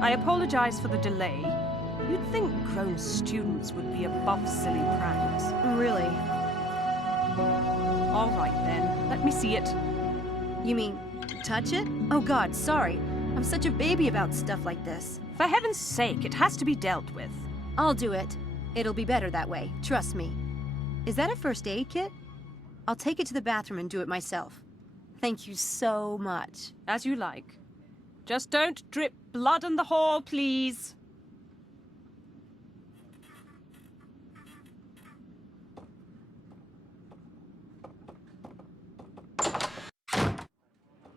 I apologize for the delay. You'd think grown students would be above silly pranks. Really? All right then, let me see it. You mean, touch it? Oh God, sorry. I'm such a baby about stuff like this. For heaven's sake, it has to be dealt with. I'll do it. It'll be better that way, trust me. Is that a first aid kit? I'll take it to the bathroom and do it myself. Thank you so much. As you like. Just don't drip blood in the hall, please.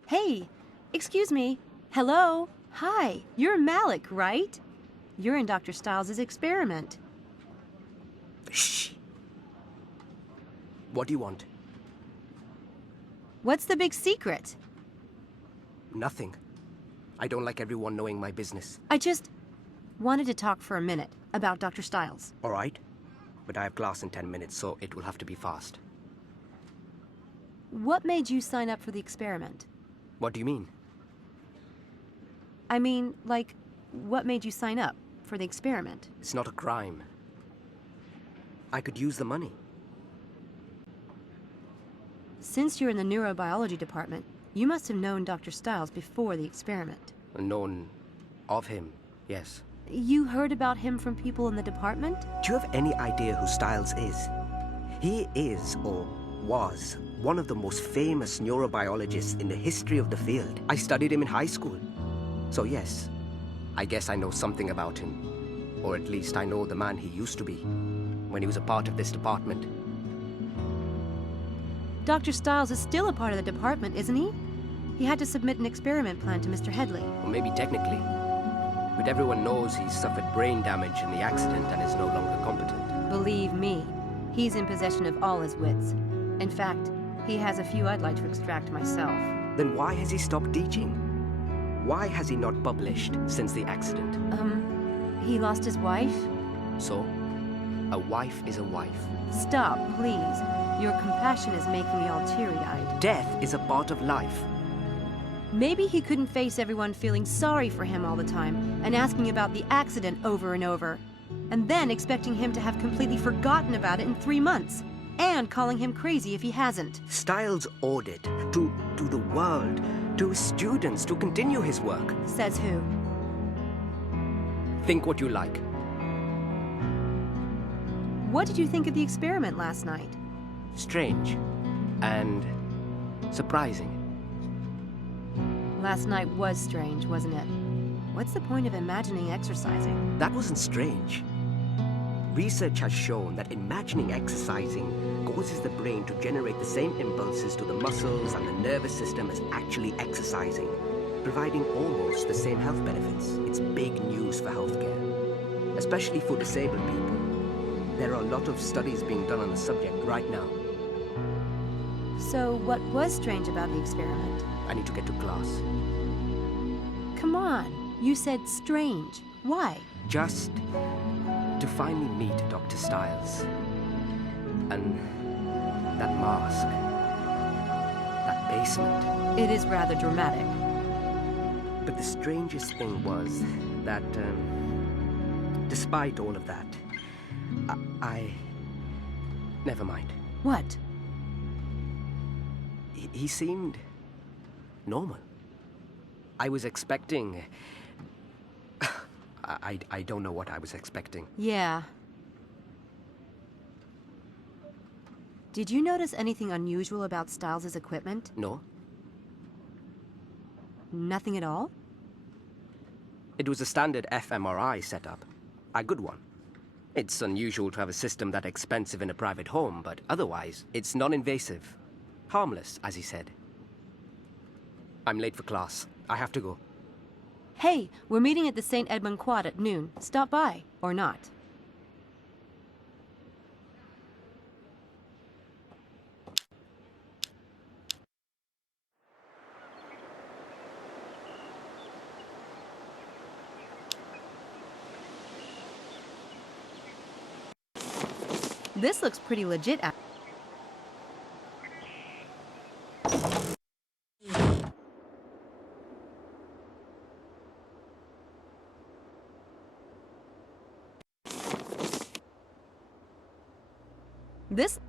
Hey, excuse me. Hello? Hi, you're Malik, right? You're in Dr. Stiles' experiment. Shh. What do you want? What's the big secret? Nothing. I don't like everyone knowing my business. I just wanted to talk for a minute about Dr. Stiles. All right. But I have class in 10 minutes, so it will have to be fast. What made you sign up for the experiment? What do you mean? I mean, like, what made you sign up for the experiment? It's not a crime. I could use the money. Since you're in the neurobiology department, you must have known Dr. Stiles before the experiment. Known of him, yes. You heard about him from people in the department? Do you have any idea who Stiles is? He is, or was, one of the most famous neurobiologists in the history of the field. I studied him in high school. So yes, I guess I know something about him. Or at least I know the man he used to be, when he was a part of this department. Dr. Stiles is still a part of the department, isn't he? He had to submit an experiment plan to Mr. Headley. Well, maybe technically. But everyone knows he's suffered brain damage in the accident and is no longer competent. Believe me, he's in possession of all his wits. In fact, he has a few I'd like to extract myself. Then why has he stopped teaching? Why has he not published since the accident? He lost his wife? So, a wife is a wife. Stop, please. Your compassion is making me all teary-eyed. Death is a part of life. Maybe he couldn't face everyone feeling sorry for him all the time and asking about the accident over and over, and then expecting him to have completely forgotten about it in 3 months, and calling him crazy if he hasn't. Stiles ordered to the world, to his students, to continue his work. Says who? Think what you like. What did you think of the experiment last night? Strange. And surprising. Last night was strange, wasn't it? What's the point of imagining exercising? That wasn't strange. Research has shown that imagining exercising causes the brain to generate the same impulses to the muscles and the nervous system as actually exercising, providing almost the same health benefits. It's big news for healthcare, especially for disabled people. There are a lot of studies being done on the subject right now. So what was strange about the experiment? I need to get to class. Come on, you said strange. Why? Just to finally meet Dr. Stiles. And that mask. That basement. It is rather dramatic. But the strangest thing was that, despite all of that, I... Never mind. What? He seemed normal. I was expecting... I don't know what I was expecting. Yeah. Did you notice anything unusual about Stiles' equipment? No. Nothing at all? It was a standard fMRI setup. A good one. It's unusual to have a system that expensive in a private home, but otherwise, it's non-invasive. Harmless, as he said. I'm late for class. I have to go. Hey, we're meeting at the St. Edmund Quad at noon. Stop by, or not. This looks pretty legit. This...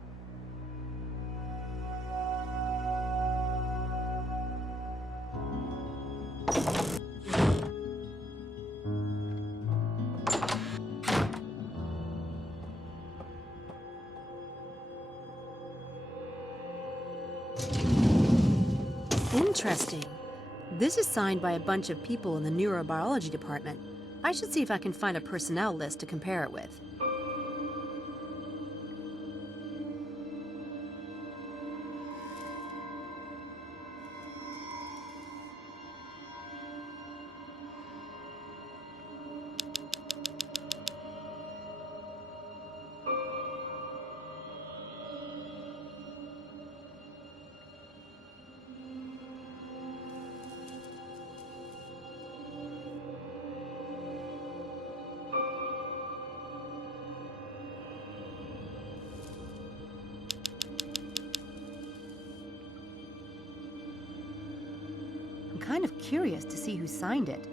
Interesting. This is signed by a bunch of people in the neurobiology department. I should see if I can find a personnel list to compare it with. Kind of curious to see who signed it,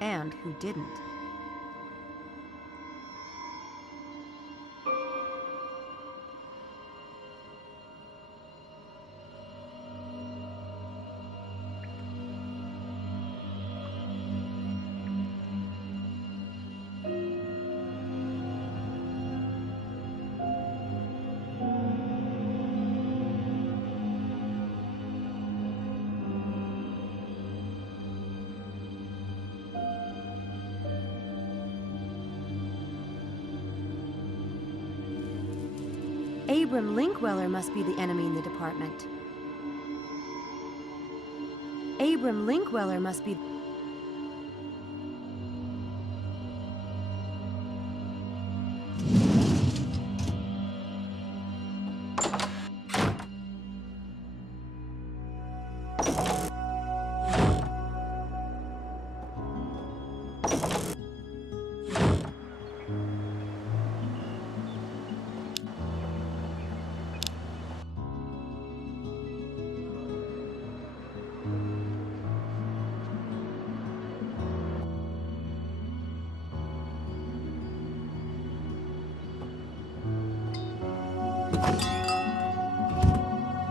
and who didn't. Abram Linkweller must be the enemy in the department. Abram Linkweller must be...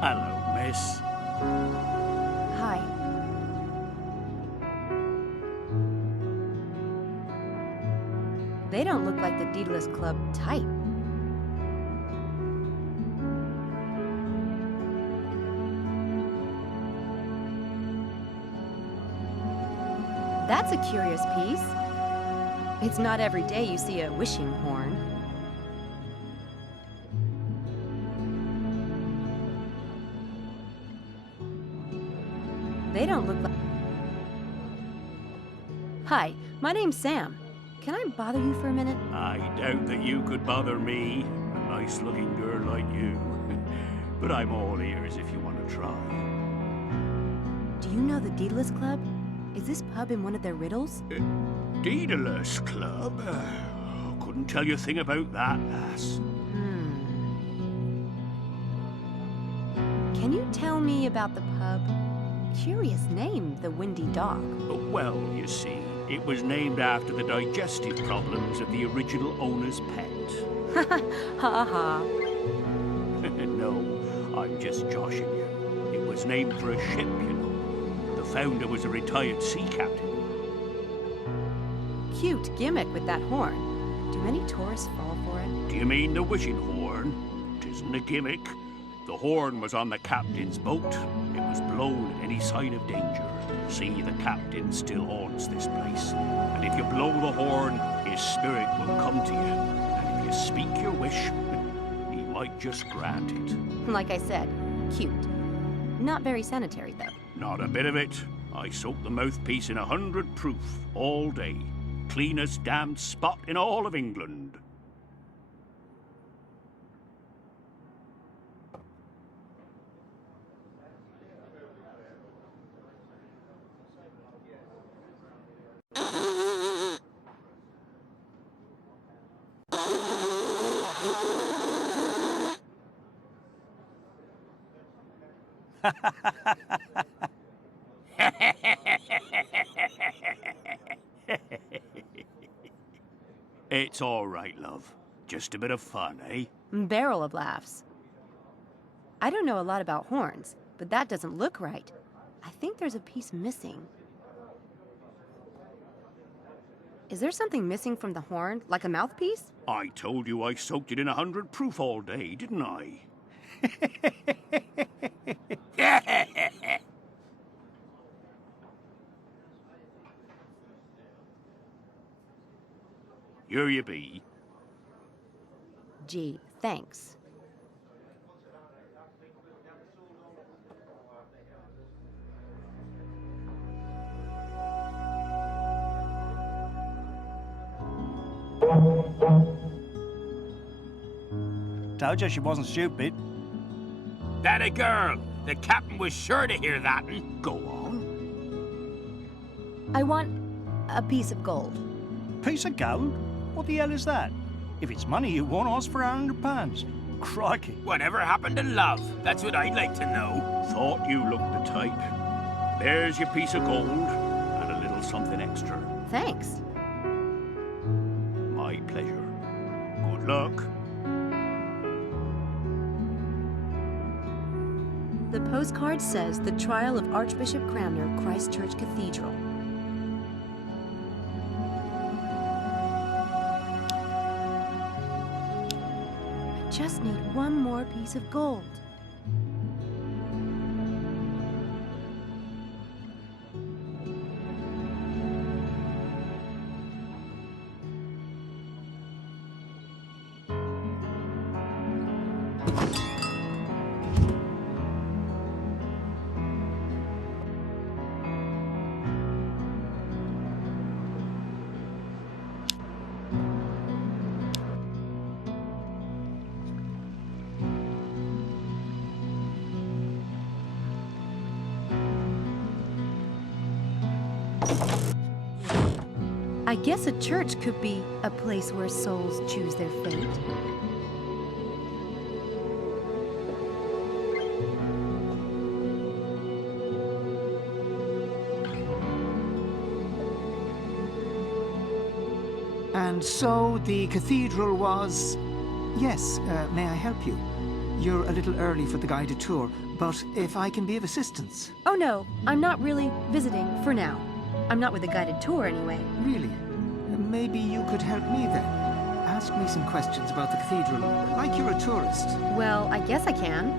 Hello, miss. Hi. They don't look like the Daedalus Club type. That's a curious piece. It's not every day you see a wishing horn. They don't look like... Hi, my name's Sam. Can I bother you for a minute? I doubt that you could bother me, a nice-looking girl like you. But I'm all ears if you want to try. Do you know the Daedalus Club? Is this pub in one of their riddles? Daedalus Club? Couldn't tell you a thing about that, lass. Can you tell me about the pub? Curious name, the Windy Dog. Well, you see, it was named after the digestive problems of the original owner's pet. Ha ha. No, I'm just joshing you. It was named for a ship, you know. The founder was a retired sea captain. Cute gimmick with that horn. Do many tourists fall for it? Do you mean the wishing horn? It isn't a gimmick. The horn was on the captain's boat. It was blown at any sign of danger. See, the captain still haunts this place. And if you blow the horn, his spirit will come to you. And if you speak your wish, he might just grant it. Like I said, cute. Not very sanitary, though. Not a bit of it. I soak the mouthpiece in 100 proof all day. Cleanest damned spot in all of England. It's all right, love. Just a bit of fun, eh? Barrel of laughs. I don't know a lot about horns, but that doesn't look right. I think there's a piece missing. Is there something missing from the horn, like a mouthpiece? I told you I soaked it in 100 proof all day, didn't I? Here you be. Gee, thanks. Told you she wasn't stupid. That a girl! The captain was sure to hear that. Go on. I want a piece of gold. Piece of gold? What the hell is that? If it's money you want, ask for £100. Crikey. Whatever happened to love? That's what I'd like to know. Thought you looked the type. There's your piece of gold, and a little something extra. Thanks. My pleasure. Good luck. The postcard says the trial of Archbishop Cranmer, Christchurch Cathedral. I just need one more piece of gold. I guess a church could be a place where souls choose their fate. And so the cathedral was... Yes, may I help you? You're a little early for the guided tour, but if I can be of assistance... Oh no, I'm not really visiting for now. I'm not with a guided tour anyway. Really? Maybe you could help me then. Ask me some questions about the cathedral, like you're a tourist. Well, I guess I can.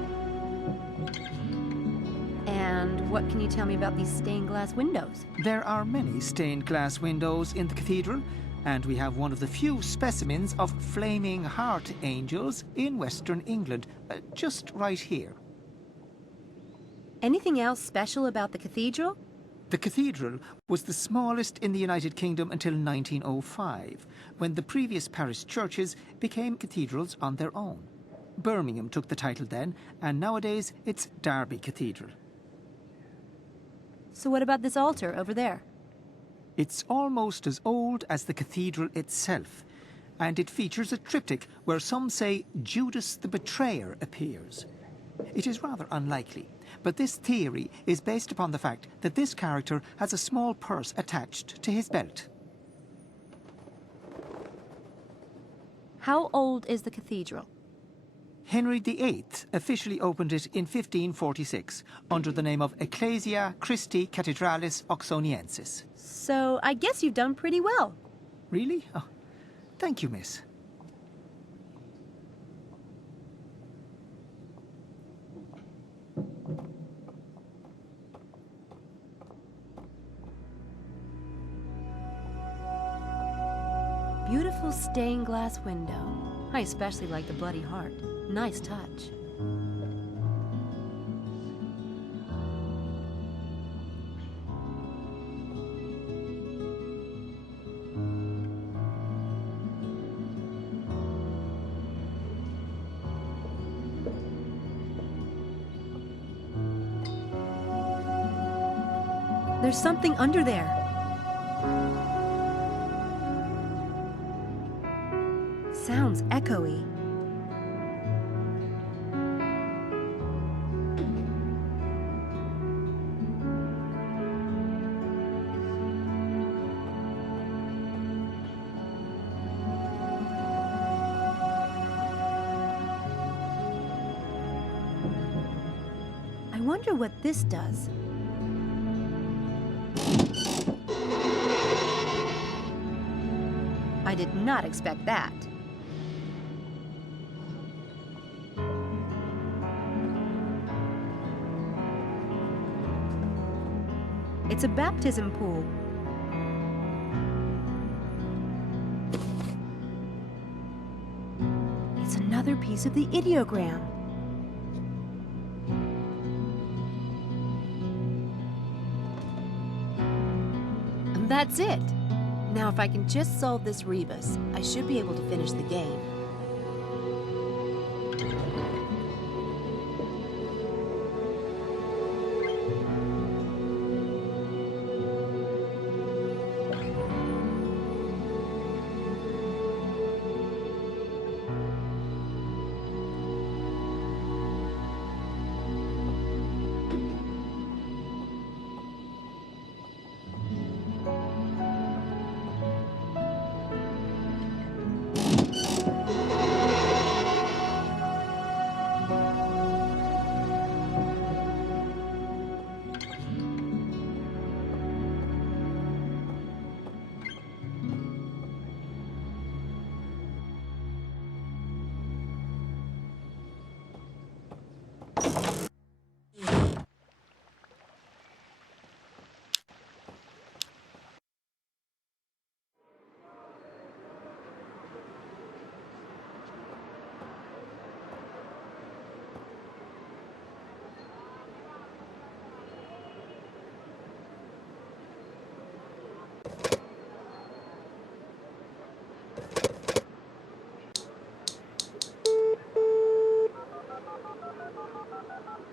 And what can you tell me about these stained glass windows? There are many stained glass windows in the cathedral, and we have one of the few specimens of flaming heart angels in Western England, just right here. Anything else special about the cathedral? The cathedral was the smallest in the United Kingdom until 1905, when the previous parish churches became cathedrals on their own. Birmingham took the title then, and nowadays it's Derby Cathedral. So what about this altar over there? It's almost as old as the cathedral itself, and it features a triptych where some say Judas the Betrayer appears. It is rather unlikely, but this theory is based upon the fact that this character has a small purse attached to his belt. How old is the cathedral? Henry VIII officially opened it in 1546 under the name of Ecclesia Christi Cathedralis Oxoniensis. So I guess you've done pretty well. Really? Oh, thank you, miss. Beautiful stained glass window. I especially like the bloody heart. Nice touch. There's something under there. Sounds echoey. wonder what this does. I did not expect that. It's a baptism pool. It's another piece of the ideogram. And that's it. Now, if I can just solve this rebus, I should be able to finish the game.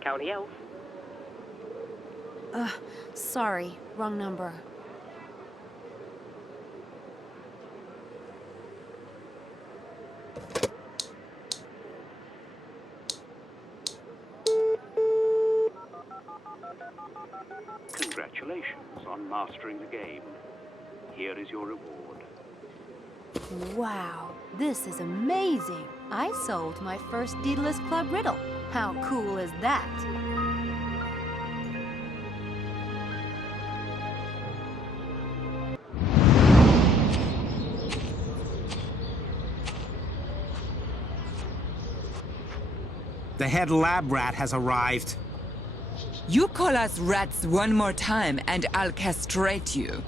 County Elf. Sorry, wrong number. Congratulations on mastering the game. Here is your reward. Wow, this is amazing. I solved my first Daedalus Club riddle. How cool is that? The head lab rat has arrived. You call us rats one more time and I'll castrate you.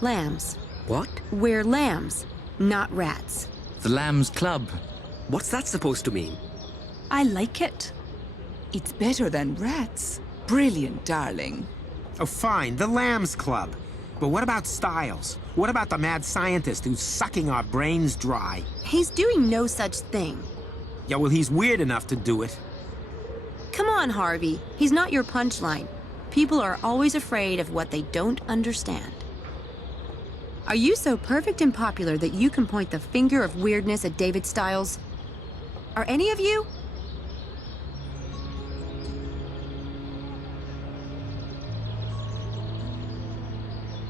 Lambs. What? We're lambs, not rats. The Lambs Club. What's that supposed to mean? I like it. It's better than rats. Brilliant, darling. Oh, fine, the Lambs Club. But what about Styles? What about the mad scientist who's sucking our brains dry? He's doing no such thing. Yeah, well, he's weird enough to do it. Come on, Harvey. He's not your punchline. People are always afraid of what they don't understand. Are you so perfect and popular that you can point the finger of weirdness at David Styles? Are any of you?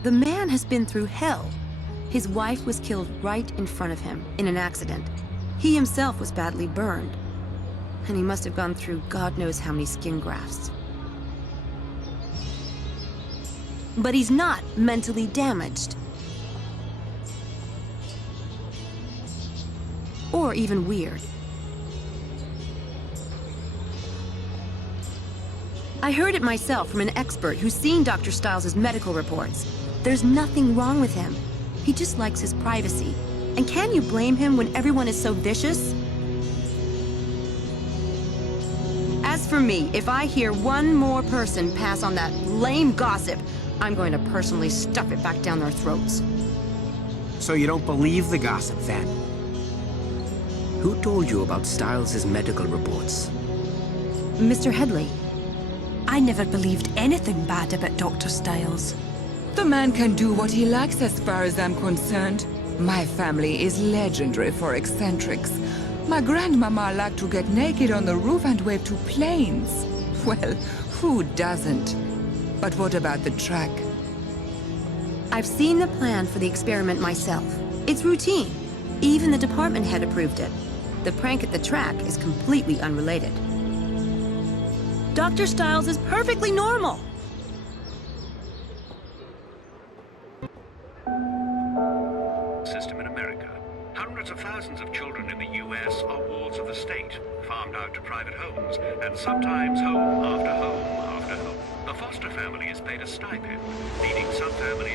The man has been through hell. His wife was killed right in front of him in an accident. He himself was badly burned. And he must have gone through God knows how many skin grafts. But he's not mentally damaged. Or even weird. I heard it myself from an expert who's seen Dr. Styles' medical reports. There's nothing wrong with him. He just likes his privacy. And can you blame him when everyone is so vicious? As for me, if I hear one more person pass on that lame gossip, I'm going to personally stuff it back down their throats. So you don't believe the gossip, then? Who told you about Styles' medical reports? Mr. Headley. I never believed anything bad about Dr. Styles. The man can do what he likes as far as I'm concerned. My family is legendary for eccentrics. My grandmama liked to get naked on the roof and wave to planes. Well, who doesn't? But what about the track? I've seen the plan for the experiment myself. It's routine. Even the department head approved it. The prank at the track is completely unrelated. Dr. Stiles is perfectly normal. System in America. Hundreds of thousands of children in the U.S. are wards of the state, farmed out to private homes, and sometimes home after home after home. The foster family is paid a stipend, leading some families